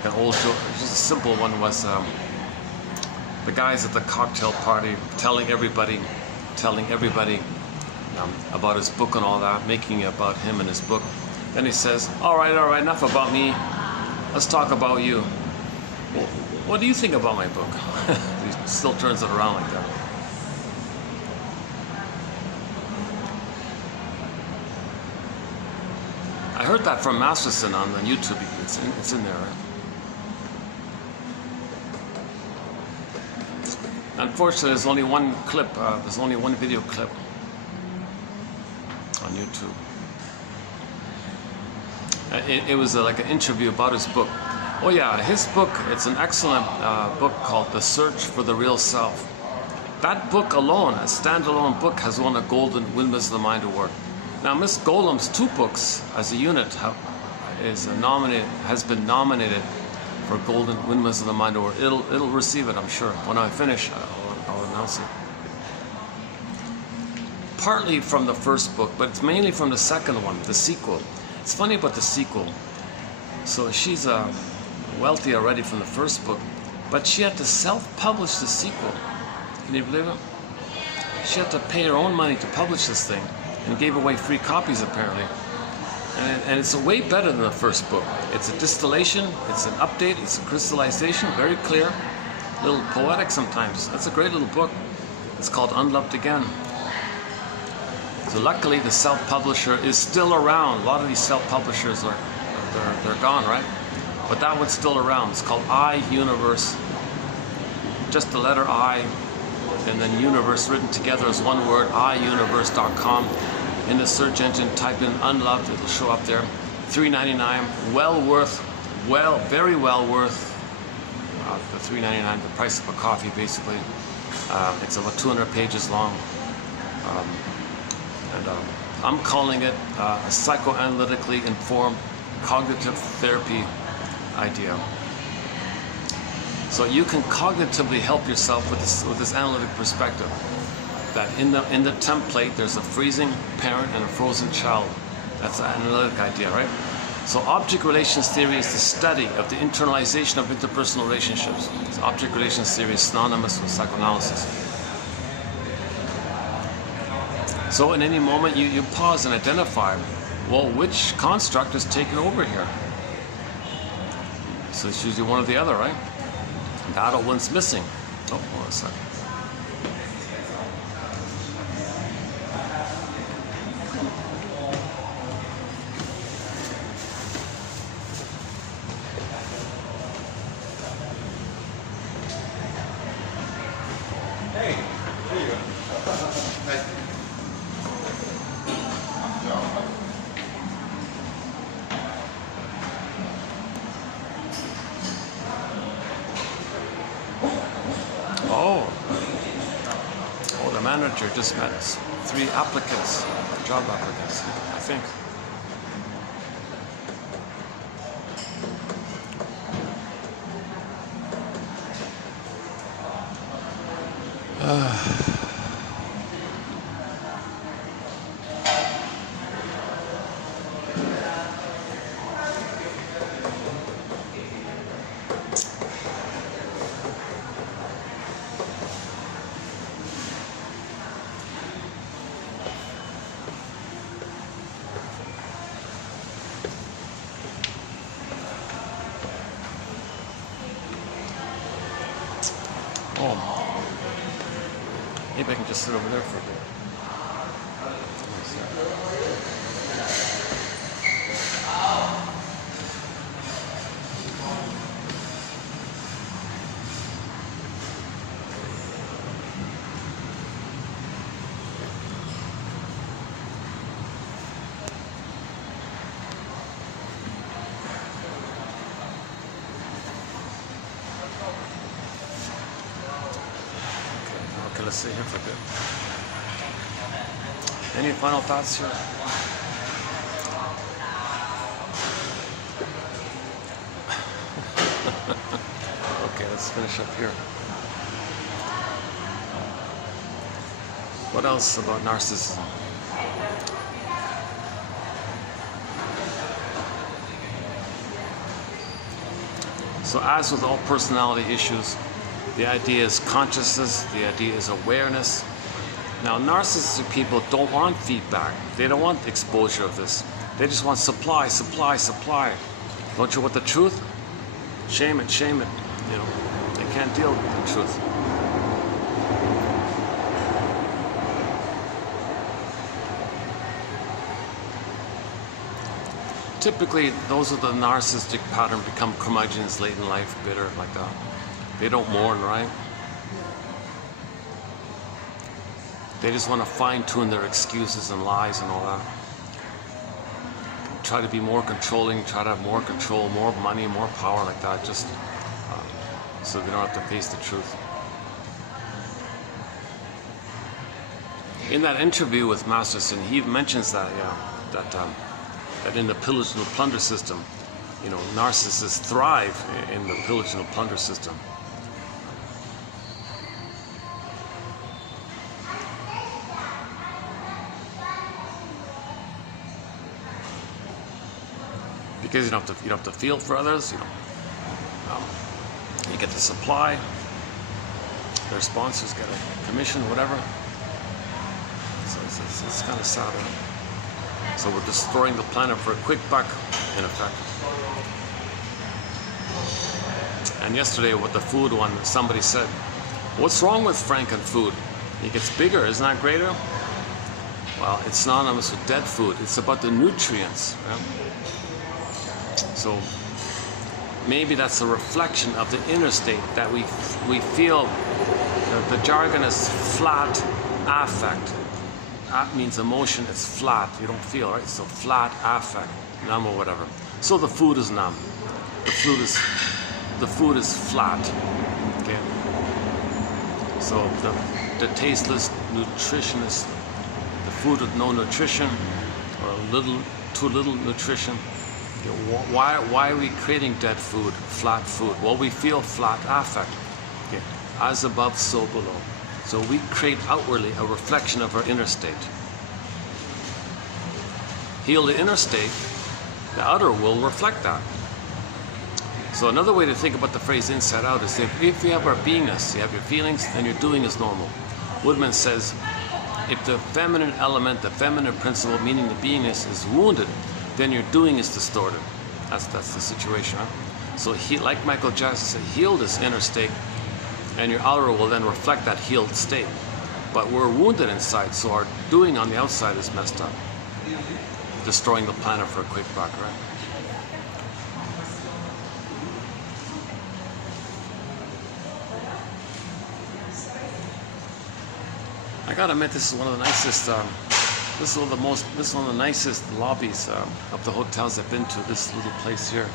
an old joke, just a simple one, was the guys at the cocktail party telling everybody about his book and all that, making it about him and his book. Then he says, all right, enough about me. Let's talk about you. Well, what do you think about my book? He still turns it around like that. I heard that from Masterson on the YouTube. It's in there, right? Unfortunately, there's only one clip. There's only one video clip on YouTube. It was like an interview about his book. Oh yeah, his book, it's an excellent book called The Search for the Real Self. That book alone, a standalone book, has won a Golden Windmills of the Mind Award. Now, Miss Golem's 2 books as a unit has been nominated for Golden Windmills of the Mind Award. It'll receive it, I'm sure. When I finish, I'll announce it. Partly from the first book, but it's mainly from the second one, the sequel. It's funny about the sequel. So she's wealthy already from the first book, but she had to self-publish the sequel. Can you believe it? She had to pay her own money to publish this thing, and gave away free copies apparently. And it's way better than the first book. It's a distillation, it's an update, it's a crystallization, very clear, a little poetic sometimes. That's a great little book. It's called Unloved Again. So luckily the self-publisher is still around. A lot of these self-publishers they're gone, right? But that one's still around. It's called I Universe. Just the letter I, and then universe written together as one word, iuniverse.com. In the search engine, type in Unloved, it'll show up there. $3.99, very well worth the $3.99, the price of a coffee basically. It's about 200 pages long. I'm calling it a psychoanalytically informed cognitive therapy idea. So you can cognitively help yourself with this analytic perspective. That in the template there's a freezing parent and a frozen child. That's an analytic idea, right? So object relations theory is the study of the internalization of interpersonal relationships. So object relations theory is synonymous with psychoanalysis. So in any moment you pause and identify, well, which construct is taken over here? So it's usually one or the other, right? The adult one's missing. Oh, hold on a second. Oh, the manager just met 3 applicants, job applicants, I think. Oh, maybe I can just sit over there for a bit. Okay, let's sit here for a bit. Any final thoughts here? let's finish up here. What else about narcissism? So as with all personality issues, the idea is consciousness, the idea is awareness. Now, narcissistic people don't want feedback. They don't want exposure of this. They just want supply, supply, supply. Don't you want the truth? Shame it, shame it. You know, they can't deal with the truth. Typically, those with the narcissistic pattern become curmudgeons late in life, bitter, like that. They don't mourn, right? They just want to fine-tune their excuses and lies and all that. Try to be more controlling, try to have more control, more money, more power, like that, just so they don't have to face the truth. In that interview with Masterson, he mentions that, that in the pillage and plunder system, you know, narcissists thrive in the pillage and plunder system. Because you don't have to feel for others, you know. You get the supply, their sponsors get a commission, whatever. So it's kind of sad, right? So we're destroying the planet for a quick buck, in effect. And yesterday with the food one, somebody said, "What's wrong with Franken food? It gets bigger, isn't that greater?" Well, it's synonymous with dead food. It's about the nutrients, right? So maybe that's a reflection of the inner state that we feel. The jargon is flat affect. That means emotion. It's flat. You don't feel, right? So flat affect, numb or whatever. So the food is numb. The food is flat. Okay. So the tasteless, nutritionist, the food with no nutrition or too little nutrition. Why are we creating dead food, flat food? Well, we feel flat affect. Okay. As above, so below. So we create outwardly a reflection of our inner state. Heal the inner state, the outer will reflect that. So another way to think about the phrase inside out is if you have our beingness, you have your feelings, then your doing is normal. Woodman says, if the feminine element, the feminine principle, meaning the beingness, is wounded, then your doing is distorted. That's the situation, huh? So like Michael Jackson said, heal this inner state, and your outer will then reflect that healed state. But we're wounded inside, so our doing on the outside is messed up. Destroying the planet for a quick buck, right? I gotta admit, this is one of the nicest. This is one of the nicest lobbies of the hotels I've been to. This little place here.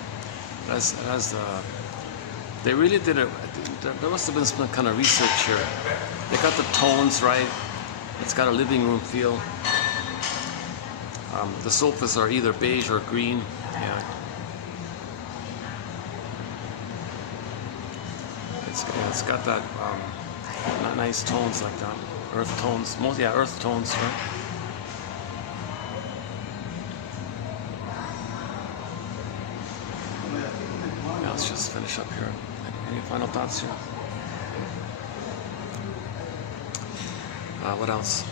They really did it. There must have been some kind of research here. They got the tones right. It's got a living room feel. The sofas are either beige or green. Yeah. It's got that nice tones like that. Earth tones. Earth tones, right? Let's just finish up here. Any final thoughts here? What else?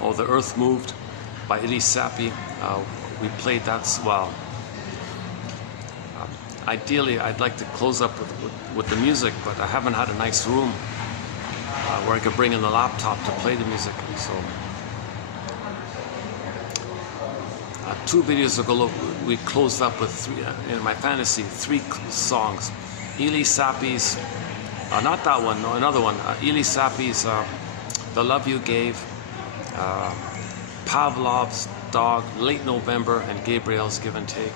Oh, The Earth Moved by Elise Sappi. We played that well. Ideally, I'd like to close up with the music, but I haven't had a nice room where I could bring in the laptop to play the music. So 2 videos ago, we closed up with in my fantasy, 3 songs. Elise Sappi's, not that one, no, another one. Elise Sappi's The Love You Gave, Pavlov's Dog, Late November, and Gabriel's Give and Take.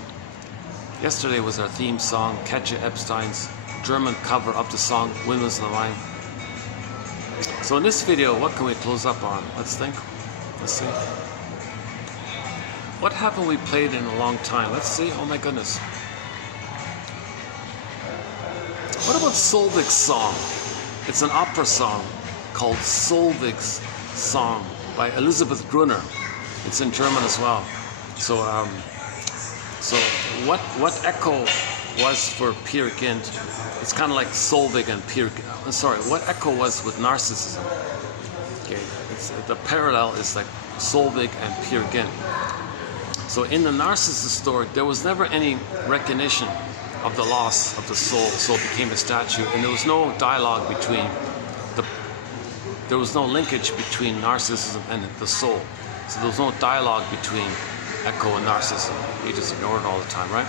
Yesterday was our theme song, Katja Epstein's German cover of the song Windmills in the Line. So in this video, what can we close up on? Let's think. Let's see. what haven't we played in a long time? Let's see. Oh my goodness. What about Solveig's song? It's an opera song called Solveig's Song by Elizabeth Gruner. It's in German as well. So, what Echo was for Peer Gynt, it's kind of like Solveig and Peer. Sorry, what Echo was with narcissism. Okay, the parallel is like Solveig and Peer Gynt. So in the narcissist story, there was never any recognition of the loss of the soul. The soul became a statue, and there was no dialogue between there was no linkage between narcissism and the soul. So there was no dialogue between Echo and narcissism. He just ignored it all the time, right?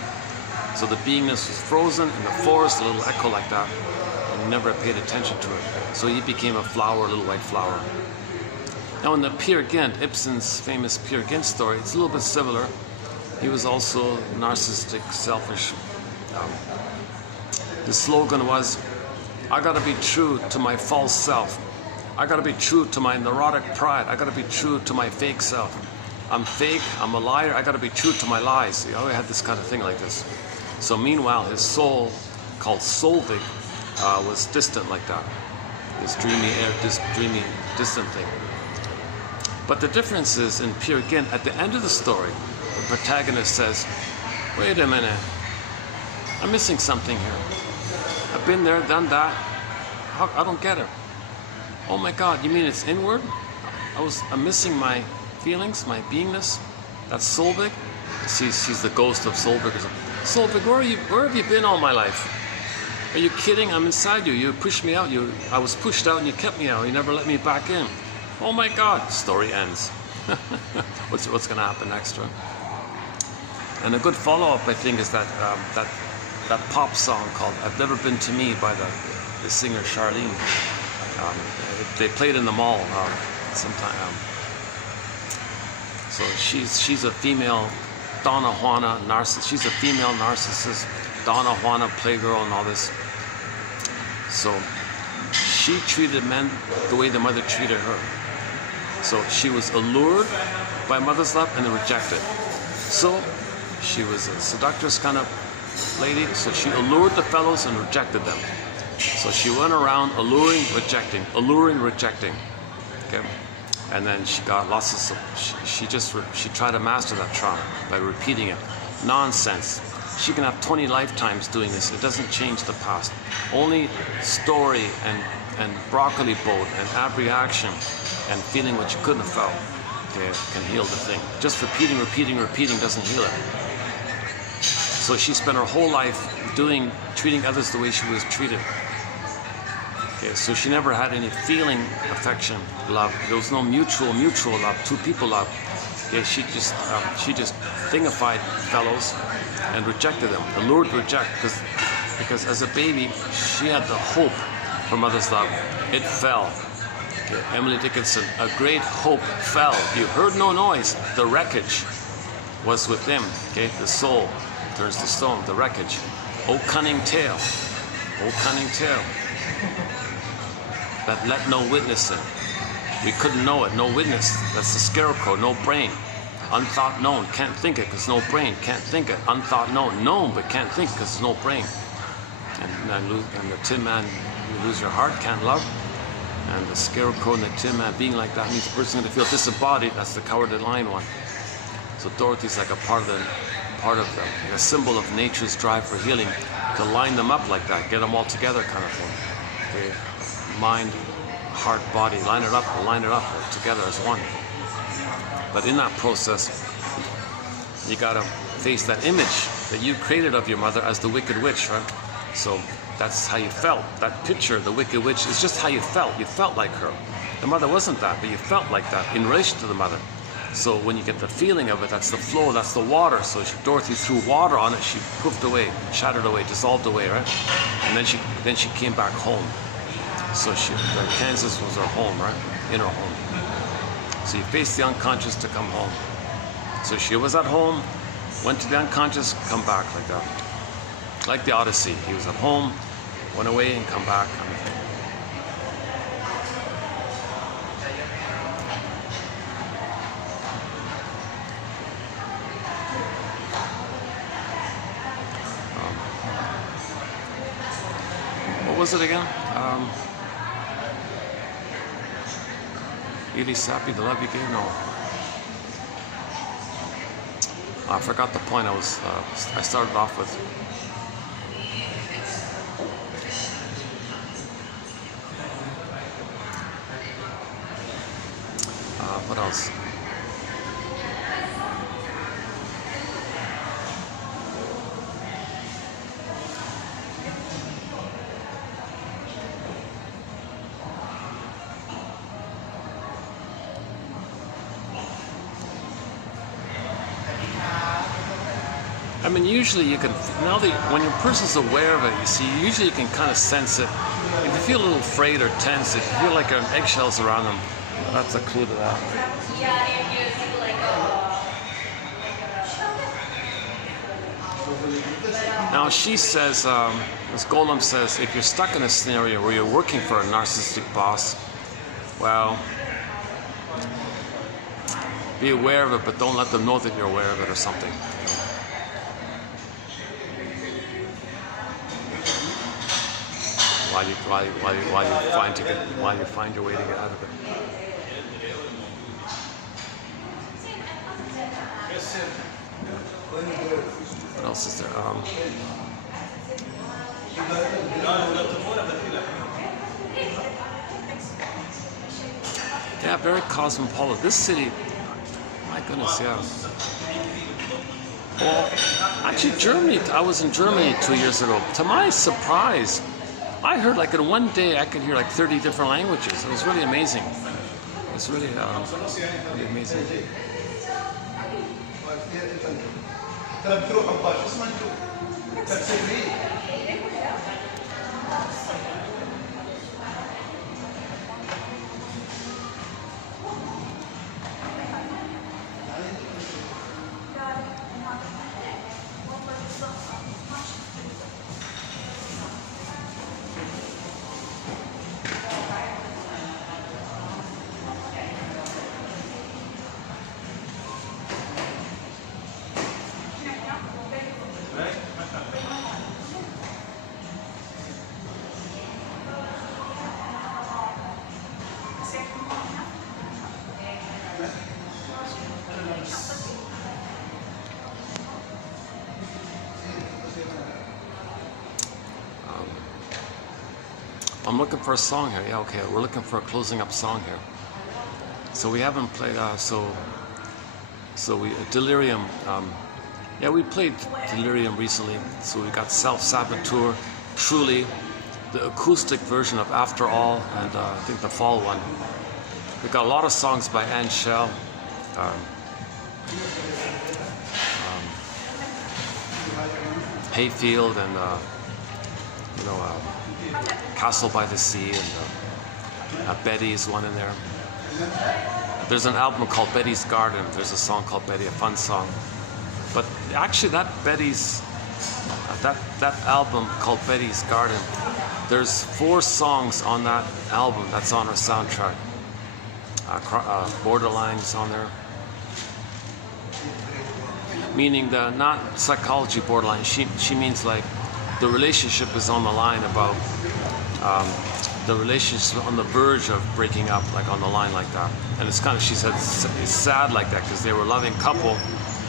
So the beingness was frozen in the forest, a little echo like that, and he never paid attention to it. So he became a flower, a little white flower. Now in the Peer Gynt, Ibsen's famous Peer Gynt story, it's a little bit similar. He was also narcissistic, selfish. The slogan was, I gotta be true to my false self. I gotta be true to my neurotic pride. I gotta be true to my fake self. I'm fake, I'm a liar, I gotta be true to my lies. He always had this kind of thing like this. So meanwhile, his soul, called Solveig, was distant like that. This dreamy, distant thing. But the difference is in Peer Gynt, at the end of the story, the protagonist says, wait a minute, I'm missing something here. I've been there, done that. I don't get it. Oh my God, you mean it's inward? I'm missing my feelings, my beingness. That's Solveig. She's the ghost of Solveig. Solveig, where have you been all my life? Are you kidding? I'm inside you. You pushed me out. I was pushed out and you kept me out. You never let me back in. Oh my God. Story ends. What's going to happen next, right? And a good follow-up, I think, is that pop song called "I've Never Been to Me" by the singer Charlene. They played in the mall sometime. So she's a female Donna Juana narcissist. She's a female narcissist, Donna Juana playgirl and all this. So she treated men the way the mother treated her. So she was allured by mother's love and then rejected. So she was a seductress kind of lady. So she allured the fellows and rejected them. So she went around alluring, rejecting, okay? And then she got lots of, she tried to master that trauma by repeating it. Nonsense. She can have 20 lifetimes doing this. It doesn't change the past. Only story and broccoli boat and abreaction and feeling what you couldn't have felt, okay, can heal the thing. Just repeating doesn't heal it. So she spent her whole life treating others the way she was treated. Okay, so she never had any feeling, affection, love. There was no mutual love, two people love. Okay, she just thingified fellows and rejected them, allured to reject, because as a baby she had the hope for mother's love. It fell. Okay, Emily Dickinson, a great hope fell. You heard no noise. The wreckage was with them. Okay, the soul turns to stone. The wreckage. Oh cunning tale. Oh cunning tale. That let no witness it. We couldn't know it, no witness. That's the scarecrow, no brain. Unthought known, can't think it because no brain, can't think it. Unthought known but can't think because there's no brain. And the Tin Man, you lose your heart, can't love. And the scarecrow and the Tin Man being like that means the person's going to feel disembodied. That's the Cowardly Lion one. So Dorothy's like a part of like a symbol of nature's drive for healing, to line them up like that, get them all together kind of thing. Okay. Mind, heart, body, line it up together as one. But in that process, you gotta face that image that you created of your mother as the Wicked Witch, right? So that's how you felt. That picture, the Wicked Witch, is just how you felt. You felt like her. The mother wasn't that, but you felt like that in relation to the mother. So when you get the feeling of it, that's the flow, that's the water. So Dorothy threw water on it, she poofed away, shattered away, dissolved away, right? And then she came back home. So Kansas was her home, right? In her home. So you face the unconscious to come home. So she was at home, went to the unconscious, come back like that. Like the Odyssey. He was at home, went away and come back kind of thing. was it again? Really sappy, the love you gave? No. I forgot the point I started off with. What else? I mean, usually you can, now that when your person's aware of it, you see, usually you can kind of sense it. If you feel a little afraid or tense, if you feel like there are eggshells around them, that's a clue to that. Now she says, as Golem says, if you're stuck in a scenario where you're working for a narcissistic boss, well, be aware of it, but don't let them know that you're aware of it or something. While you find your way to get out of it. What else is there? Yeah, very cosmopolitan. This city, my goodness, yeah. Well, actually, Germany. I was in Germany 2 years ago. To my surprise, I heard like in one day I could hear like 30 different languages. It was really amazing. It's really, really amazing. I'm looking for a song here. Yeah, okay. We're looking for a closing up song here. So we haven't played. Delirium. Yeah, we played Delirium recently. So we got Self-Saboteur, Truly, the acoustic version of After All, and I think the fall one. We got a lot of songs by Anne Shell. Hayfield and Castle by the Sea, and Betty's one in there. There's an album called Betty's Garden. There's a song called Betty, a fun song. But actually, that album called Betty's Garden, there's 4 songs on that album that's on our soundtrack. Borderline's on there. Meaning the not psychology borderline. She means like the relationship is on the line about the relationship on the verge of breaking up, like on the line like that. And it's kind of, she said, it's sad like that because they were a loving couple.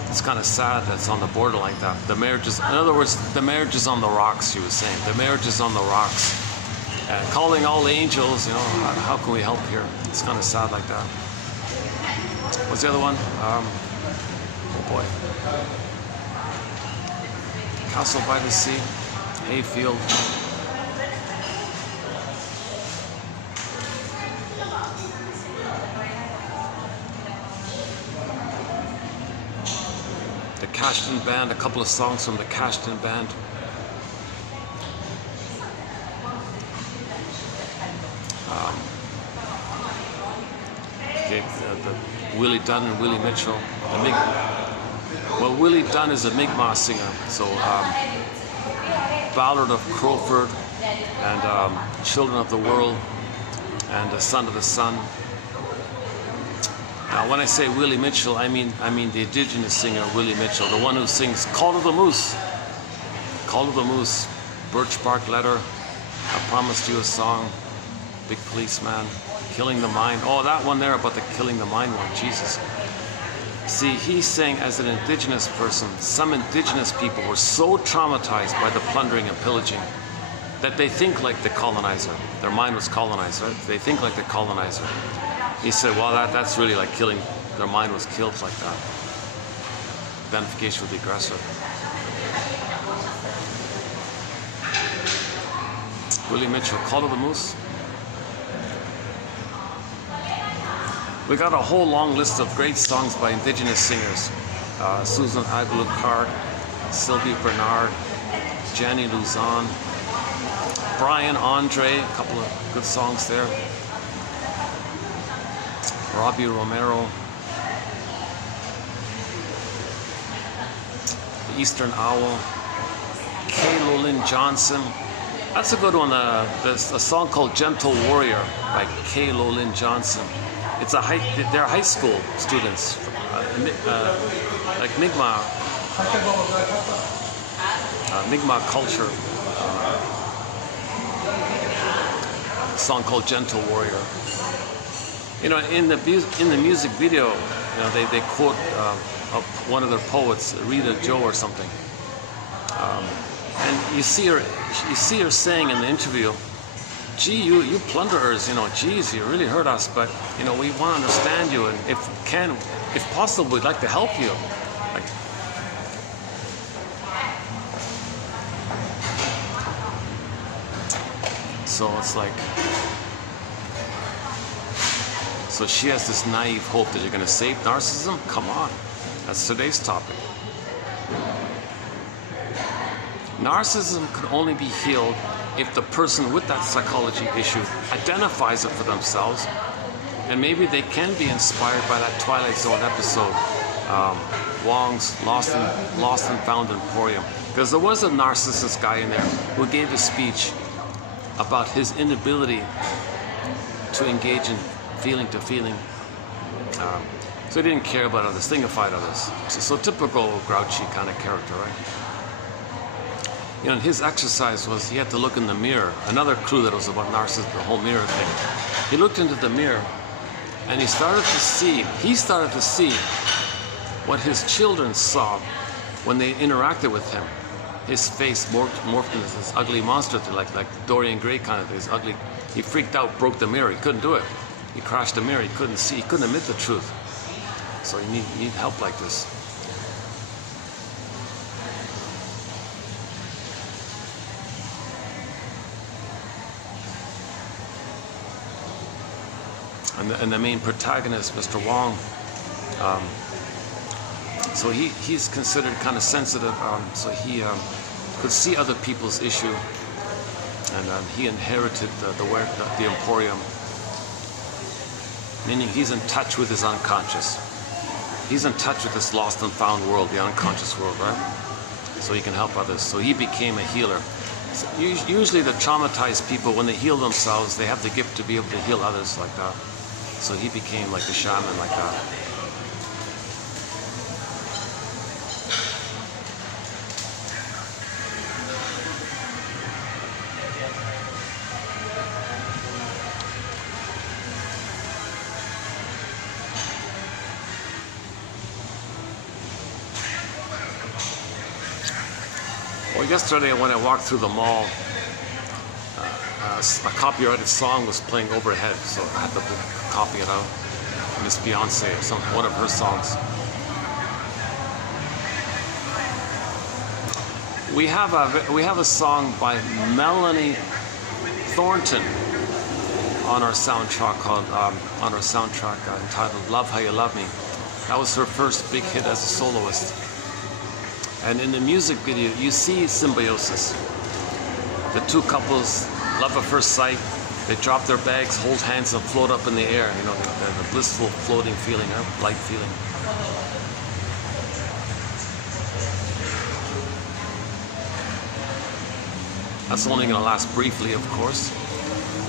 It's kind of sad that's on the border like that. The marriage is, in other words, the marriage is on the rocks, she was saying. The marriage is on the rocks. And calling all the angels, how can we help here? It's kind of sad like that. What's the other one? Oh boy. Castle by the Sea, Hayfield. The Cashton Band, a couple of songs from the Cashton Band. The Willie Dunn and Willie Mitchell. Well, Willie Dunn is a Mi'kmaq singer, so Ballad of Crowford and Children of the World and The Son of the Sun. Now, when I say Willie Mitchell, I mean the indigenous singer Willie Mitchell, the one who sings "Call to the Moose," "Call to the Moose," "Birch Bark Letter," I Promised You a Song, Big Policeman, Killing the Mind. Oh, that one there about the killing the mind one, Jesus. See, he's saying as an indigenous person, some indigenous people were so traumatized by the plundering and pillaging that they think like the colonizer. Their mind was colonized, right? They think like the colonizer. He said, well, that's really like killing. Their mind was killed like that. Identification with the aggressor. Willie Mitchell, Call to the Moose. We got a whole long list of great songs by indigenous singers. Susan Aguilar-Clark, Sylvie Bernard, Jenny Luzon, Brian Andre, a couple of good songs there. Robbie Romero, The Eastern Owl, Kay Lolyn Johnson. That's a good one. There's a song called Gentle Warrior by Kay Lolyn Johnson. It's they're high school students, like Mi'kmaq culture. A song called Gentle Warrior. You know, in the music video, you know, they quote one of their poets, Rita Joe or something, and you see her saying in the interview, gee, you plunderers, you know, geez, you really hurt us, but, you know, we want to understand you, and if possible, we'd like to help you. Like, so it's like, so she has this naive hope that you're going to save narcissism? Come on, that's today's topic. Narcissism can only be healed if the person with that psychology issue identifies it for themselves, and maybe they can be inspired by that Twilight Zone episode, Wong's Lost and Found Emporium, because there was a narcissist guy in there who gave a speech about his inability to engage in feeling to feeling, so he didn't care about others, thingified others. So typical grouchy kind of character, right? You know, and his exercise was he had to look in the mirror. Another clue that was about narcissism, the whole mirror thing. He looked into the mirror and he started to see what his children saw when they interacted with him. His face morphed into this ugly monster, like Dorian Gray kind of, this ugly. He freaked out, broke the mirror. He couldn't do it. He crashed the mirror. He couldn't see. He couldn't admit the truth. So you need help like this. And the main protagonist, Mr. Wong, so he's considered kind of sensitive, so he could see other people's issue, and he inherited the Emporium, meaning he's in touch with his unconscious. He's in touch with this lost and found world, the unconscious world, right? So he can help others. So he became a healer. So usually the traumatized people, when they heal themselves, they have the gift to be able to heal others like that. So he became like a shaman like that. Well, yesterday when I walked through the mall, a copyrighted song was playing overhead, so I had to copy it out. Miss Beyonce, or one of her songs. We have a song by Melanie Thornton on our soundtrack entitled "Love How You Love Me." That was her first big hit as a soloist. And in the music video, you see symbiosis. The two couples, love at first sight. They drop their bags, hold hands, and float up in the air. You know, the blissful floating feeling, light feeling. That's only going to last briefly, of course.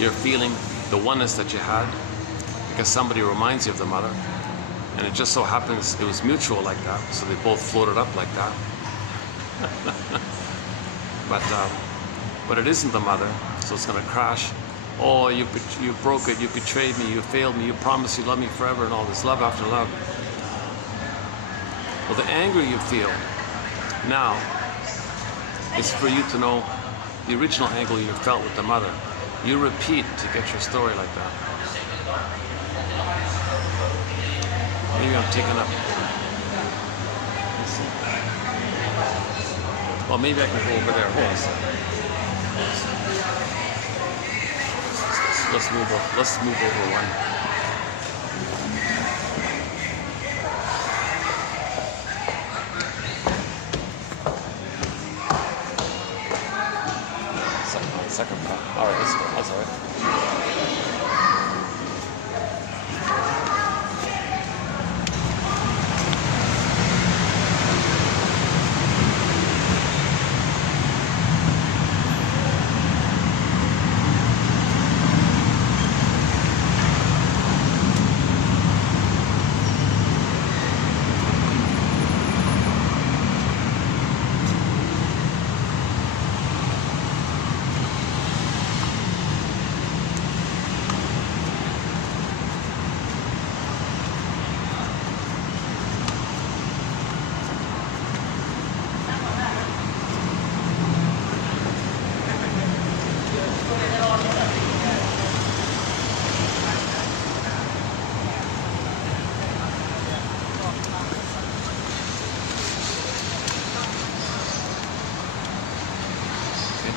You're feeling the oneness that you had because somebody reminds you of the mother. And it just so happens it was mutual like that, so they both floated up like that. But it isn't the mother. so it's going to crash. Oh, you broke it, you betrayed me, you failed me, you promised you love me forever, and all this love after love. Well, the anger you feel now is for you to know the original anger you felt with the mother. You repeat to get your story like that. Maybe I'm taking up. Well, maybe I can go over there. Hold on a second. Let's move over one. Second part. All right, that's all right.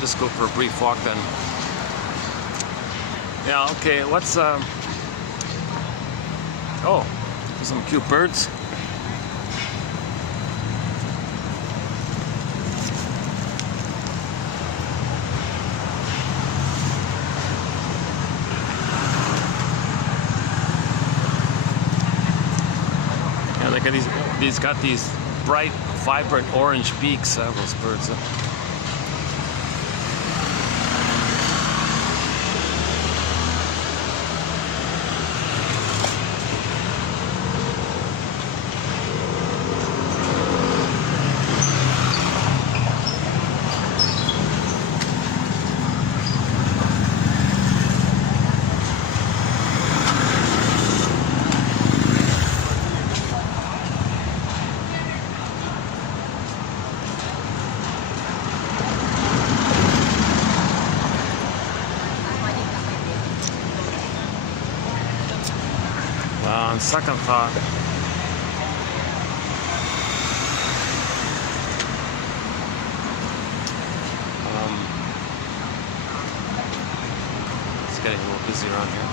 Just go for a brief walk then. Yeah, okay, what's oh, there's some cute birds. Yeah, look at these got these bright, vibrant orange beaks, those birds. On second thought, it's getting a little busy around here.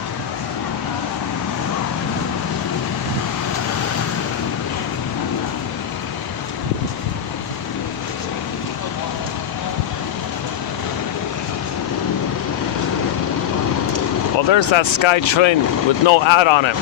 Well, there's that Sky train with no ad on it.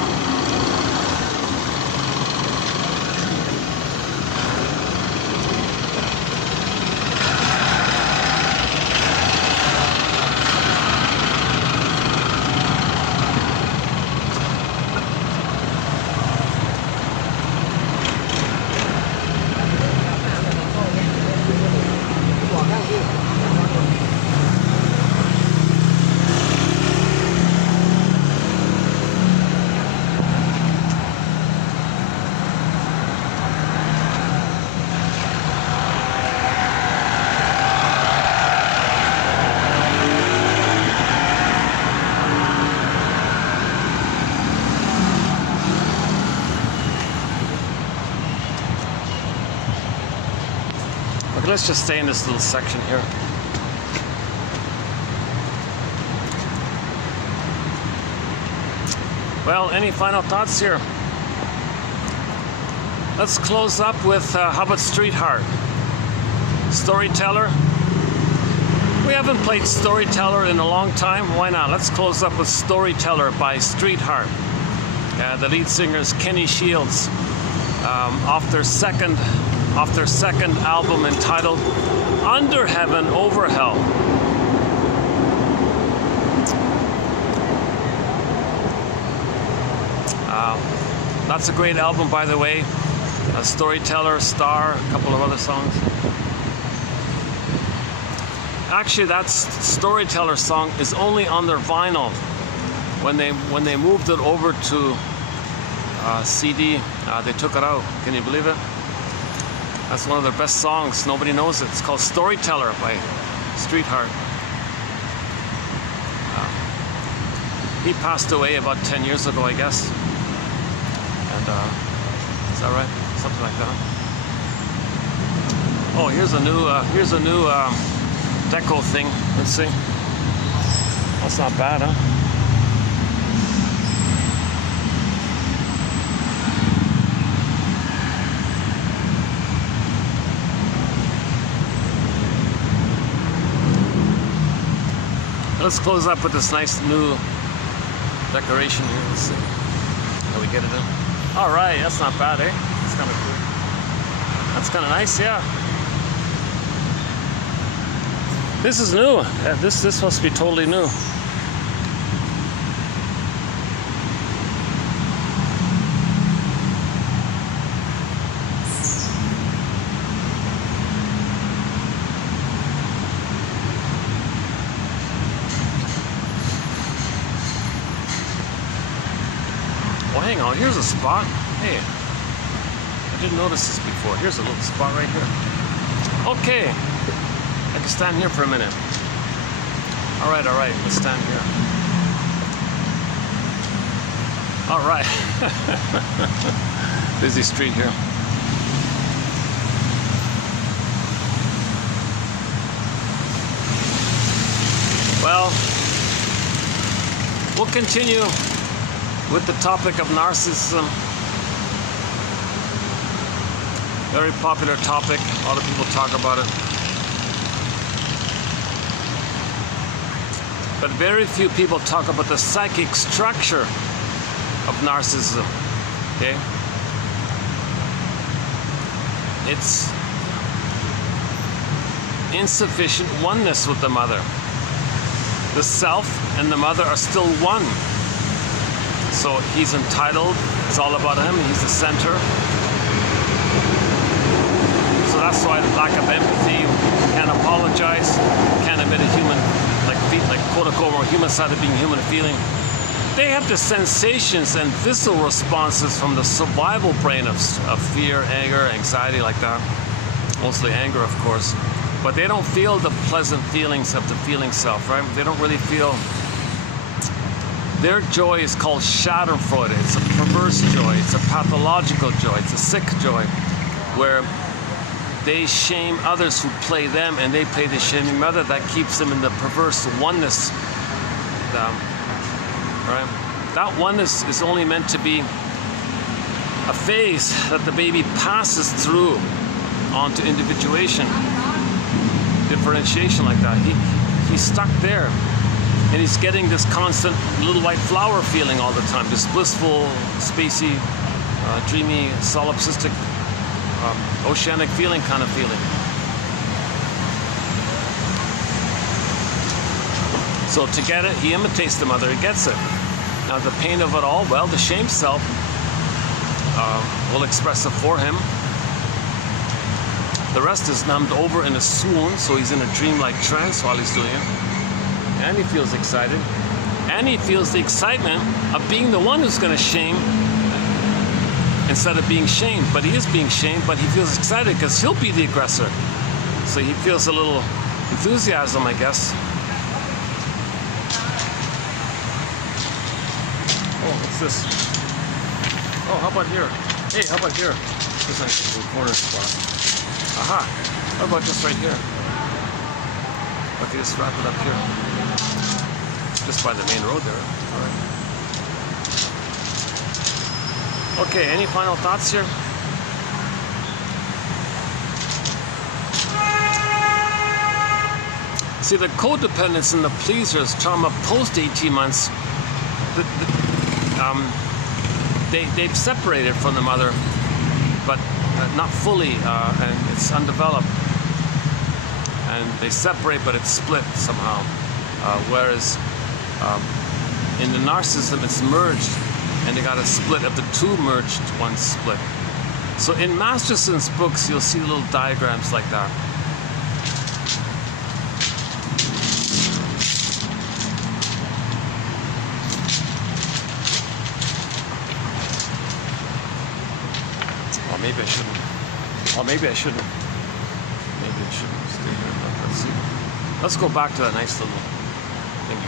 Let's just stay in this little section here. Well, any final thoughts here? Let's close up with, how about Streetheart? Storyteller. We haven't played Storyteller in a long time. Why not? Let's close up with Storyteller by Streetheart. The lead singer is Kenny Shields. Off their second album entitled Under Heaven, Over Hell. That's a great album, by the way. Storyteller, Star, a couple of other songs. Actually, that Storyteller song is only on their vinyl. When they moved it over to CD, they took it out. Can you believe it? That's one of their best songs. Nobody knows it. It's called Storyteller by Streetheart. He passed away about 10 years ago, I guess. And is that right? Something like that. Oh, here's a new deco thing. Let's see. That's not bad, huh? Let's close up with this nice new decoration here. Let's see how we get it in. All right, that's not bad, eh? That's kind of cool. That's kind of nice, yeah. This is new. This must be totally new. Oh, hang on, here's a spot. Hey, I didn't notice this before. Here's a little spot right here. Okay, I can stand here for a minute. All right, let's stand here. All right. Busy street here. Well, we'll continue with the topic of narcissism. Very popular topic. A lot of people talk about it. But very few people talk about the psychic structure of narcissism. Okay? It's insufficient oneness with the mother. The self and the mother are still one. So he's entitled, it's all about him, he's the center. So that's why the lack of empathy, can't apologize, can't admit a human, like quote unquote, more human side of being human feeling. They have the sensations and visceral responses from the survival brain of fear, anger, anxiety, like that. Mostly anger, of course. But they don't feel the pleasant feelings of the feeling self, right? They don't really feel. Their joy is called Schadenfreude. It's a perverse joy. It's a pathological joy. It's a sick joy, where they shame others who play them, and they play the shaming mother. That keeps them in the perverse oneness. Right? That oneness is only meant to be a phase that the baby passes through onto individuation, differentiation, like that. He's stuck there. And he's getting this constant little white flower feeling all the time, this blissful, spacey, dreamy, solipsistic, oceanic feeling kind of feeling. So to get it, he imitates the mother, he gets it. Now the pain of it all, well, the shame self will express it for him. The rest is numbed over in a swoon, so he's in a dreamlike trance while he's doing it. And he feels excited. And he feels the excitement of being the one who's going to shame instead of being shamed. But he is being shamed, but he feels excited because he'll be the aggressor. So he feels a little enthusiasm, I guess. Oh, what's this? Oh, how about here? Hey, how about here? This is a nice corner spot. Aha! What about just right here? Okay, just wrap it up here. Just by the main road there. All right. Okay, any final thoughts here? See, the codependence and the pleasers trauma post 18 months, they've separated from the mother, but not fully, and it's undeveloped. And they separate, but it's split somehow. Whereas in the narcissism, it's merged, and they got a split of the two merged, one split. So in Masterson's books, you'll see little diagrams like that. maybe I shouldn't. Or maybe I shouldn't. Maybe I shouldn't stay here, but let's see. Let's go back to that nice little thing here.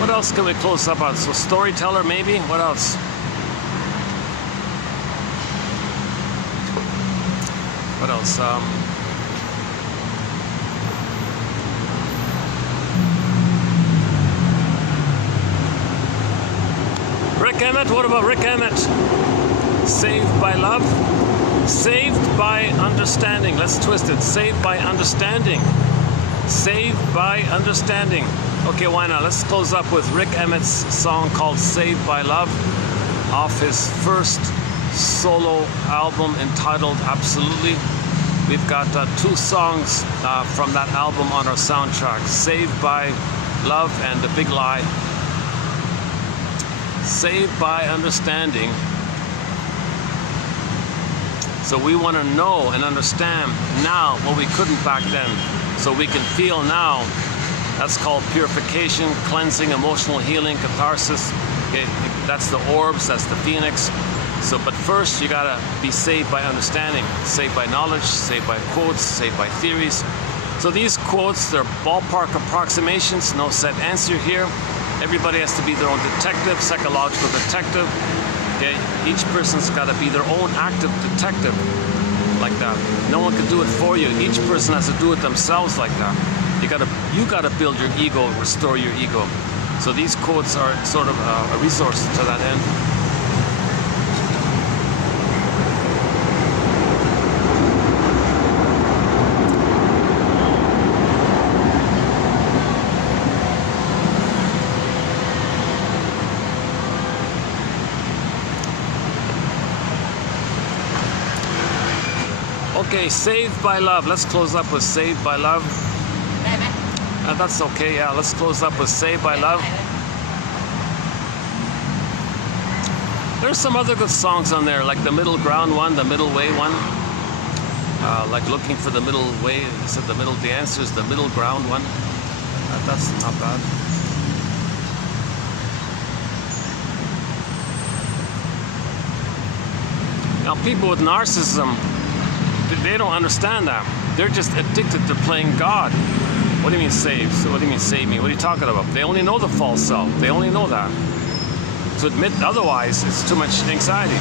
What else can we close up on? So storyteller maybe? What else? What else? Rick Emmett? What about Rick Emmett? Saved by love? Saved by understanding. Let's twist it. Saved by understanding. Saved by understanding. Okay, why not? Let's close up with Rick Emmett's song called Saved by Love off his first solo album entitled Absolutely. We've got 2 songs from that album on our soundtrack, Saved by Love and The Big Lie. Saved by understanding. So we want to know and understand now what we couldn't back then, so we can feel now. That's called purification, cleansing, emotional healing, catharsis. Okay, that's the orbs, that's the phoenix. So, but first you gotta be saved by understanding, saved by knowledge, saved by quotes, saved by theories. So these quotes, they're ballpark approximations, no set answer here. Everybody has to be their own detective, psychological detective. Okay, each person's gotta be their own active detective like that. No one can do it for you. Each person has to do it themselves like that. You gotta build your ego, restore your ego. So these quotes are sort of a resource to that end. Okay, Saved by Love. Let's close up with Saved by Love. That's okay, yeah. Let's close up with Saved by Love. There's some other good songs on there, like the Middle Ground one, the Middle Way one. Like Looking for the Middle Way. He said the answer is the Middle Ground one. That's not bad. Now, people with narcissism, they don't understand that. They're just addicted to playing God. What do you mean save? So what do you mean save me? What are you talking about? They only know the false self. They only know that. To admit otherwise, it's too much anxiety.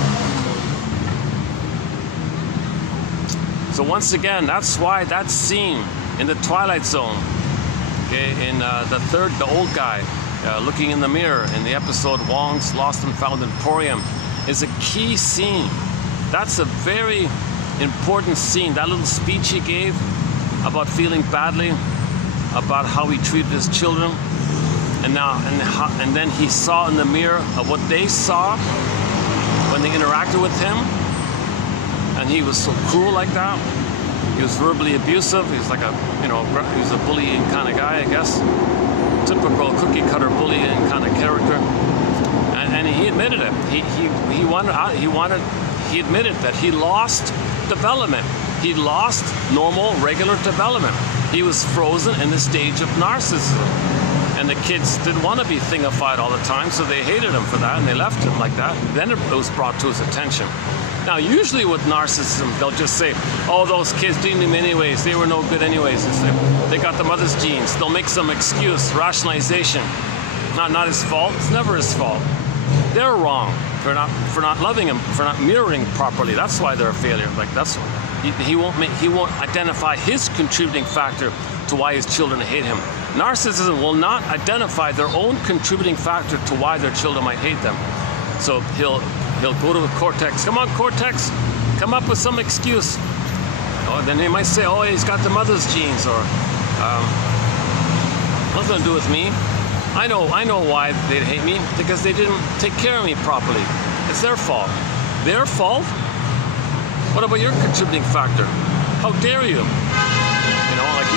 So once again, that's why that scene in the Twilight Zone, okay, in the old guy, looking in the mirror in the episode Wong's Lost and Found Emporium, is a key scene. That's a very important scene. That little speech he gave about feeling badly about how he treated his children, and then he saw in the mirror of what they saw when they interacted with him, and he was so cruel like that. He was verbally abusive. He was like he was a bullying kind of guy, I guess, typical cookie cutter bullying kind of character, and he admitted it. He admitted that he lost development. He lost normal, regular development. He was frozen in the stage of narcissism. And the kids didn't want to be thingified all the time, so they hated him for that, and they left him like that. Then it was brought to his attention. Now, usually with narcissism, they'll just say, oh, those kids didn't him anyways. They were no good anyways. They got the mother's genes. They'll make some excuse, rationalization. Not his fault. It's never his fault. They're wrong for not loving him, for not mirroring properly. That's why they're a failure. Like that's he won't identify his contributing factor to why his children hate him. Narcissism will not identify their own contributing factor to why their children might hate them. So he'll go to the cortex. Come on, cortex, come up with some excuse. Oh, then he might say, oh, he's got the mother's genes, or nothing to do with me. I know why they'd hate me, because they didn't take care of me properly. It's their fault. Their fault? What about your contributing factor? How dare you? You know, like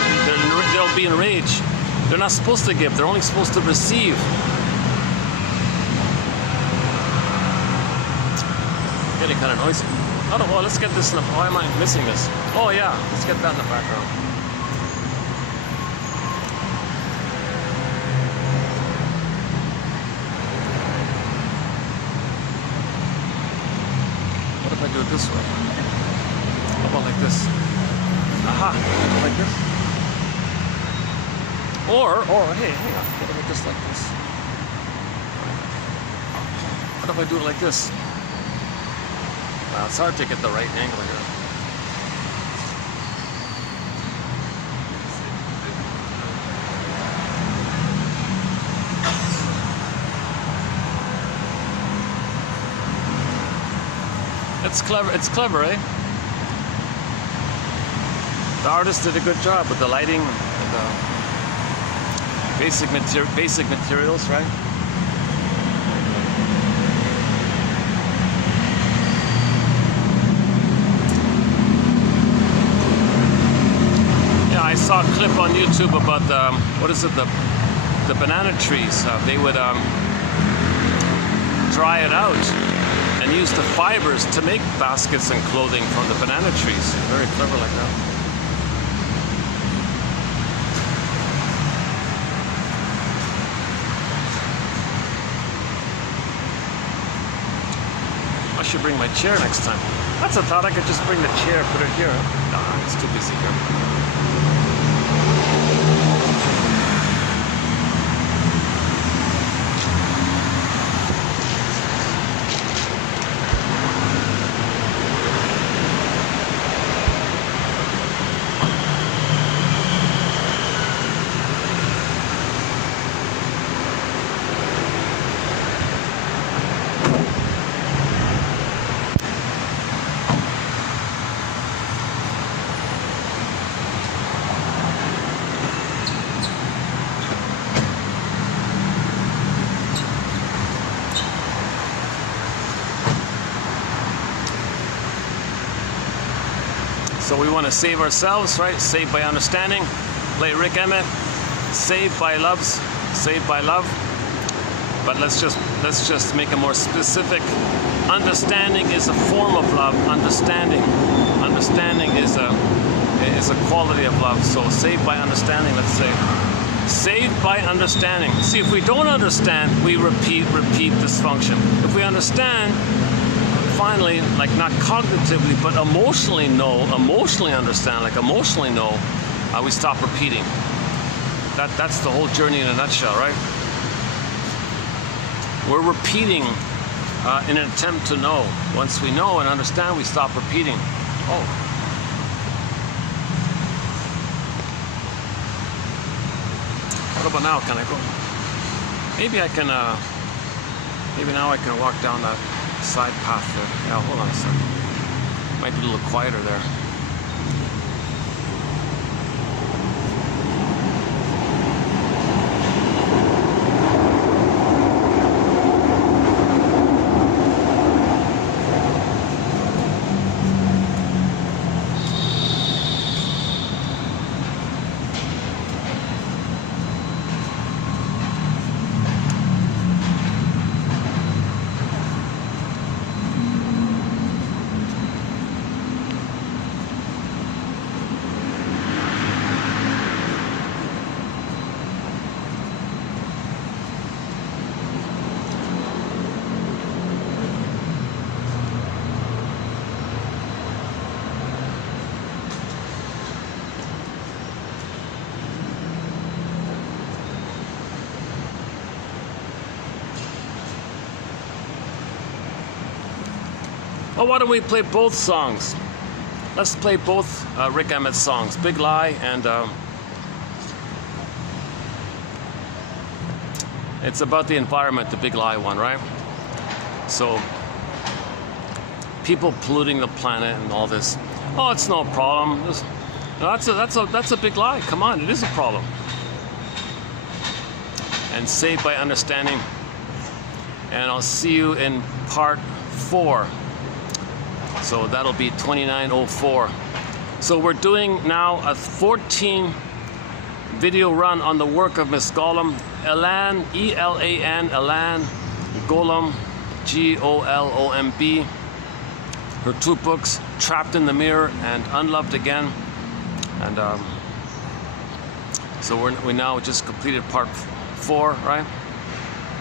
they'll be enraged. They're not supposed to give. They're only supposed to receive. Getting kind of noisy. Oh, no, well, let's get this in the... Why am I missing this? Oh, yeah. Let's get that in the background. What if I do it this way? How about like this? Aha! Like this? Or, hey, hang on. What if I just like this? What if I do it like this? Well, it's hard to get the right angle here. It's clever, eh? The artist did a good job with the lighting and the basic materials, right? Yeah, I saw a clip on YouTube about the banana trees. They would dry it out and use the fibers to make baskets and clothing from the banana trees. Very clever like that. I should bring my chair next time. That's a thought. I could just bring the chair, put it here. Nah, it's too busy here. So we want to save ourselves, right? Save by understanding. Like Rick Emmett, saved by love. But let's just make it more specific. Understanding is a form of love. Understanding is a quality of love. So saved by understanding. Let's say saved by understanding. See, if we don't understand, we repeat dysfunction. If we understand, finally, like not cognitively, but emotionally understand, like emotionally know, we stop repeating. That's the whole journey in a nutshell, right? We're repeating in an attempt to know. Once we know and understand, we stop repeating. Oh. What about now? Can I go? Maybe I can, maybe now I can walk down that side path there. Yeah, hold on a second. Might be a little quieter there. Oh, why don't we play both songs? Let's play both Rick Emmett songs, Big Lie and It's about the environment, the big lie one, right? So people polluting the planet and all this. Oh, it's no problem. That's a big lie. Come on, it is a problem. And saved by understanding. And I'll see you in part 4. So that'll be 2904. So we're doing now a 14 video run on the work of Miss Golomb, Elan, E-L-A-N, Elan Golomb, G-O-L-O-M-B. Her 2 books, Trapped in the Mirror and Unloved Again. And so we now just completed part 4, right?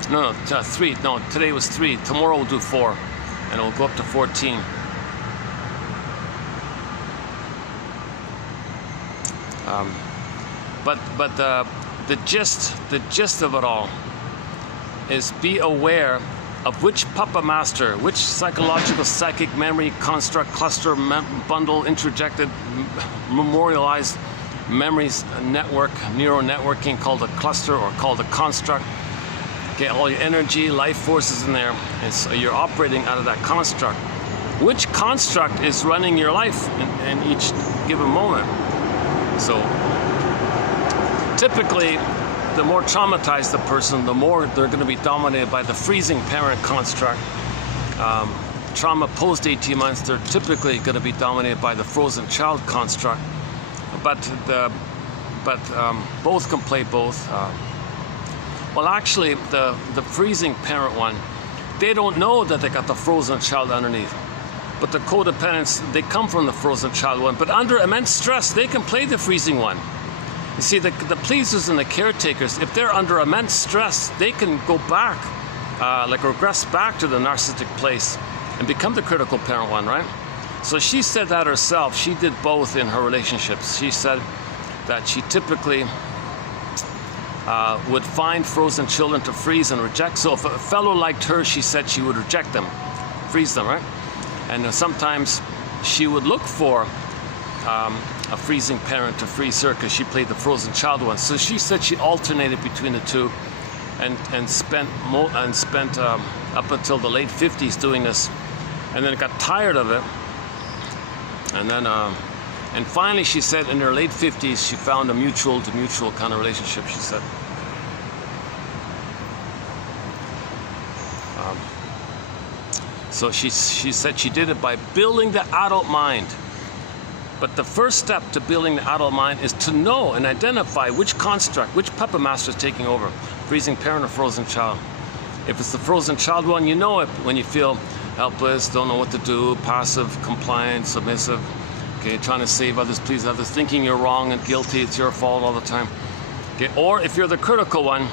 No, 3. No, today was 3. Tomorrow we'll do 4, and it'll go up to 14. But the gist of it all is be aware of which puppet master, which psychological psychic memory construct cluster bundle interjected memorialized memories network, neural networking, called a cluster or called a construct. Okay, all your energy, life forces in there, and so you're operating out of that construct. Which construct is running your life in each given moment? So typically, the more traumatized the person, the more they're going to be dominated by the freezing parent construct. Trauma post 18 months, they're typically going to be dominated by the frozen child construct. But both can play both. Well, actually, the freezing parent one, they don't know that they got the frozen child underneath. But the codependents, they come from the frozen child one. But under immense stress, they can play the freezing one. You see, the pleasers and the caretakers, if they're under immense stress, they can go back, like regress back to the narcissistic place and become the critical parent one, right? So she said that herself. She did both in her relationships. She said that she typically would find frozen children to freeze and reject. So if a fellow liked her, she said she would reject them, freeze them, right? And sometimes she would look for a freezing parent to freeze her because she played the frozen child one. So she said she alternated between the two, and spent up until the late 50s doing this, and then got tired of it, and then and finally she said in her late 50s she found a mutual to mutual kind of relationship. She said. So she said she did it by building the adult mind. But the first step to building the adult mind is to know and identify which construct, which puppet master is taking over, freezing parent or frozen child. If it's the frozen child one, you know it when you feel helpless, don't know what to do, passive, compliant, submissive, okay, trying to save others, please others, thinking you're wrong and guilty, it's your fault all the time. Okay, or if you're the critical one,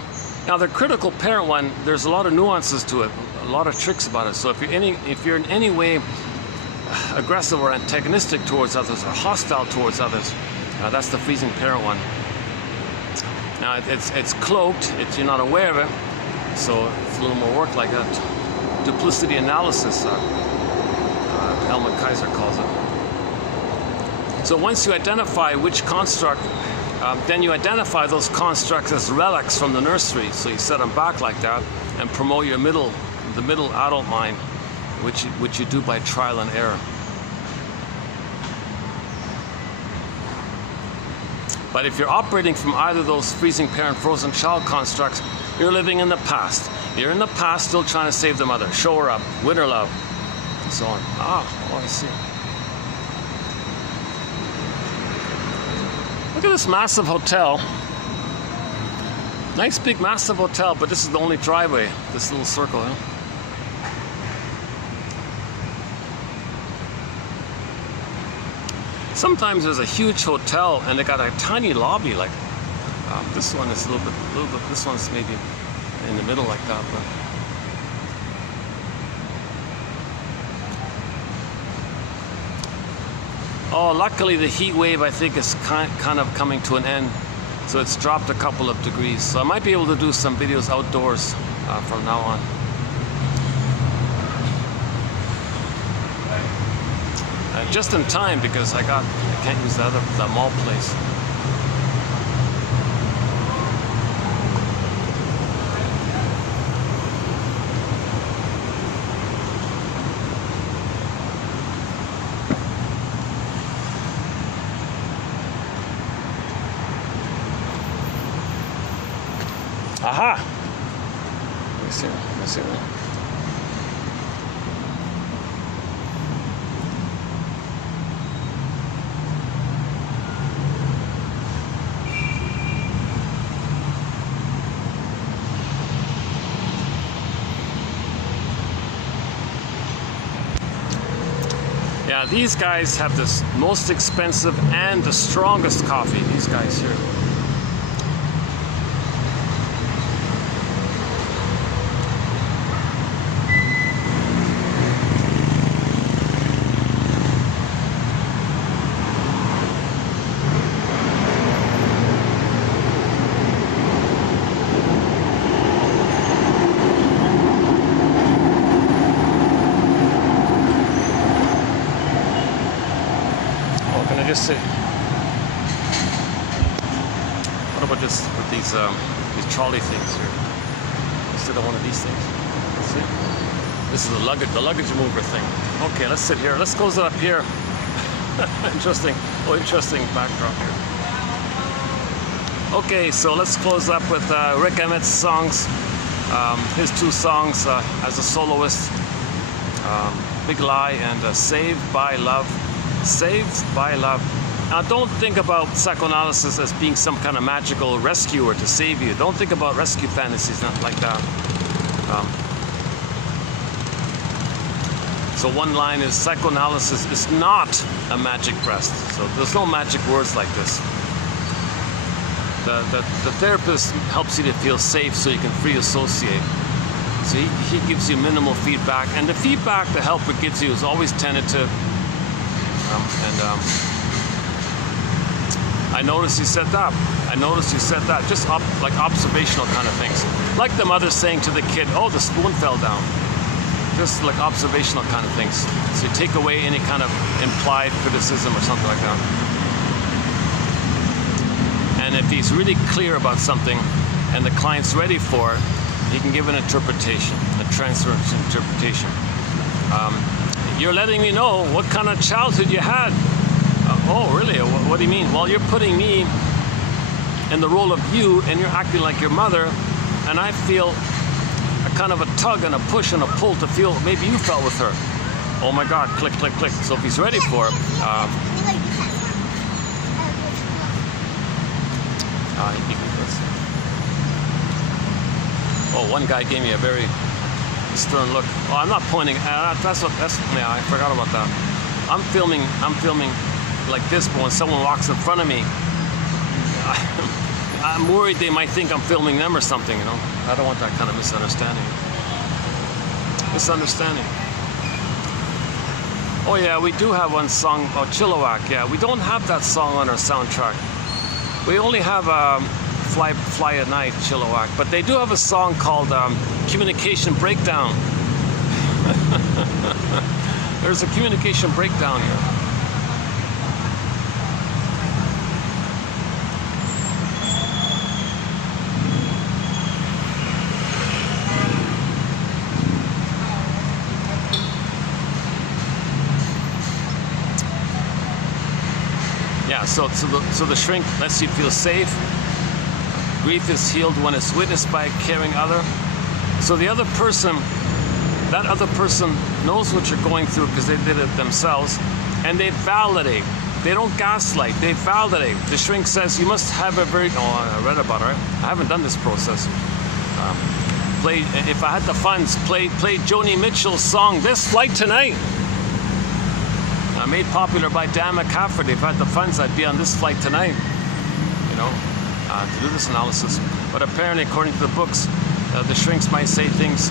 now the critical parent one, there's a lot of nuances to it, a lot of tricks about it. So if you're in any way aggressive or antagonistic towards others or hostile towards others, that's the freezing parent one. Now it's cloaked, you're not aware of it, so it's a little more work like that. Duplicity analysis, Helmut Kaiser calls it. So once you identify which construct, then you identify those constructs as relics from the nursery. So you set them back like that and promote your the middle adult mind, which you do by trial and error. But if you're operating from either of those freezing parent, frozen child constructs, you're living in the past. You're in the past still trying to save the mother, show her up, win her love, and so on. Oh, I see. Look at this massive hotel. Nice big massive hotel, but this is the only driveway, this little circle, huh? Sometimes there's a huge hotel and they got a tiny lobby, like this one is a little bit. This one's maybe in the middle like that. But oh, luckily the heat wave I think is kind of coming to an end, so it's dropped a couple of degrees. So I might be able to do some videos outdoors from now on. Just in time because I can't use the mall place. Aha! Let me see. Let me see. Yeah, these guys have the most expensive and the strongest coffee, these guys here. Just say, what about this with these trolley things here instead of one of these things? Let's see. This is the luggage mover thing. Okay, let's sit here. Let's close it up here. Interesting. Oh, interesting backdrop here. Okay, so let's close up with Rick Emmett's songs. His two songs as a soloist, Big Lie and Saved by Love. Saved by love. Now, don't think about psychoanalysis as being some kind of magical rescuer to save you. Don't think about rescue fantasies, not like that. So one line is, psychoanalysis is not a magic breast. So there's no magic words like this. The therapist helps you to feel safe so you can free associate. So he gives you minimal feedback, and the feedback the helper gives you is always tentative. I noticed you said that. I noticed you said that. Just like observational kind of things. Like the mother saying to the kid, oh, the spoon fell down. Just like observational kind of things. So you take away any kind of implied criticism or something like that. And if he's really clear about something and the client's ready for it, he can give an interpretation, a transfer interpretation. You're letting me know what kind of childhood you had. Oh, really? What do you mean? Well, you're putting me in the role of you, and you're acting like your mother, and I feel a kind of a tug and a push and a pull to feel maybe you felt with her. Oh my God, click, click, click. So if he's ready for it, he can do this. Oh, one guy gave me a very stern look. Oh, I'm not pointing. Yeah, I forgot about that. I'm filming like this, but when someone walks in front of me, I'm worried they might think I'm filming them or something, you know. I don't want that kind of misunderstanding. Oh yeah, we do have one song about Chilliwack. Yeah, we don't have that song on our soundtrack. We only have Fly at Night, Chilliwack, but they do have a song called Communication Breakdown. There's a communication breakdown here. Yeah, so the shrink lets you feel safe. Grief is healed when it's witnessed by a caring other. So the other person, that other person knows what you're going through because they did it themselves, and they validate. They don't gaslight, they validate. The shrink says, you must have a very, I read about it. I haven't done this process. If I had the funds, play Joni Mitchell's song, This Flight Tonight. Made popular by Dan McCafferty. If I had the funds, I'd be on This Flight Tonight, you know, to do this analysis. But apparently, according to the books, the shrinks might say things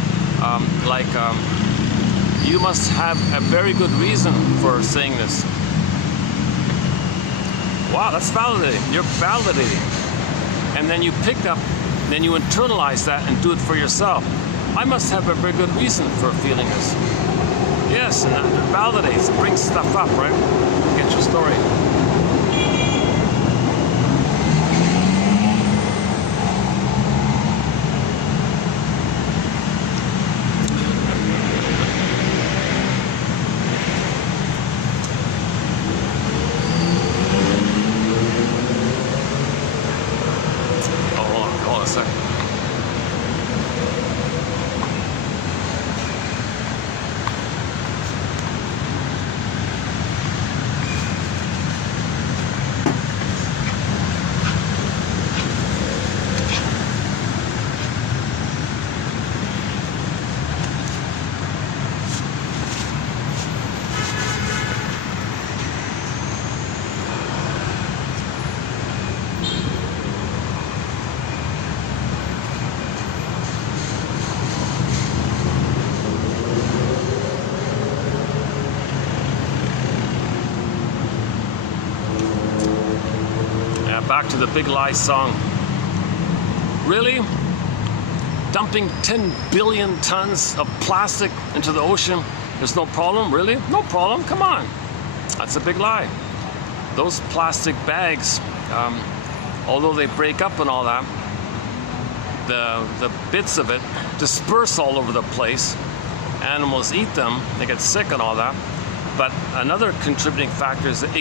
like, you must have a very good reason for saying this. Wow, that's validating. You're validating. And then you pick up, then you internalize that and do it for yourself. I must have a very good reason for feeling this. Yes, and that validates, brings stuff up, right? Get your story. Oh, hold on a second. back to the Big Lie song. Really? Dumping 10 billion tons of plastic into the ocean, there's no problem? Really? No problem? Come on. That's a big lie. Those plastic bags, although they break up and all that, the bits of it disperse all over the place. Animals eat them, they get sick and all that. But another contributing factor is that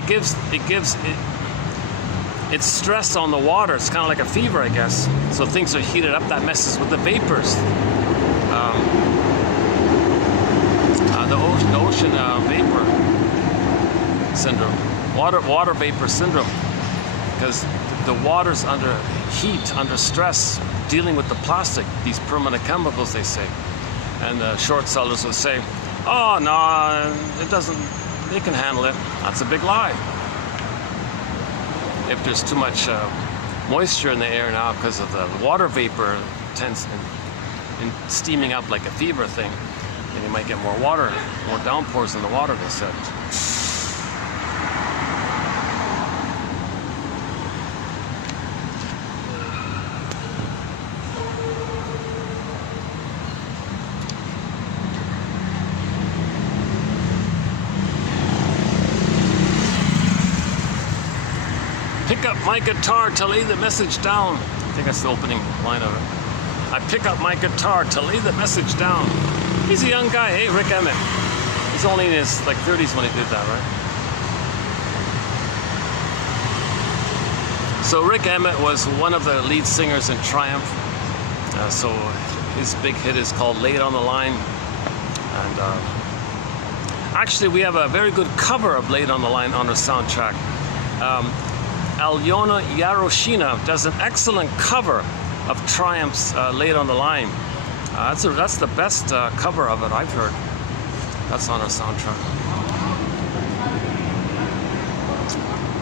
it's stress on the water. It's kind of like a fever, I guess. So things are heated up. That messes with the vapors. The ocean vapor syndrome, water vapor syndrome, because the water's under heat, under stress, dealing with the plastic, these permanent chemicals, they say. And the short sellers will say, oh, no, it doesn't, they can handle it. That's a big lie. If there's too much moisture in the air now because of the water vapor tends in steaming up like a fever thing, then you might get more water, more downpours in the water, they said. Pick up my guitar to lay the message down. I think that's the opening line of it. I pick up my guitar to lay the message down. He's a young guy, hey, Rick Emmett. He's only in his 30s when he did that, right? So Rick Emmett was one of the lead singers in Triumph. So his big hit is called Lay It on the Line. And actually we have a very good cover of Lay It on the Line on our soundtrack. Alyona Yaroshina does an excellent cover of Triumph's Lay It on the Line. That's the best cover of it I've heard. That's on our soundtrack.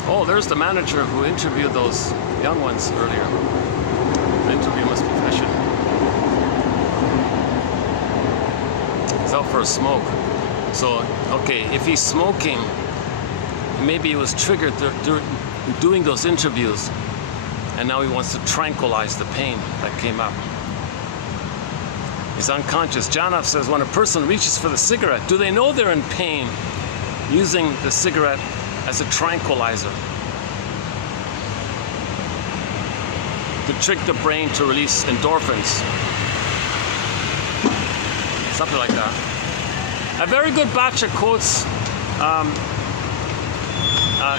Oh, there's the manager who interviewed those young ones earlier. The interview must be fishing. He's out for a smoke. So, okay, if he's smoking, maybe he was triggered doing those interviews, and now he wants to tranquilize the pain that came up. He's unconscious. Janov says, when a person reaches for the cigarette, do they know they're in pain using the cigarette as a tranquilizer to trick the brain to release endorphins? Something like that. A very good batch of quotes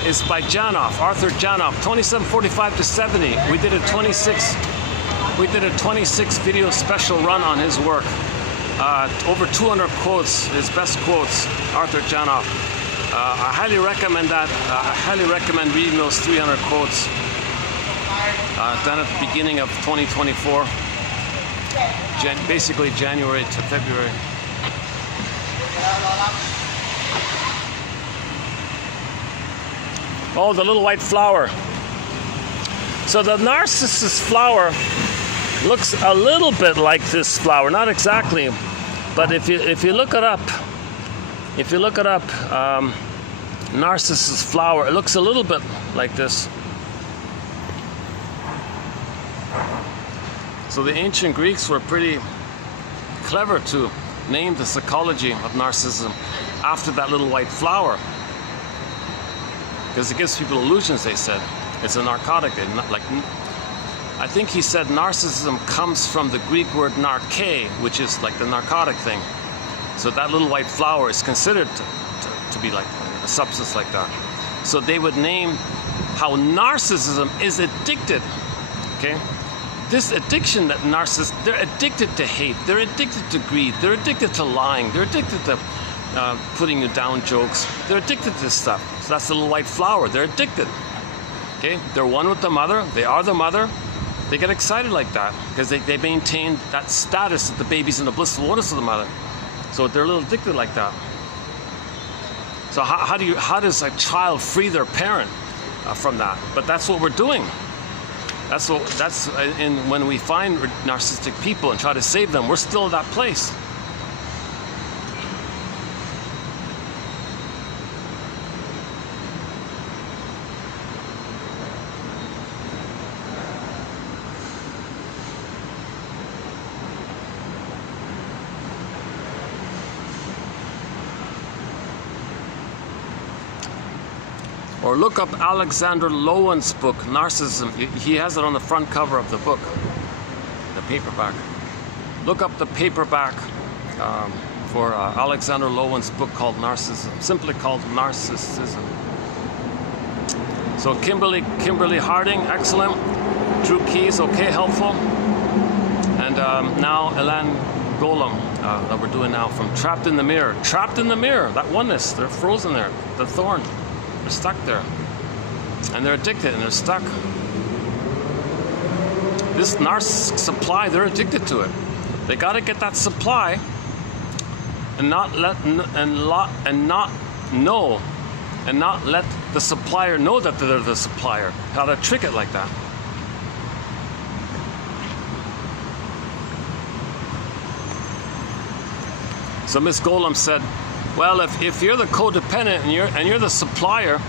is by Janov, Arthur Janov, 2745 to 70. We did a 26 video special run on his work. Over 200 quotes, his best quotes, Arthur Janov. I highly recommend that. I highly recommend reading those 300 quotes done at the beginning of 2024, basically January to February. Oh, the little white flower. So the narcissist flower looks a little bit like this flower, not exactly, but if you look it up, narcissist flower, it looks a little bit like this. So the ancient Greeks were pretty clever to name the psychology of narcissism after that little white flower, because it gives people illusions, they said. It's a narcotic. I think he said narcissism comes from the Greek word narke, which is like the narcotic thing. So that little white flower is considered to be like a substance like that. So they would name how narcissism is addicted, okay? This addiction that narcissists, they're addicted to hate, they're addicted to greed, they're addicted to lying, they're addicted to putting you down jokes, they're addicted to this stuff. So that's the little white flower, they're addicted. Okay, they're one with the mother, they are the mother, they get excited like that because they maintain that status that the baby's in the blissful waters of the mother. So they're a little addicted like that. So how does a child free their parent from that? But that's what we're doing. When we find narcissistic people and try to save them, we're still at that place. Or look up Alexander Lowen's book, Narcissism. He has it on the front cover of the book, the paperback. Look up the paperback for Alexander Lowen's book called Narcissism, simply called Narcissism. So Kimberly Harding, excellent. Drew Keys, okay, helpful. And now Elan Golem that we're doing now from Trapped in the Mirror. Trapped in the Mirror, that oneness, they're frozen there, the thorn, they're stuck there. And they're addicted and they're stuck. This narcissist supply, they're addicted to it. They got to get that supply and not let the supplier know that they're the supplier. How to trick it like that. So Miss Golem said, well, if you're the codependent and you're the supplier,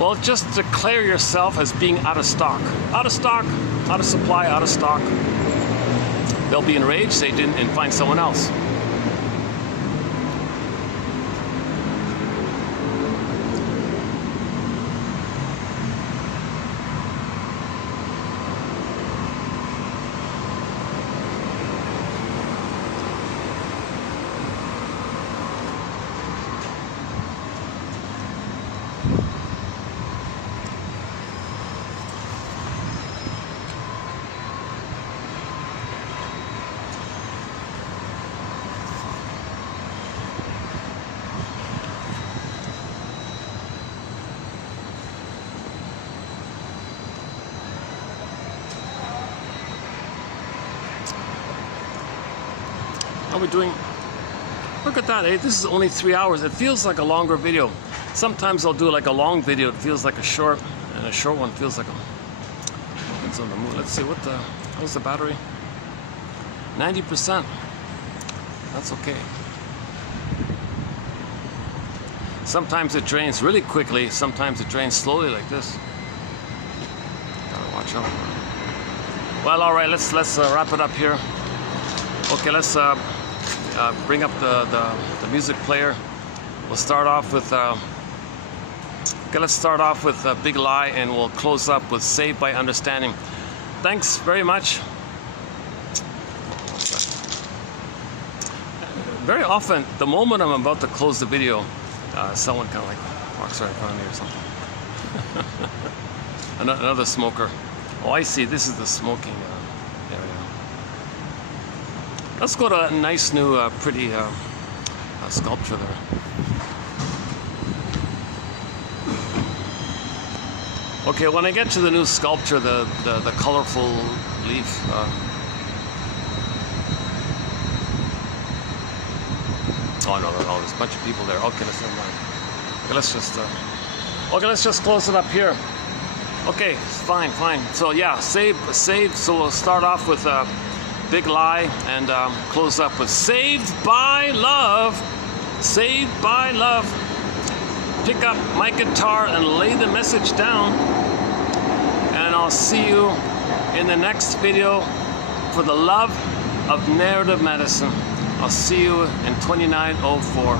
well, just declare yourself as being out of stock. Out of stock, out of supply, out of stock. They'll be enraged, they didn't, and find someone else. How are we doing? Look at that, eh? This is only 3 hours. It feels like a longer video. Sometimes I'll do like a long video, it feels like a short, and a short one feels like a... It's on the moon. Let's see, how's the battery? 90%. That's okay. Sometimes it drains really quickly, sometimes it drains slowly like this. Gotta watch out. Well, all right, let's wrap it up here. Okay, let's bring up the music player. We'll start off with let's start off with Big Lie, and we'll close up with Saved by Understanding. Thanks very much. Very often, the moment I'm about to close the video, someone kind of like walks right in front of me or something. Another smoker. Oh, I see. This is the smoking area. Let's go to a nice new, pretty sculpture there. Okay, when I get to the new sculpture, the colorful leaf. Oh no, there's a bunch of people there. Okay, let's never mind. Okay, let's just close it up here. Okay, fine. So yeah, save. So we'll start off with Big Lie and close up with Saved by Love. Saved by Love. Pick up my guitar and lay the message down. And I'll see you in the next video for the love of narrative medicine. I'll see you in 2904.